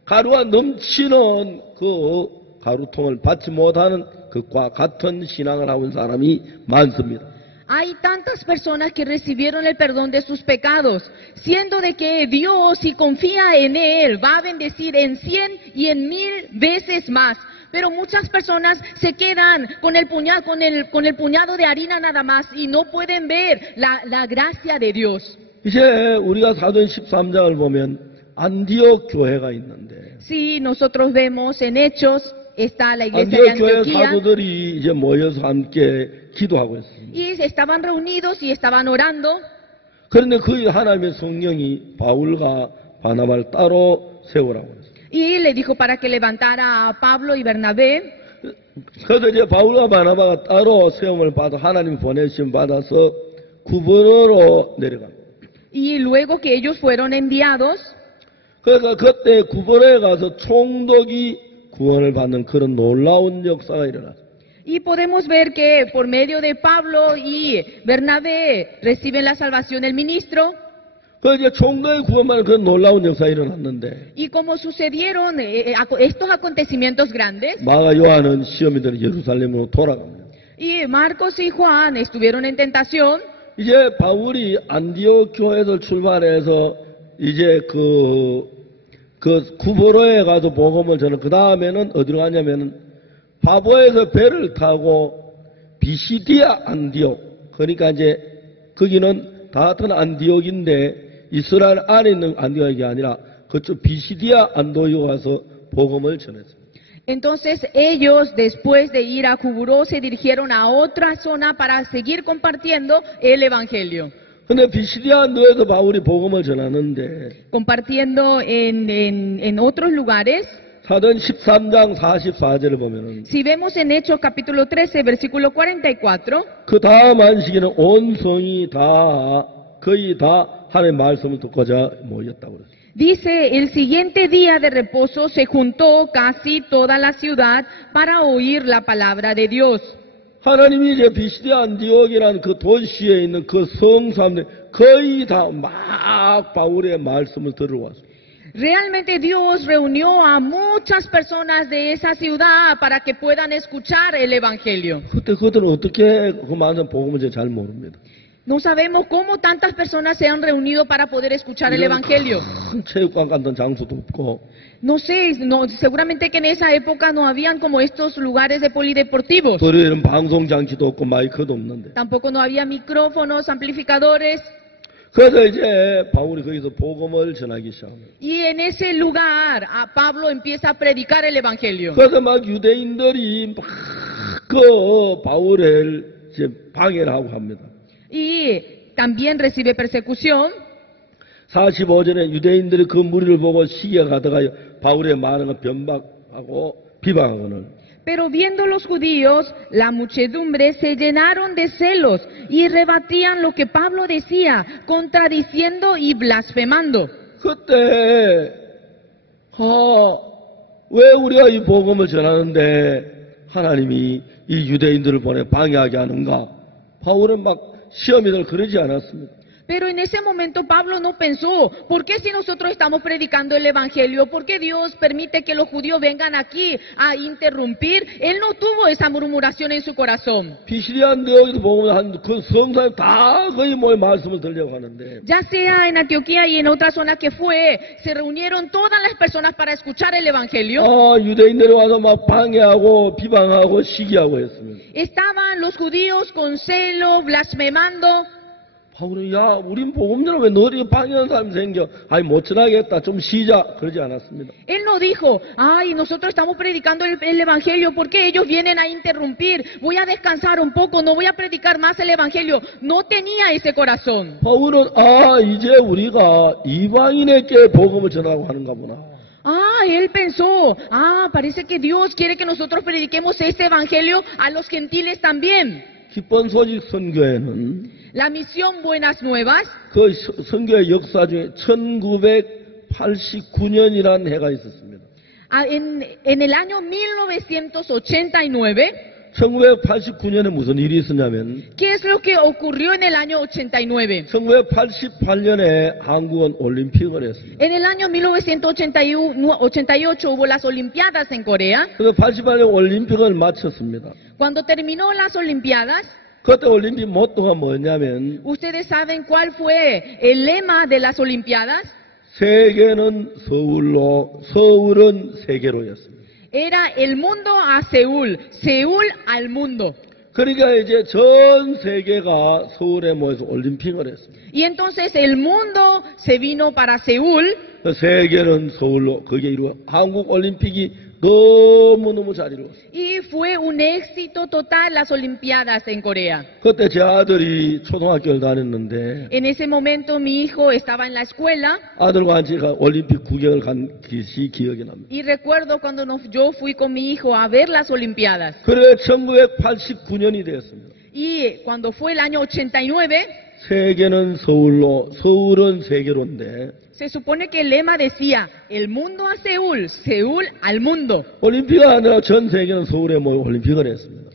가루가 넘치는 그 가루통을 받지 못하는 것과 같은 신앙을 하고 있는 사람이 많습니다. Hay tantas personas que recibieron el perdón de sus pecados, siendo de que Dios, si confía en Él, va a bendecir en 100 y en 1000 veces más. Pero muchas personas se quedan con el puñado de harina nada más y no pueden ver la gracia de Dios. 이제 우리가 사도행 13장을 보면 안디옥 교회가 있는데 Si nosotros vemos en Hechos, está la iglesia de 안디옥 교회 Antioquía 사도들이 이제 모여서 함께 기도하고 있습니다. y estaban reunidos y estaban orando. 그런데 그 하나님의 성령이 바울과 바나바를 따로 세우라고 했어요. Y le dijo para que levantara a Pablo y Bernabé. 그래서 이제 바울과 바나바가 따로 세움을 받아 하나님 보내심 받아서 구브로로 내려갑니다. Y luego que ellos fueron enviados, 그러니까 그때 구브로에 가서 총독이 구원을 받는 그런 놀라운 역사가 일어났어요. y podemos ver que por medio de Pablo y Bernabé reciben la salvación el ministro. 그 이제 총독의 구원받는 그런 놀라운 역사가 일어났는데 Y como sucedieron estos acontecimientos grandes, 마가 요한은 시험이 되는 예루살렘으로 돌아갑니다. y Marcos y Juan estuvieron en tentación, 이제 바울이 안디옥 교회에서 출발해서 이제 그 구브로에 가서 복음을 전하고 그 다음에는 어디로 가냐면은 바보에서 배를 타고 비시디아 안디옥, 그러니까 이제 거기는 다 같은 안디옥인데 이스라엘 안에 있는 안디옥이 아니라 그쪽 비시디아 안디옥에 가서 복음을 전했습니다. entonces ellos después de ir a Cuburó se dirigieron a otra zona para seguir compartiendo el evangelio. 근데 비시디아 안디옥에서 바울이 복음을 전하는데 Compartiendo en otros lugares. 사도행 13장 44절을 보면은 Si vemos en Hechos capítulo 13, versículo 44, 그 다음 안식일은 온 성이 다 거의 다 하나님의 말씀을 듣고자 모였다고 그랬어요. dice, el siguiente día de reposo se juntó casi toda la ciudad para oír la palabra de Dios. 하나님이 이제 비시디아 안디옥이라는 그 도시에 있는 그 성 사람들 거의 다 막 바울의 말씀을 들으러 왔어요. Realmente Dios reunió a muchas personas de esa ciudad para que puedan escuchar el evangelio. 그때 그들은 어떻게 그 많은 복음을 잘 모릅니다. No sabemos cómo tantas personas se han reunido para poder escuchar el evangelio. 큰 체육관 같은 장소도 없고 No sé, seguramente que en esa época no habían como estos lugares de polideportivos. 또 이런 방송 장치도 없고 마이크도 없는데 Tampoco no había micrófonos, amplificadores. 그래서 이제 바울이 거기서 복음을 전하기 시작합니다. Y en ese lugar a Pablo empieza a predicar el evangelio. 그래서 막 유대인들이 막 그 바울을 이제 방해를 하고 합니다. Y también recibe persecución. 45절에 유대인들이 그 무리를 보고 시기가 가다가 바울의 말하는 걸 변박하고 비방하거늘. Pero viendo los judíos, la muchedumbre se llenaron de celos y rebatían lo que Pablo decía, contradiciendo y blasfemando. 그때 왜 우리가 이 복음을 전하는데 하나님이 이 유대인들을 보내 방해하게 하는가? 바울은 막 시험이들 그러지 않았습니다. Pero en ese momento Pablo no pensó, ¿por qué si nosotros estamos predicando el Evangelio? ¿Por qué Dios permite que los judíos vengan aquí a interrumpir? Él no tuvo esa murmuración en su corazón. 비시리안 여기도 보면 한그 성사에 다 거의 뭐 말씀을 들려고 하는데 Ya sea en Antioquía y en otra zona que fue, se reunieron todas las personas para escuchar el Evangelio. 유대인들이 와서 막 방해하고 비방하고 시기하고 했습니다. Estaban los judíos con celo, blasfemando. 바울은 야, 우린 복음 전하면 왜 너희가 방해하는 사람이 생겨? 아이 못 전하겠다. 좀 쉬자. 그러지 않았습니다. Él no dijo, ay, nosotros estamos predicando el Evangelio, ¿por qué ellos vienen a interrumpir? Voy a descansar un poco, no voy a predicar más el Evangelio. No tenía ese corazón. 바울은 이제 우리가 이방인에게 복음을 전하고 하는가 보나. Él pensó, parece que Dios quiere que nosotros prediquemos este Evangelio a los gentiles también. 기쁜 소식 선교회는 La misión Buenas Nuevas, 그 선교의 역사 중에 1989년이라는 해가 있었습니다. en el año 1989, 1989년에 무슨 일이 있었냐면 ¿qué es lo que ocurrió en el año 89? 1988년에 한국은 올림픽을 했습니다. En el año 1988 hubo las Olimpiadas en Corea. 그래서 88년 올림픽을 마쳤습니다. Cuando terminó las Olimpiadas, 그때 올림픽 모토가 뭐냐면 ¿ustedes saben cuál fue el lema de las Olimpiadas? 세계는 서울로, 서울은 세계로였습니다. Era el mundo a Seúl, Seúl al mundo. 그러니까 이제 전 세계가 서울에 모여서 올림픽을 했습니다. Y entonces el mundo se vino para Seúl. 세계는 서울로 그게 이루어 한국 올림픽이 너무너무 잘 이루었어요. Y fue un éxito total las Olimpiadas en Corea. 그때 제 아들이 초등학교를 다녔는데 En ese momento mi hijo estaba en la escuela 아들과 같이 올림픽 구경을 간 것이 기억이 납니다. y recuerdo cuando yo fui con mi hijo a ver las Olimpiadas. 그래 1989년이 되었습니다. Y cuando fue el año 89, 세계는 서울로, 서울은 세계로인데 se supone que el lema decía, el mundo a Seúl, Seúl al mundo. 올림픽이 아니라 전 세계는 서울에 모여 올림픽을 했습니다.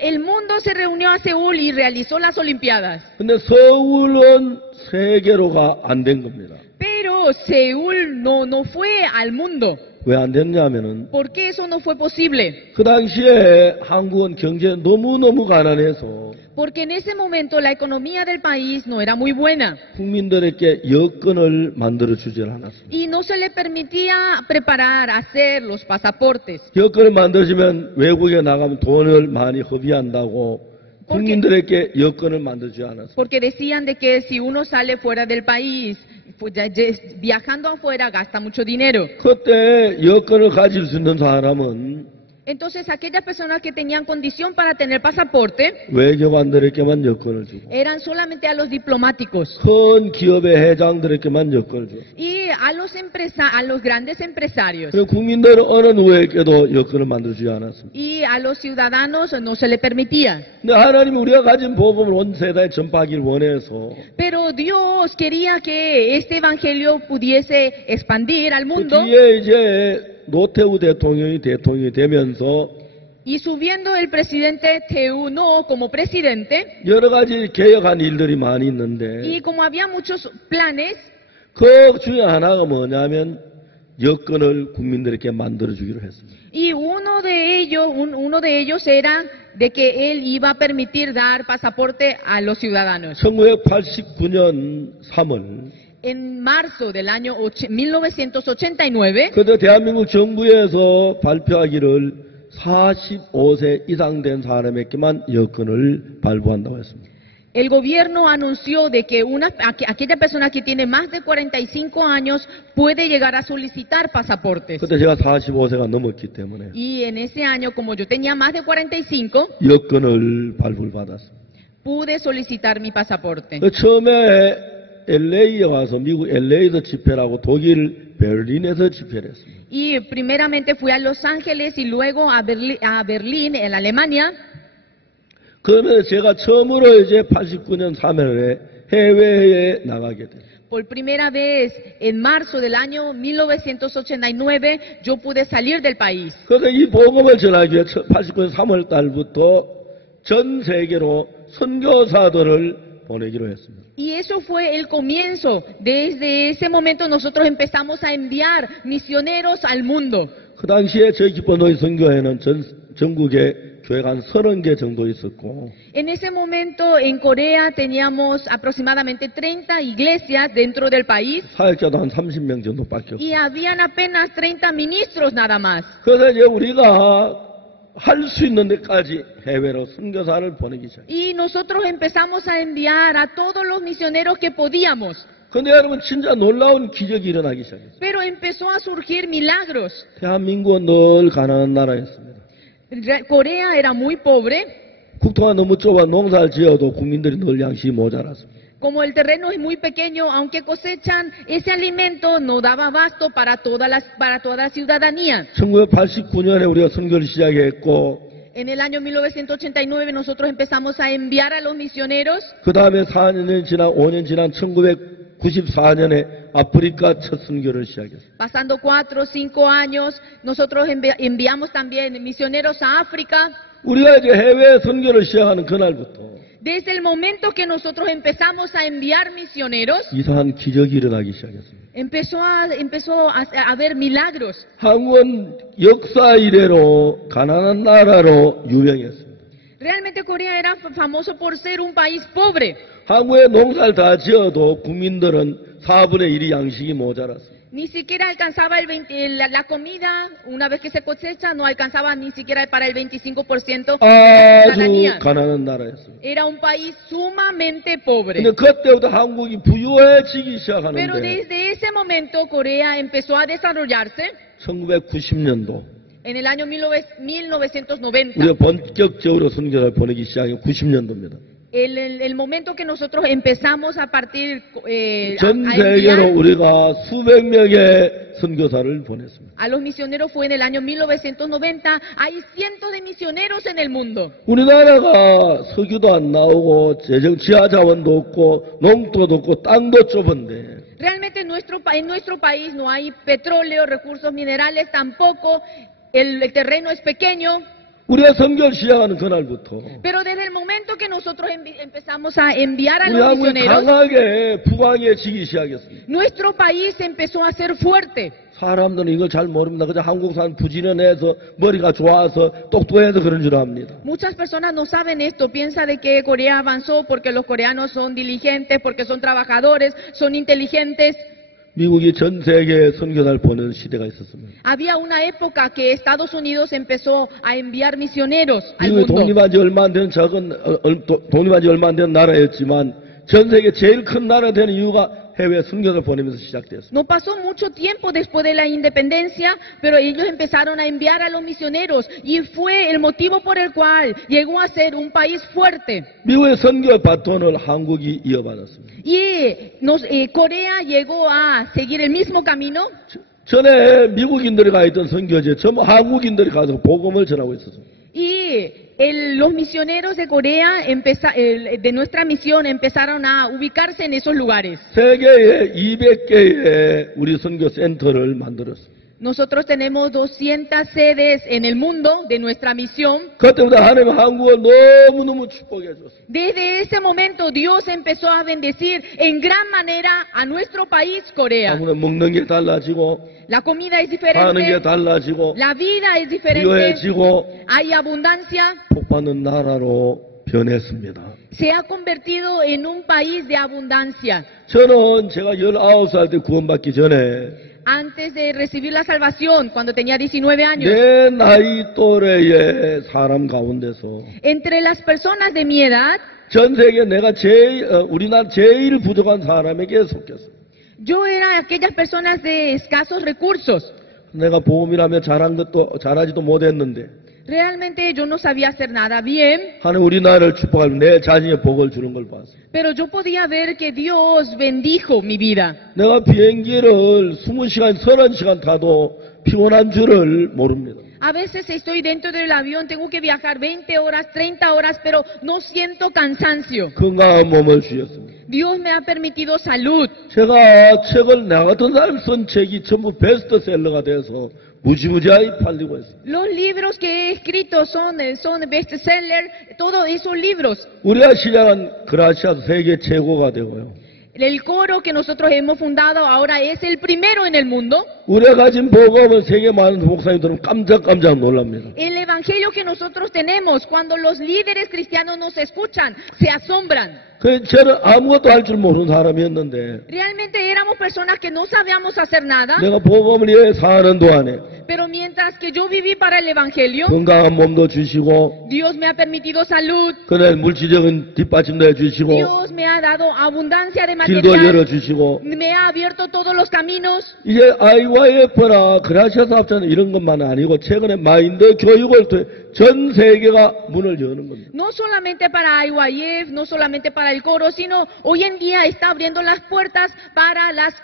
El mundo se reunió a Seúl y realizó las Olimpiadas. 근데 서울은 세계로가 안 된 겁니다. Pero Seúl no fue al mundo. 왜 안 됐냐면은 ¿Por qué eso no fue posible? 그 당시에 한국은 경제 너무너무 가난해서 Porque en ese momento la economía del país no era muy buena 국민들에게 여권을 만들어 주질 않았습니다. y no se le permitía preparar, hacer los pasaportes. 여권을 만드시면 외국에 나가면 돈을 많이 허비한다고 국민들에게 여권을 만들어 주지 않았습니다. Porque decían de que si uno sale fuera del país, viajando afuera gasta mucho dinero. 그때 여권을 가질 수 있는 사람은 Entonces aquellas personas que tenían condición para tener pasaporte 외교관들에게만 여권을 주고 eran solamente a los diplomáticos 큰 기업의 회장들에게만 여권을 주고 y a los grandes empresarios. 그리고 국민들 어느 누구에게도 여권을 만들어주지 않았습니다. Y a los ciudadanos no se le permitía. 근데 하나님이 우리가 가진 복음을 온 세대에 전파하길 원해서 Pero Dios quería que este evangelio pudiese expandir al 그 mundo. 뒤에 이제 노태우 대통령이 되면서 Y subiendo el presidente Teuno como presidente, 여러 가지 개혁한 일들이 많이 있는데 y como había muchos planes, 그 중에 하나가 뭐냐면 여권을 국민들에게 만들어주기로 했습니다. y uno de ellos era de que él iba a permitir dar pasaporte a los ciudadanos. 1989년 3월 En marzo del año 1989, 그때 대한민국 정부에서 발표하기를 45세 이상 된 사람에게만 여권을 발부한다고 했습니다. el gobierno anunció de que aquella persona que tiene más de 45 años puede llegar a solicitar pasaportes. 그때 제가 45세가 넘었기 때문에 Y en ese año, como yo tenía más de 45, 여권을 발부를 받았습니다. pude solicitar mi pasaporte. 처음에 LA에 와서 미국 LA에서 집회를 하고 독일 베를린에서 집회를 했습니다. Y primeramente fui a Los Ángeles y luego a Berlín, en Alemania. 그러면 제가 처음으로 이제 89년 3월에 해외에 나가게 됐어요. Por primera vez, en marzo del año 1989, yo pude salir del país. 그래서 이 복음을 전하기 위해 89년 3월 달부터 전 세계로 선교사들을 보내기로 했습니다. Y eso fue el comienzo. Desde ese momento nosotros empezamos a enviar misioneros al mundo. 그 당시에 저희 기뻐노이 선교회는 전국에 교회가 한 30개 정도 있었고 En ese momento en Corea teníamos aproximadamente 30 iglesias dentro del país 사역자도 한 30명 정도밖에 없어요. y habían apenas 30 ministros nada más. 그래서 이제 우리가 할 수 있는 데까지 해외로 선교사를 보내기 시작했어요. Y nosotros empezamos a enviar a todos los misioneros que podíamos. 근데 여러분 진짜 놀라운 기적이 일어나기 시작했어요. Pero empezó a surgir milagros. 대한민국은 늘 가난한 나라였습니다. Corea era muy pobre. 국토가 너무 좁아 농사를 지어도 국민들이 늘 양식이 모자랐습니다. Como el terreno es muy pequeño, aunque cosechan, ese alimento no daba abasto para toda la ciudadanía. 1989년에 우리가 선교를 시작했고 En el año 1989 nosotros empezamos a enviar a los misioneros. 그 다음에 4년 지난 5년 지난 1994년에 아프리카 첫 선교를 시작했어요. Pasando 4 o 5 años, nosotros enviamos también misioneros a África. 우리가 이제 해외 선교를 시작하는 그날부터 Desde el momento que nosotros empezamos a enviar misioneros, 이상한 기적이 일어나기 시작했습니다. empezó a haber milagros. 한국은 역사 이래로 가난한 나라로 유명했습니다. Realmente Corea era famoso por ser un país pobre. 한국에 농사를 다 지어도 국민들은 4분의 1이 양식이 모자랐습니다. Ni siquiera alcanzaba la comida, una vez que se cosecha, no alcanzaba ni siquiera para el 25% de la 아주 ciudadanía. 가난한 나라였습니다. Era un país sumamente pobre. 근데 그때부터 한국이 부유해지기 Pero 시작하는데 desde ese momento Corea empezó a desarrollarse 1990년도 en el año 1990. 우리가 본격적으로 선교사를 보내기 시작한 90년도입니다. El momento que nosotros empezamos a partir 전 a 세계로 enviar 우리가 수백 명의 선교사를 보냈습니다. a los misioneros fue en el año 1990. Hay cientos de misioneros en el mundo. 우리나라가 석유도 안 나오고 지하 자원도 없고 농토도 없고 땅도 좁은데 Realmente en nuestro país no hay petróleo, recursos minerales tampoco. El terreno es pequeño. 우리가 선교를 시작하는 그날부터 Pero desde el momento que nosotros empezamos a enviar a 우리 los 한국이 misioneros, 강하게 부강해지기 시작했습니다. nuestro país empezó a ser fuerte. 사람들은 이걸 잘 모릅니다. 그저 한국 사람 부지런해서 머리가 좋아서 똑똑해서 그런 줄 압니다. Muchas personas no saben esto, piensan de que Corea avanzó porque los coreanos son diligentes, porque son trabajadores, son inteligentes. 미국이 전 세계에 선교사를 보내는 시대가 있었습니다. Había una época que Estados Unidos empezó a enviar misioneros al 미국이 mundo. 독립한 지 얼마 안 된 독립한 지 얼마 안 된 나라였지만 전 세계 제일 큰 나라 되는 이유가 해외 선교사를 보내면서 시작됐습니다. No pasó mucho tiempo después de la independencia, pero ellos empezaron a enviar a los misioneros y fue el motivo por el cual llegó a ser un país fuerte. 미국의 선교 바톤을 한국이 이어받았습니다. Y Corea llegó a seguir el mismo camino. 전에 미국인들이 가 있던 선교지에 전부 한국인들이 가서 복음을 전하고 있었습니다. Y los misioneros de Corea, de nuestra misión, empezaron a ubicarse en esos lugares. 세계에 200개의 우리 선교 센터를 만들었습니다. Nosotros tenemos 200 sedes en el mundo de nuestra misión. 그때부터 하나님 한국을 너무너무 축복해 줬습니다. Desde ese momento Dios empezó a bendecir en gran manera a nuestro país, Corea. 한국은 먹는 게 달라지고 La comida es 사는 게 diferente, 달라지고 la vida es diferente, 부유해지고 hay abundancia. 복받는 나라로 변했습니다. Se ha convertido en un país de abundancia. 저는 제가 19살 때 구원받기 전에 Antes de recibir la salvación, cuando tenía 19 años, 내 나이 또래의 사람 가운데서 entre las personas de mi edad, 전 세계 내가 우리나라 제일 부족한 사람에게 속했어요. yo era aquellas personas de escasos recursos. 내가 복음이라며 잘하지도 못했는데 Realmente yo no sabía hacer nada bien, 하나님 우리 나라를 축복하고 내 자신의 복을 주는 걸 봤어요. pero yo podía ver que Dios bendijo mi vida. 내가 비행기를 20시간, 30시간 타도 피곤한 줄을 모릅니다. A veces estoy dentro del avión, tengo que viajar 20 horas, 30 horas, pero no siento cansancio. 건강한 몸을 주셨습니다. Dios me ha permitido salud. 제가 책을 나 같은 사람 쓴 책이 전부 베스트셀러가 돼서 무지무지하게 팔리고 있어요. Los libros que he escrito son bestseller, todos esos libros. 우리가 시작한 그라시아도 세계 최고가 되고요. El coro que nosotros hemos fundado ahora es el primero en el mundo. 우리가 가진 복음은 세계 많은 목사님들은 깜짝깜짝 놀랍니다. El evangelio que nosotros tenemos, cuando los líderes cristianos nos escuchan, se asombran. 저는 아무것도 할 줄 모르는 사람이었는데 Realmente éramos personas que no sabíamos hacer nada, 내가 복음을 위해 사는 동안에 pero mientras que yo viví para el evangelio, 건강한 몸도 주시고 Dios me ha permitido salud, 그날 물질적인 뒷받침도 해주시고 Dios me ha dado abundancia de 길도 material, 열어주시고 me ha abierto todos los caminos. 이제 IYF나 그라시아 사업자는 이런 것만 아니고 최근에 마인드 교육을 통해 전 세계가 문을 여는 겁니다. No solamente para IYF, no solamente para el coro, sino hoy en día está abriendo las puertas para las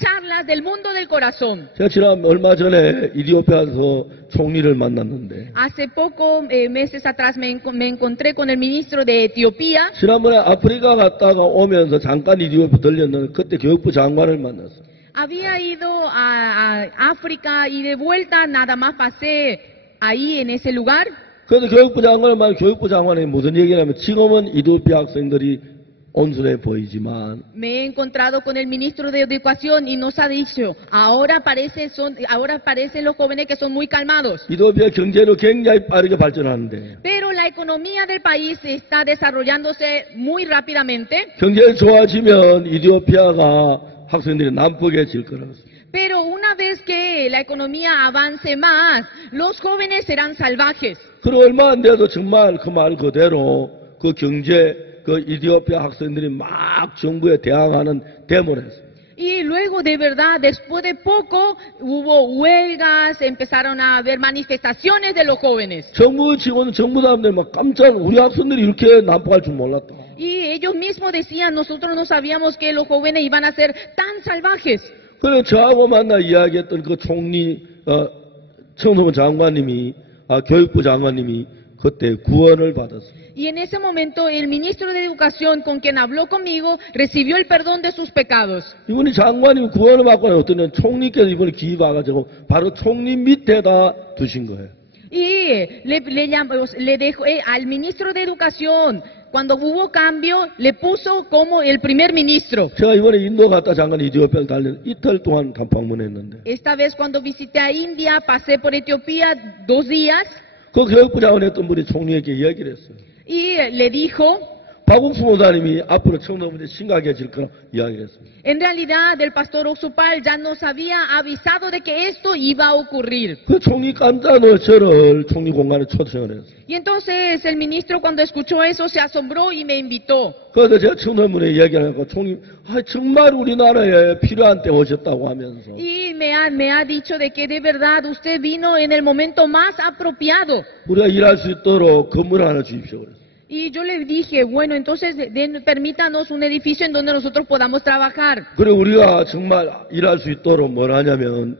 charlas del mundo del corazón. 제가 지난 얼마 전에 이디오피아에서 총리를 만났는데 Hace poco, meses atrás, me encontré con el ministro de Etiopía. 지난번에 아프리카 갔다가 오면서 잠깐 이디오피아 들렸는데 그때 교육부 장관을 만났어요. Había ido a África y de vuelta nada más pasé ahí en ese lugar. 그래서 교육부 장관을 만나 교육부 장관이 무슨 얘기냐면 지금은 이디오피아 학생들이 온순해 보이지만 Me he encontrado con el ministro de Educación y nos ha dicho, ahora parecen los jóvenes que son muy calmados. 이디오피아 경제로 굉장히 빠르게 발전하는데 Pero la economía del país está desarrollándose muy rápidamente. 경제가 좋아지면 이디오피아가 학생들이 난폭해질 거라고. Pero una vez que la economía avance más, los jóvenes serán salvajes. 그리고 얼마 안 돼도 정말 그 말 그대로 그 경제 그 이디오피아 학생들이 막 정부에 대항하는 데모를 했어요. Y luego, de verdad, después de poco, hubo huelgas, empezaron a haber manifestaciones de los jóvenes. 정부 직원, 정부 사람들이 막 깜짝 우리 학생들이 이렇게 난폭할 줄 몰랐다. Y ellos mismos decían, nosotros no sabíamos que los jóvenes iban a ser tan salvajes. 그래서 저하고 만나 이야기했던 그 총리, 청소부 장관님이, 교육부 장관님이 그때 구원을 받았어요. Y en ese momento el ministro de Educación con quien habló conmigo recibió el perdón de sus pecados. 이분이 장관님이 구원을 받고 나서 어떤 총리께서 이분이 기회 봐가지고 바로 총리 밑에다 두신 거예요. Y le dejó al ministro de Educación, cuando hubo cambio, le puso como el primer ministro. 제가 이번에 인도 갔다 잠깐 이디오피아를 달려 이틀 동안 방문했는데 Esta vez cuando visité a India, pasé por Etiopía 2 días 그 교육부 장관 했던 분이 총리에게 이야기를 했어요. y le dijo, 박웅수 목사님이 앞으로 청소년들이 심각해질 거라 이야기를 했습니다. en realidad el pastor Oxupal ya nos había avisado de que esto iba a ocurrir. 그 총리 깜짝 놀라 저를 총리 공간에 초청을 했어요. Y entonces el ministro cuando escuchó eso se asombró y me invitó. 그래서 제가 청소년분에 이야기를 하고 총리 정말 우리나라에 필요한 때 오셨다고 하면서 Y me ha dicho de que de verdad usted vino en el momento más apropiado. 우리가 일할 수 있도록 건물 하나 주십시오. 그랬어요. Y yo le dije, bueno, entonces permítanos un edificio en donde nosotros podamos trabajar. 그리고 우리가 정말 일할 수 있도록 뭘 하냐면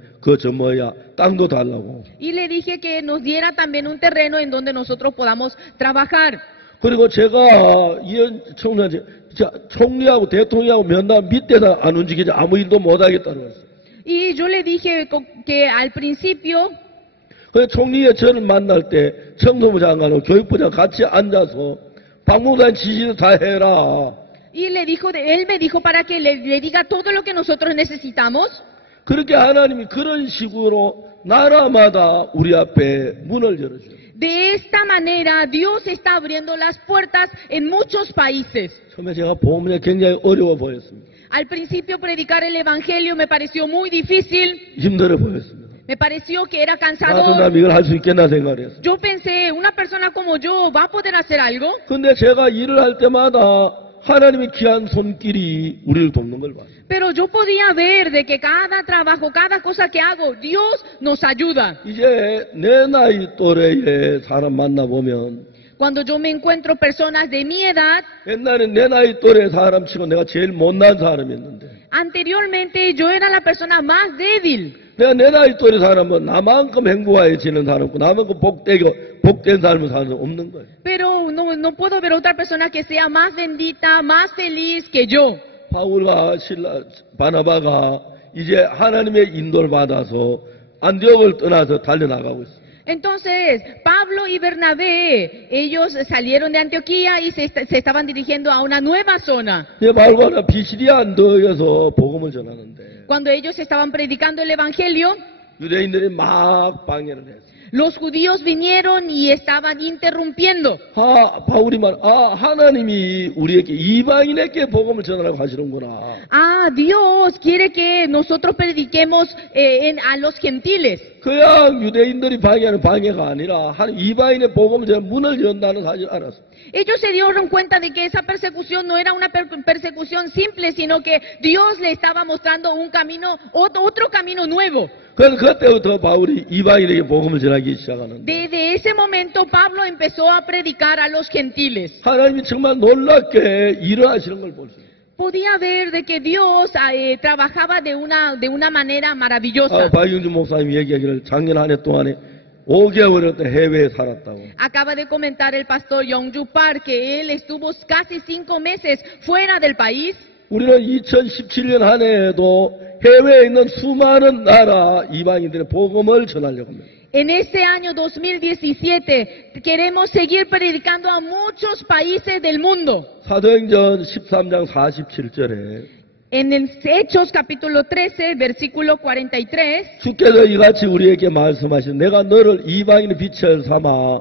땅도 달라고. Y le dije que nos diera también un terreno en donde nosotros podamos trabajar. 그리고 제가 이 총리하고 대통령하고 면담 밑에다 안 움직이지 아무 일도 못 하겠다는 거였어요. Y yo le dije que al principio 그 총리의 저를 만날 때 청소부 장관하고 교육부 장관 같이 앉아서 박목사님 지시도 다 해라. Y él me dijo para que le diga todo lo que nosotros necesitamos. 그렇게 하나님이 그런 식으로 나라마다 우리 앞에 문을 열어줘요. De esta manera Dios está abriendo las puertas en muchos países. 처음에 제가 보험에 굉장히 어려워 보였습니다. Al principio predicar el evangelio me pareció muy difícil. 힘들어 보였습니다. Me pareció que era 나도 cansador. 이걸 할 수 있겠나 생각을 했어요. Yo pensé, una persona como yo va a poder hacer algo. 근데 제가 일을 할 때마다 하나님의 귀한 손길이 우리를 돕는 걸 봐요. Pero yo podía ver de que cada trabajo, cada cosa que hago, Dios nos ayuda. 이제 내 나이 또래의 사람 만나보면 Cuando yo me encuentro personas de mi edad, 옛날에 내 나이 또래 사람 치고 내가 제일 못난 사람이었는데 anteriormente yo era la persona más débil. 내가 내 나이 또래 사람은 나만큼 행복해지는 사람 없고 나만큼 복된 삶을 사는 사람 없는 거예요. Pero no puedo ver otra persona que sea más bendita, más feliz que yo. 바울과 바나바가 이제 하나님의 인도를 받아서 안디옥을 떠나서 달려나가고 있어요. Entonces, Pablo y Bernabé, ellos salieron de Antioquía y se estaban dirigiendo a una nueva zona. 이제 바울과 비시리아 안디옥에서 복음을 전하는데 Cuando ellos estaban predicando el Evangelio, 유대인들이 막 방해를 했어요. los judíos vinieron y estaban interrumpiendo. 바울이 하나님이 우리에게 이방인에게 복음을 전하라고 하시는구나. Ah, Dios quiere que nosotros prediquemos a los gentiles. 그냥 유대인들이 방해하는 방해가 아니라 이방인의 복음을 전하 문을 연다는 사실을 알았어요. Ellos se dieron cuenta de que esa persecución no era una persecución simple, sino que Dios le estaba mostrando un camino, otro camino nuevo. 그래서 그때부터 바울이 이방인에게 복음을 전하기 시작하는데 Desde ese momento Pablo empezó a predicar a los gentiles. 하나님이 정말 놀랍게 일어나시는 걸 볼 수 있어요. Podía ver de que Dios trabajaba de una manera maravillosa. 박영준 목사님 얘기하기를 작년 한 해 동안에 5개월을 해외에 살았다고. Acaba de comentar el pastor Yongju Park que él estuvo casi 5 meses fuera del país. 우리는 2017년 한 해에도 해외에 있는 수많은 나라 이방인들의 복음을 전하려고 합니다. En este año 2017 queremos seguir predicando a muchos países del mundo. 사도행전 13장 47절에 En el Hechos capítulo 13, versículo 43, 주께서 이같이 우리에게 말씀하신 내가 너를 이방인의 빛을 삼아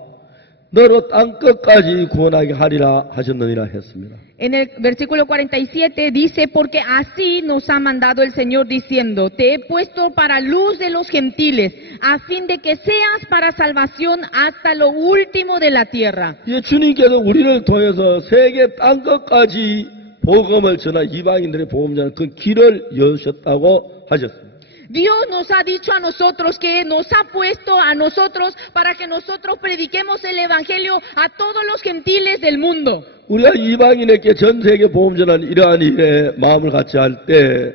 너로 땅 끝까지 구원하게 하리라 하셨느니라 했습니다. en el versículo 47 dice, porque así nos ha mandado el Señor diciendo, te he puesto para luz de los gentiles, a fin de que seas para salvación hasta lo último de la tierra. 이제 주님께서 우리를 통해서 세계 땅 끝까지 복음을 전하 이방인들의 복음 전하는 그 길을 여셨다고 하셨습니다. Dios nos ha dicho a nosotros que nos ha puesto a nosotros para que nosotros prediquemos el Evangelio a todos los gentiles del mundo. 우리가 이방인에게 전 세계 복음 전하는 이러한 일에 마음을 같이 할 때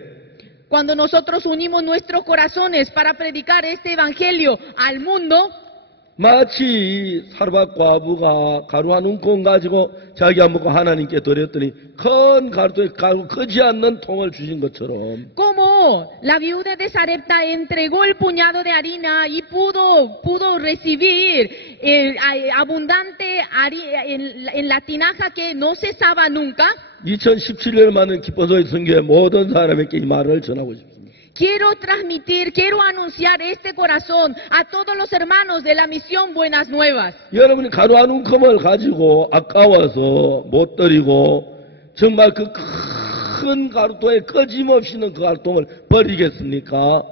Cuando nosotros unimos nuestros corazones para predicar este Evangelio al mundo, 마치 사르밧 과부가 가루 한 움큼 가지고 자기가 먹고 하나님께 드렸더니 큰 가루통에 가루 크지 않는 통을 주신 것처럼 como la viuda de Sarepta entregó el puñado de harina y pudo recibir abundante en la tinaja que no cesaba nunca. 2017년을 맞는 기뻐서의 선교의 모든 사람에게 이 말을 전하고 싶습니다. Quiero transmitir, quiero anunciar este corazón a todos los hermanos de la misión Buenas Nuevas. 여러분이 가루 한 움큼을 가지고 아까워서 못 드리고 정말 그 큰 가루통에 꺼짐없이 있는 그 가루통을 버리겠습니까?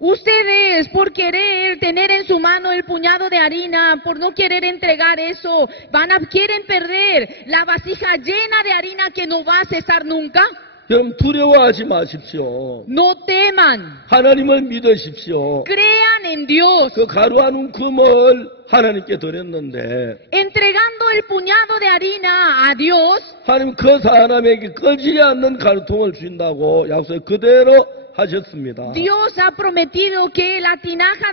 Ustedes, por querer tener en su mano el puñado de harina, por no querer entregar eso, quieren perder la vasija llena de harina que no va a cesar nunca. 여러분 두려워하지 마십시오. No teman, 하나님을 믿으십시오. crean en Dios. 그 가루 한 움큼을 하나님께 드렸는데 Entregando el puñado de harina a Dios, 하나님 그 사람에게 꺼지지 않는 가루통을 주신다고 약속 그대로 하셨습니다. Dios ha prometido que la tinaja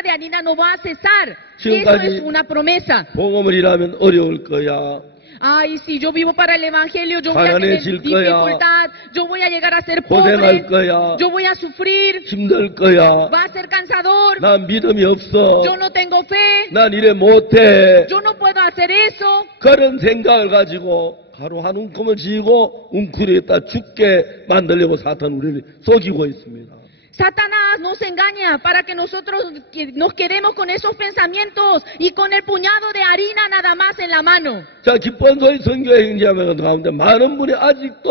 de harina no va a cesar. Eso 지금까지 es una promesa. 복음을 일하면 어려울 거야. Ay, si yo vivo para el Evangelio, yo voy a tener 가난해질 거야. dificultad, yo voy a llegar a ser 고생할 pobre, 거야. yo voy a sufrir, 힘들 거야. va a ser cansador, 난 믿음이 없어. yo no tengo fe, 난 이래 못해. yo no puedo hacer eso. 그런 생각을 가지고 가루 한 움큼을 지고 웅크리에다 죽게 만들려고 사탄 우리를 속이고 있습니다. Satanás nos engaña para que nosotros nos quedemos con esos pensamientos y con el puñado de harina nada más en la mano. 자, 기쁜 소리 선교회 행제하는 가운데 많은 분이 아직도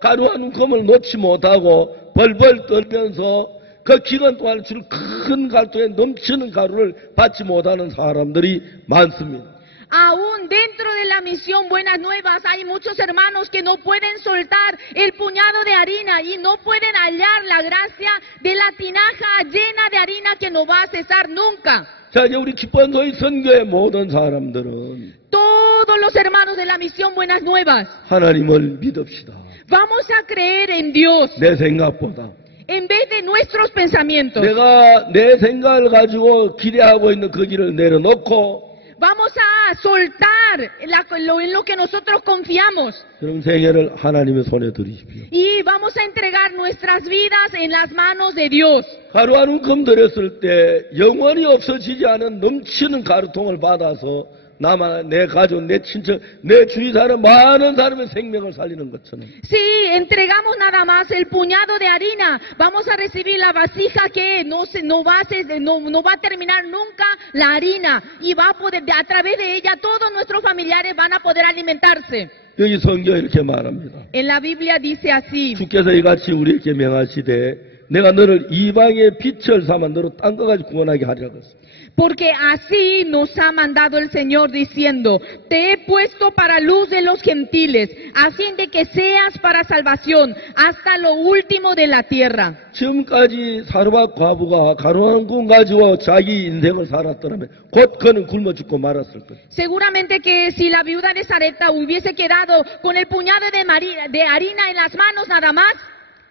가루 한 움큼을 놓지 못하고 벌벌 떨면서 그 기간 동안 줄 큰 가루통에 넘치는 가루를 받지 못하는 사람들이 많습니다. Aún dentro de la misión Buenas Nuevas hay muchos hermanos que no pueden soltar el puñado de harina y no pueden hallar la gracia de la tinaja llena de harina que no va a cesar nunca. 자, 이제 우리 기뻐한 너희 선교의 모든 사람들은 Todos los hermanos de la misión Buenas Nuevas, 하나님을 믿읍시다. vamos a creer en Dios 내 생각보다. en vez de nuestros pensamientos. 내가 내 생각을 가지고 기대하고 있는 그 길을 내려놓고 Vamos a soltar en lo que nosotros confiamos 그럼 생애를 하나님의 손에 드리십시오. y vamos a entregar nuestras vidas en las manos de Dios. 가루 한 움큼 들였을 때 영원히 없어지지 않은 넘치는 가루통을 받아서 나만, 내 가족, 내 친척, 내 주위 사람, 많은 사람의 생명을 살리는 것처럼 Si entregamos nada más el puñado de harina, vamos a recibir la vasija que no va a terminar nunca la harina y va a poder, a través de ella todos nuestros familiares van a poder alimentarse. 여기 성경에 이렇게 말합니다. En la Biblia dice así: 주께서 이같이 우리에게 명하시되 내가 너를 이방의 빛을 삼아 너를 땅 끝까지 구원하게 하리라 그랬습니다. Porque así nos ha mandado el Señor diciendo, te he puesto para luz de los gentiles, a fin de que seas para salvación hasta lo último de la tierra. 지금까지 사르밧 과부가 가루 한 움큼 가지고 자기 인생을 살았더라면 곧 그는 굶어 죽고 말았을 거예요. Seguramente que si la viuda de Sarepta hubiese quedado con el puñado de harina en las manos nada más,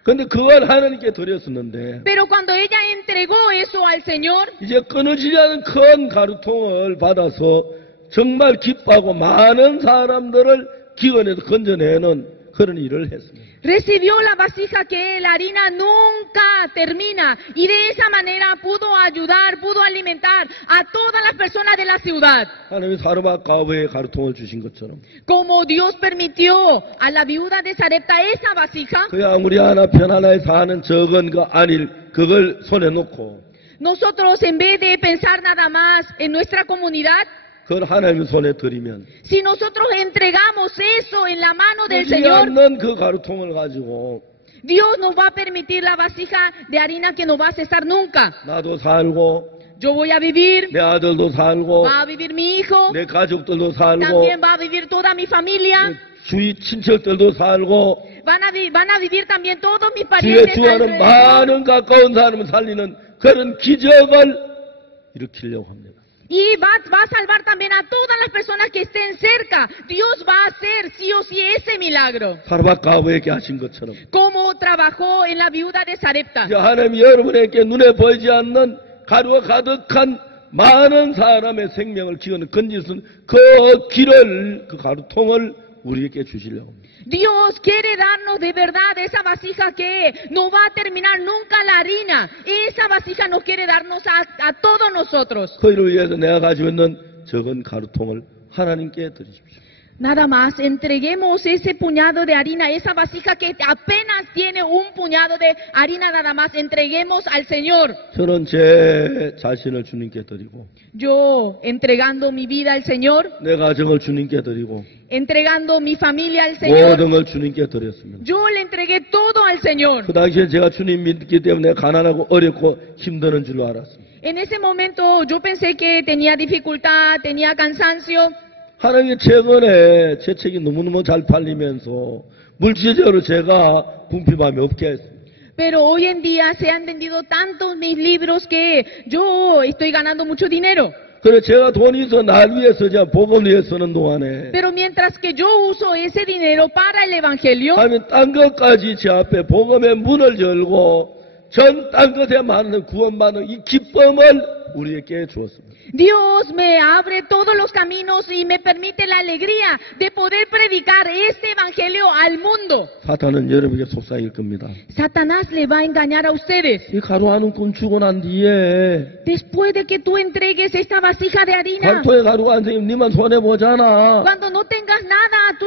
근데 그걸 하나님께 드렸었는데 pero cuando ella entregó eso al Señor, 이제 끊어지지 않은 큰 가루통을 받아서 정말 기뻐하고 많은 사람들을 기근에서 건져내는 그런 일을 했습니다. recibió la vasija que la harina nunca termina y de esa manera pudo ayudar, pudo alimentar a todas las personas de la ciudad. 하나님이 사르밧 과부에 가루통을 주신 것처럼 Como Dios permitió a la viuda de Sarepta esa vasija, 그 아무리 하나 편안하게 사는 적은 그 안일 그걸 손에 놓고 nosotros en vez de pensar nada más en nuestra comunidad, 그걸 하나님 손에 드리면 si nosotros entregamos eso en la mano del 끊어지지 Señor, 않는 그 가루통을 가지고 Dios nos va a permitir la vasija de harina que no va a cesar nunca. 나도 살고 Yo voy a vivir, 내 아들도 살고 va a vivir mi hijo, 내 가족들도 살고 también va a vivir toda mi familia, 주위 친척들도 살고 van a vivir también todos mis 주의 parientes 주하는 alrededor. 많은 가까운 사람을 살리는 그런 기적을 일으키려고 합니다. Y va a salvar también a todas las personas que estén cerca. Dios va a hacer sí o sí ese milagro, 사르밧 과부에게 하신 것처럼 como trabajó en la viuda de Sarepta. 이제 하나님이 여러분에게 눈에 보이지 않는 가루가 가득한 많은 사람의 생명을 기원을 건지는 그 길을 그 가루통을 우리에게 주시려고 합니다. Dios quiere darnos de verdad esa vasija que no va a terminar nunca la harina. Esa vasija nos quiere darnos a todos nosotros. 그 일을 위해서 내가 가지고 있는 적은 가루통을 하나님께 드리십시오. Nada más, entreguemos ese puñado de harina, esa vasija que apenas tiene un puñado de harina nada más, entreguemos al Señor. 저는 제 자신을 주님께 드리고 Yo entregando mi vida al Señor, 내 가정을 주님께 드리고 entregando mi familia al Señor, 모든 걸 주님께 드렸습니다. yo le entregué todo al Señor. 그 당시에 제가 주님 믿기 때문에 가난하고 어렵고 힘드는 줄 알았습니다. En ese momento yo pensé que tenía dificultad, tenía cansancio, 하나님이 최근에 제 책이 너무너무 잘 팔리면서 물질적으로 제가 궁핍함이 없게 했습니다. pero hoy en día se han vendido tantos mis libros que yo estoy ganando mucho dinero. 그래서 제가 돈이 있어 날 위해 쓰지 않고 복음을 위해 쓰는 동안에 Pero mientras que yo uso ese dinero para el Evangelio, 하나님 딴 것까지 제 앞에 복음의 문을 열고 전 딴 것에 많은 구원받는 이 기쁨을 우리에게 주었습니다. Dios me abre todos los caminos y me permite la alegría de poder predicar este Evangelio al mundo. 사탄은 여러분에게 속삭일 겁니다. Satanás le va a engañar a ustedes. 이 가루 한 움큼 주고 난 뒤에 Después de que tú entregues esta vasija de harina, 가루통에 가루가 안 생기면 니만 손해보잖아. cuando no tengas nada,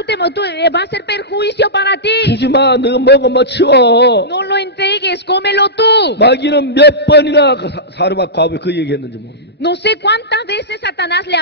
va a ser perjuicio para ti. 주지마, 너가 먹어 뭐 치워. No lo entregues, cómelo tú. 마귀는 몇 번이나 사르밧 과부에 그 얘기했는지 모릅니다. No sé cuántas veces Satanás le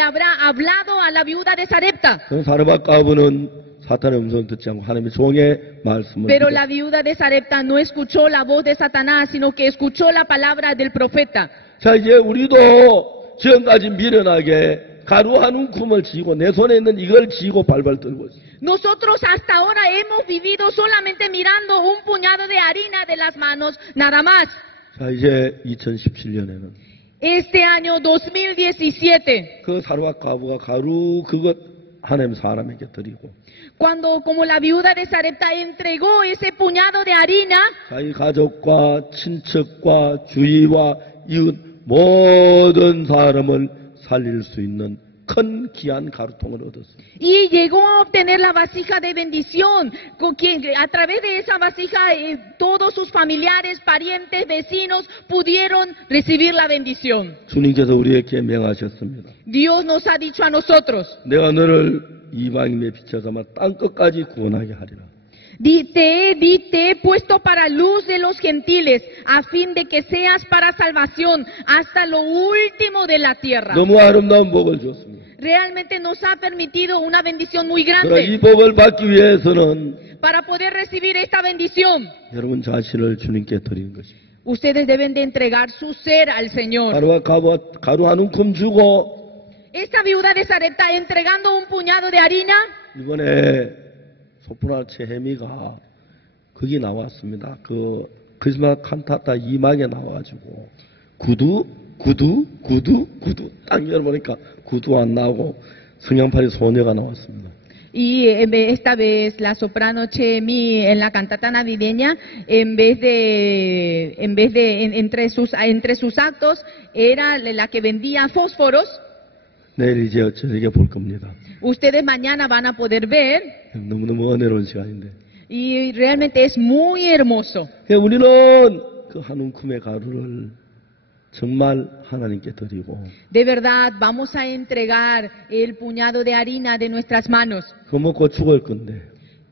habrá hablado a la viuda de Sarepta. 사르밧 과부는 사탄의 음성을 듣지 않고 하나님의 종의 말씀을 Pero la viuda de Sarepta no escuchó la voz de Satanás, sino que escuchó la palabra del profeta. 자, 이제 우리도 지금까지 미련하게 가루 한 움큼을 쥐고 내 손에 있는 이걸 쥐고 발발 떨고 있어요. Nosotros hasta ahora hemos vivido solamente mirando un puñado de harina de las manos, nada más. 자, 이제 2017년에는 Este año 2017, 그 사르밧 과부가 가루 그것 하나님 사람에게 드리고 cuando como la viuda de Sarepta entregó ese puñado de harina, 자기 가족과 친척과 주위와 이웃 모든 사람을 살릴 수 있는 큰 귀한 가루통을 얻었습니다. y llegó a obtener la vasija de bendición, con quien a través de esa vasija todos sus familiares, parientes, vecinos pudieron recibir la bendición. 주님께서 우리에게 명하셨습니다. Dios nos ha dicho a nosotros, 내가 너를 이방인의 빛에 삼아 땅 끝까지 구원하게 하리라. te he puesto para luz de los gentiles, a fin de que seas para salvación hasta lo último de la tierra. 너무 아름다운 복을 줬습니다. Realmente nos ha permitido una bendición muy 그러나 이 grande. 복을 받기 위해서는 Para poder recibir esta bendición, 여러분 자신을 주님께 드리는 것입니다. ustedes deben de entregar su ser al Señor. 가루 한 움큼 주고 Esta viuda de Sarepta entregando un puñado de harina, 이번에 소프라 체헤미가 거기 나왔습니다. 그 크리스마스 칸타타 2막에 나와가지고 구두 딱 열어보니까 구두 안 나오고 성냥팔이 소녀가 나왔습니다. y esta vez la soprano Chemi en la cantata navideña, entre sus actos era la que vendía fósforos. 내일 이제 저녁에 볼 겁니다. Ustedes mañana van a poder ver, 너무너무 은혜로운 시간인데. y realmente es muy hermoso. 우리는 그 한 움큼의 가루를 정말 하나님께 드리고 De verdad, vamos a entregar el puñado de harina de nuestras manos. 그거 먹고 죽을 건데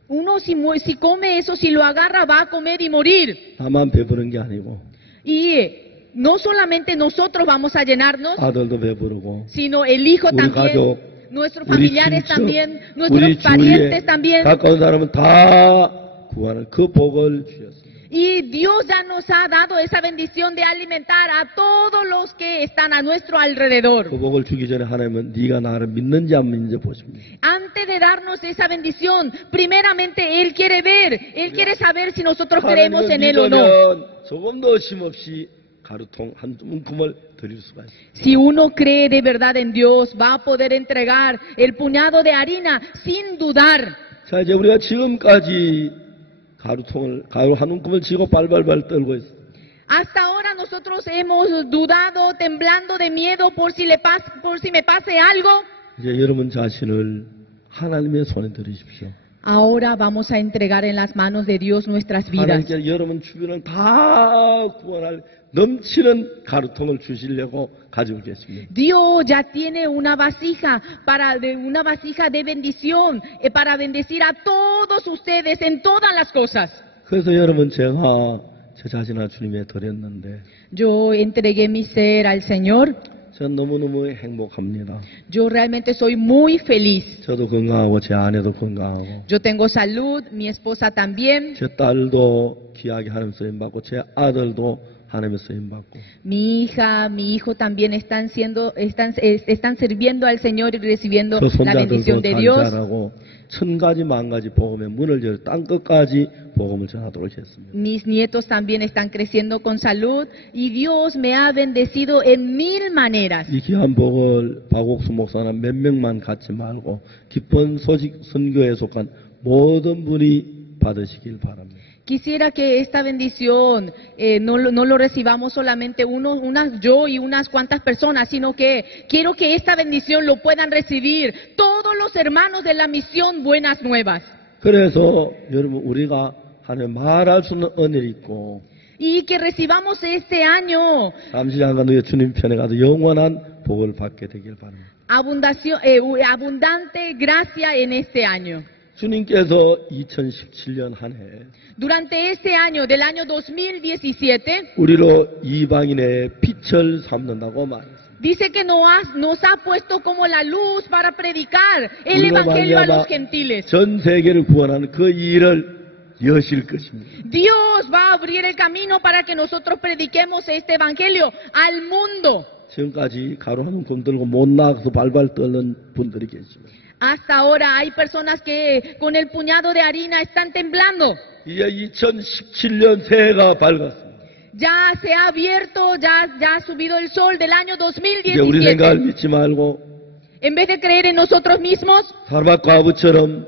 Uno si come eso, si lo agarra, va a comer y morir. 나만 배부른 게 아니고 Y no solamente nosotros vamos a llenarnos, 아들도 배부르고 sino el hijo 우리 también, 가족, nuestros 우리 familiares 친척, también, 우리 nuestros 주위에 parientes también. 가까운 사람은 다 구하는 그 복을 주셨습니다. Y Dios ya nos ha dado esa bendición de alimentar a todos los que están a nuestro alrededor. 그 복을 주기 전에 하나님은 네가 나를 믿는지 안 믿는지 보십니다. Antes de darnos esa bendición, primeramente Él quiere ver, Él quiere saber si nosotros creemos en Él o no. 믿으면 조금도 쉼없이 가루통 한 움큼을 드릴 수가 있습니다. Si uno cree de verdad en Dios, va a poder entregar el puñado de harina sin dudar. 자, 이제 우리가 지금까지 가루 한 움큼을 쥐고 발발발 떨고 있어요. Hasta ahora nosotros hemos dudado, temblando de miedo por si me pase algo. 이제 여러분 자신을 하나님의 손에 드리십시오. Ahora vamos a entregar en las manos de Dios nuestras vidas. 하나님께 여러분 주변을 다 구원할 넘치는 가루통을 주시려고 가지고 계십니다. Dios ya tiene una vasija de bendición para bendecir a todos ustedes en todas las cosas. 그래서 여러분 제가 제 자신을 주님에 드렸는데 Yo entregué mi ser al Señor. 저는 너무너무 행복합니다. Yo realmente soy muy feliz. 저도 건강하고 제 아내도 건강하고 Yo tengo salud, mi esposa también. 제 딸도 귀하게 하나님 쓰임받고 제 아들도 하나님의 쓰임받고 Mi hija, mi hijo también están sirviendo al Señor y recibiendo 그 la bendición 손자들도 de 잘 Dios. 자라고 천 가지 만 가지 복음의 문을 열어 땅 끝까지 복음을 전하도록 했습니다. Mis nietos también están creciendo con salud y Dios me ha bendecido en 1000 maneras. 이 귀한 복을 박옥수 목사는 몇 명만 갖지 말고 기쁜 소식 선교에 속한 모든 분이 받으시길 바랍니다. Quisiera que esta bendición no lo recibamos solamente yo y unas cuantas personas, sino que quiero que esta bendición lo puedan recibir todos los hermanos de la misión Buenas Nuevas. 그래서 여러분 우리가 하나님 말할 수 없는 은혜를 있고 Y que recibamos este año 잠시 잠깐 너희 주님 편에 가서 영원한 복을 받게 되길 바랍니다. abundante gracia en este año. 주님께서 2017년 한 해 Durante este año, del año 2017, 우리로 이방인의 빛을 삼는다고 말했습니다. dice que nos ha puesto como la luz para predicar el 우리로 evangelio a 말미암아 los gentiles. 전 세계를 구원하는 그 일을 여실 것입니다. Dios va a abrir el camino para que nosotros prediquemos este evangelio al mundo. 지금까지 가루 한 움큼 들고 못 나가서 발발 떨는 분들이 계십니다. Hasta ahora hay personas que con el puñado de harina están temblando. 이제 2017년 새해가 밝았습니다. Ya se ha abierto, ya ha subido el sol del año 이제 우리 생각을 2017. 믿지 말고 En vez de creer en nosotros mismos, 사르밧 과부처럼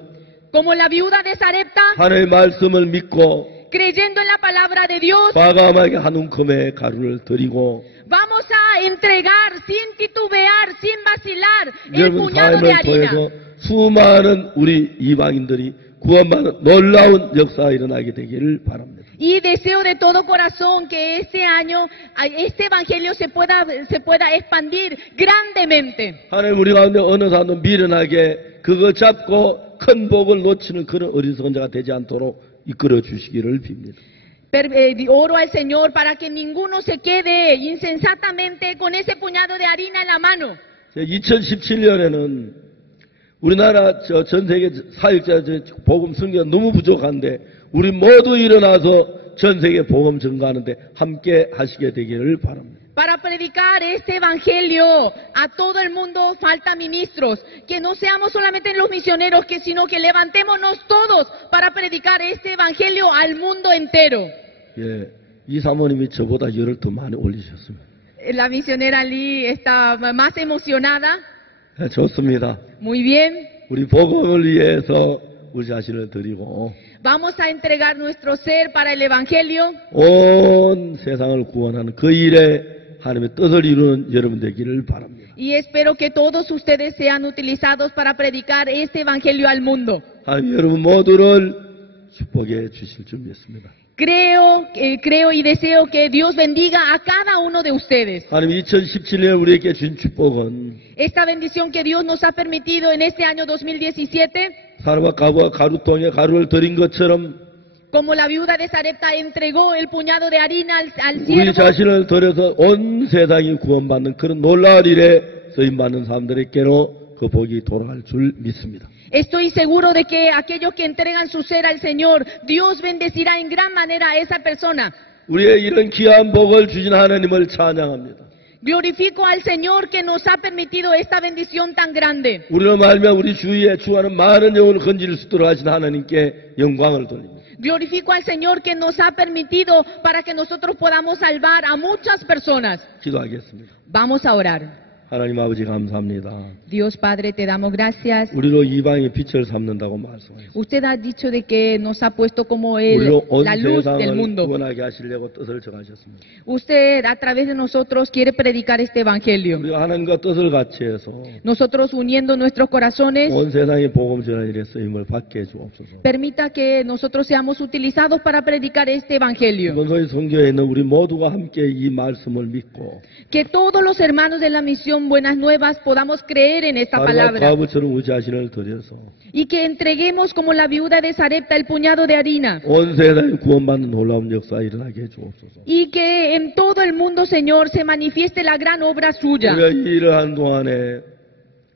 como la viuda de Sarepta, 하나님의 말씀을 믿고 creyendo en la palabra de Dios, 과감하게 한 움큼의 가루를 드리고 vamos a entregar sin titubear, sin vacilar, el 여러분 puñado de 삶을 harina. 통해서 수많은 우리 이방인들이 구원받는 놀라운 역사가 일어나게 되기를 바랍니다. Y deseo de todo corazón que este año este evangelio se pueda expandir grandemente. 하나님 우리 가운데 어느 사람도 미련하게 그거 잡고 큰 복을 놓치는 그런 어리석은 자가 되지 않도록 이끌어 주시기를 빕니다. Oro al Señor para que ninguno se quede insensatamente con ese puñado de harina en la mano. 2017년에는 우리나라 전 세계 사역자 복음 선교가 너무 부족한데 우리 모두 일어나서 전 세계 복음 증가하는데 함께 하시게 되기를 바랍니다. Para predicar este evangelio a todo el mundo falta ministros, que no seamos solamente los misioneros, sino que levantémonos todos para predicar este evangelio al mundo entero. 예, 이 사모님이 저보다 열을 더 많이 올리셨습니다. La misionera Lee está más emocionada. 예, 좋습니다. Muy bien. 우리 복음을 위해서 우리 자신을 드리고 Vamos a entregar nuestro ser para el evangelio. 온 세상을 구원하는 그 일에 하나님의 뜻을 이루는 여러분 되기를 바랍니다. Y espero que todos ustedes sean utilizados para predicar este evangelio al mundo. 하나님 여러분 모두를 축복해 주실 줄 믿습니다. Creo y deseo que Dios bendiga a cada uno de ustedes. 하나님 2017년에 우리에게 준 축복은 Esta bendición que Dios nos ha permitido en este año 2017, 사르밧 과부가 가루통에 가루를 드린 것처럼 como la viuda de Sarepta entregó el puñado de harina al 우리 siervo, 자신을 들여서 온 세상이 구원받는 그런 놀라운 일에 쓰임받는 사람들에게로 그 복이 돌아갈 줄 믿습니다. estoy seguro de que aquellos que entregan su ser al Señor, Dios bendecirá en gran manera a esa persona. 우리의 이런 귀한 복을 주신 하나님을 찬양합니다. Glorifico al Señor que nos ha permitido esta bendición tan grande. 우리로 말미암아 우리 주위에 주하는 많은 영혼을 건질 수 있도록 하신 하나님께 영광을 돌립니다. Glorifico al Señor que nos ha permitido para que nosotros podamos salvar a muchas personas. 기도하겠습니다. Vamos a orar. 하나님 아버지 감사합니다. Dios Padre, te damos gracias. 우리로 이방의 빛을 삼는다고 말씀하셨습니다. Usted ha dicho de que nos ha puesto como 우리로 온 la luz del 세상을 mundo. 구원하게 하시려고 뜻을 정하셨습니다. Usted a través de nosotros quiere predicar este evangelio. 우리가 하나님과 뜻을 같이 해서 Nosotros uniendo nuestros corazones, 온 세상의 복음 전하는 일에 쓰임을 받게 해주옵소서. permita que nosotros seamos utilizados para predicar este evangelio. 이번 선교에 있는 우리 모두가 함께 이 말씀을 믿고 Que todos los hermanos de la misión Buenas Nuevas podamos creer en esta 사르밧 palabra. 과부처럼 우리 자신을 드려서 Y que entreguemos como la viuda de Sarepta el puñado de harina. 온 세상이 구원받는 놀라운 역사 일어나게 해주옵소서. Y que en todo el mundo, Señor, se manifieste la gran obra suya. 우리가 이 일을 하는 동안에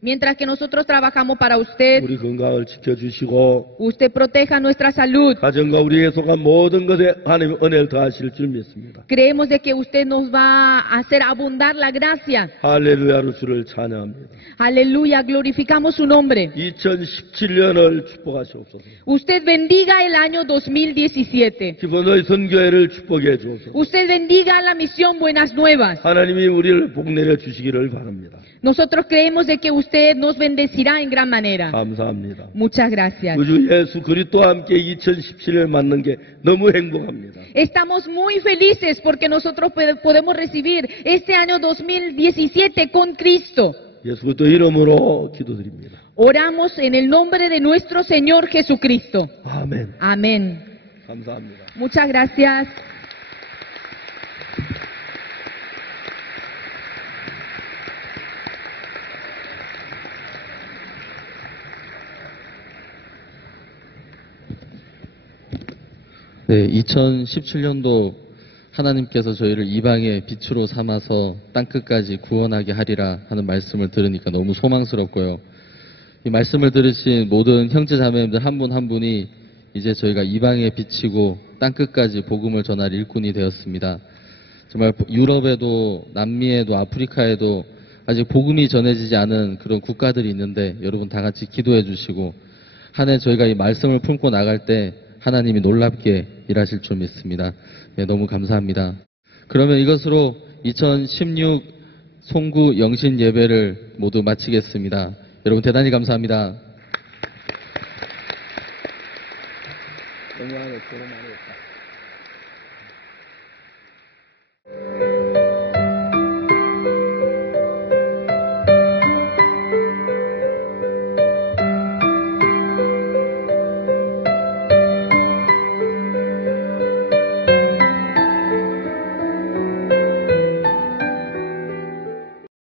Mientras que nosotros trabajamos para usted, 우리 건강을 지켜주시고 usted proteja nuestra salud. 가정과 우리에게 속한 모든 것에 하나님의 은혜를 더하실 줄 믿습니다. Creemos de que usted nos va a hacer abundar la gracia. 할렐루야로 주를 찬양합니다. Aleluya, glorificamos su nombre. 2017년을 축복하시옵소서. Usted bendiga el año 2017. 기본의 선교회를 축복해 주옵소서. Usted bendiga la misión Buenas Nuevas. 하나님이 우리를 복내려 주시기를 바랍니다. Nosotros creemos de que usted nos bendecirá en gran manera. 감사합니다. Muchas gracias. 우주 예수 그리스도와 함께 2017년 맞는 게 너무 행복합니다. Estamos muy felices porque nosotros podemos recibir este año 2017 con Cristo. 예수 그리스도 이름으로 기도드립니다. Oramos en el nombre de nuestro Señor Jesucristo. 아멘. Amén. 감사합니다. Muchas gracias. 네, 2017년도 하나님께서 저희를 이방의 빛으로 삼아서 땅끝까지 구원하게 하리라 하는 말씀을 들으니까 너무 소망스럽고요. 이 말씀을 들으신 모든 형제 자매님들 한 분 한 분이 이제 저희가 이방의 빛이고 땅끝까지 복음을 전할 일꾼이 되었습니다. 정말 유럽에도 남미에도 아프리카에도 아직 복음이 전해지지 않은 그런 국가들이 있는데 여러분 다 같이 기도해 주시고 한 해 저희가 이 말씀을 품고 나갈 때 하나님이 놀랍게 일하실 줄 믿습니다. 네, 너무 감사합니다. 그러면 이것으로 2016 송구 영신 예배를 모두 마치겠습니다. 여러분 대단히 감사합니다. 건강하게 수고 많이 했다.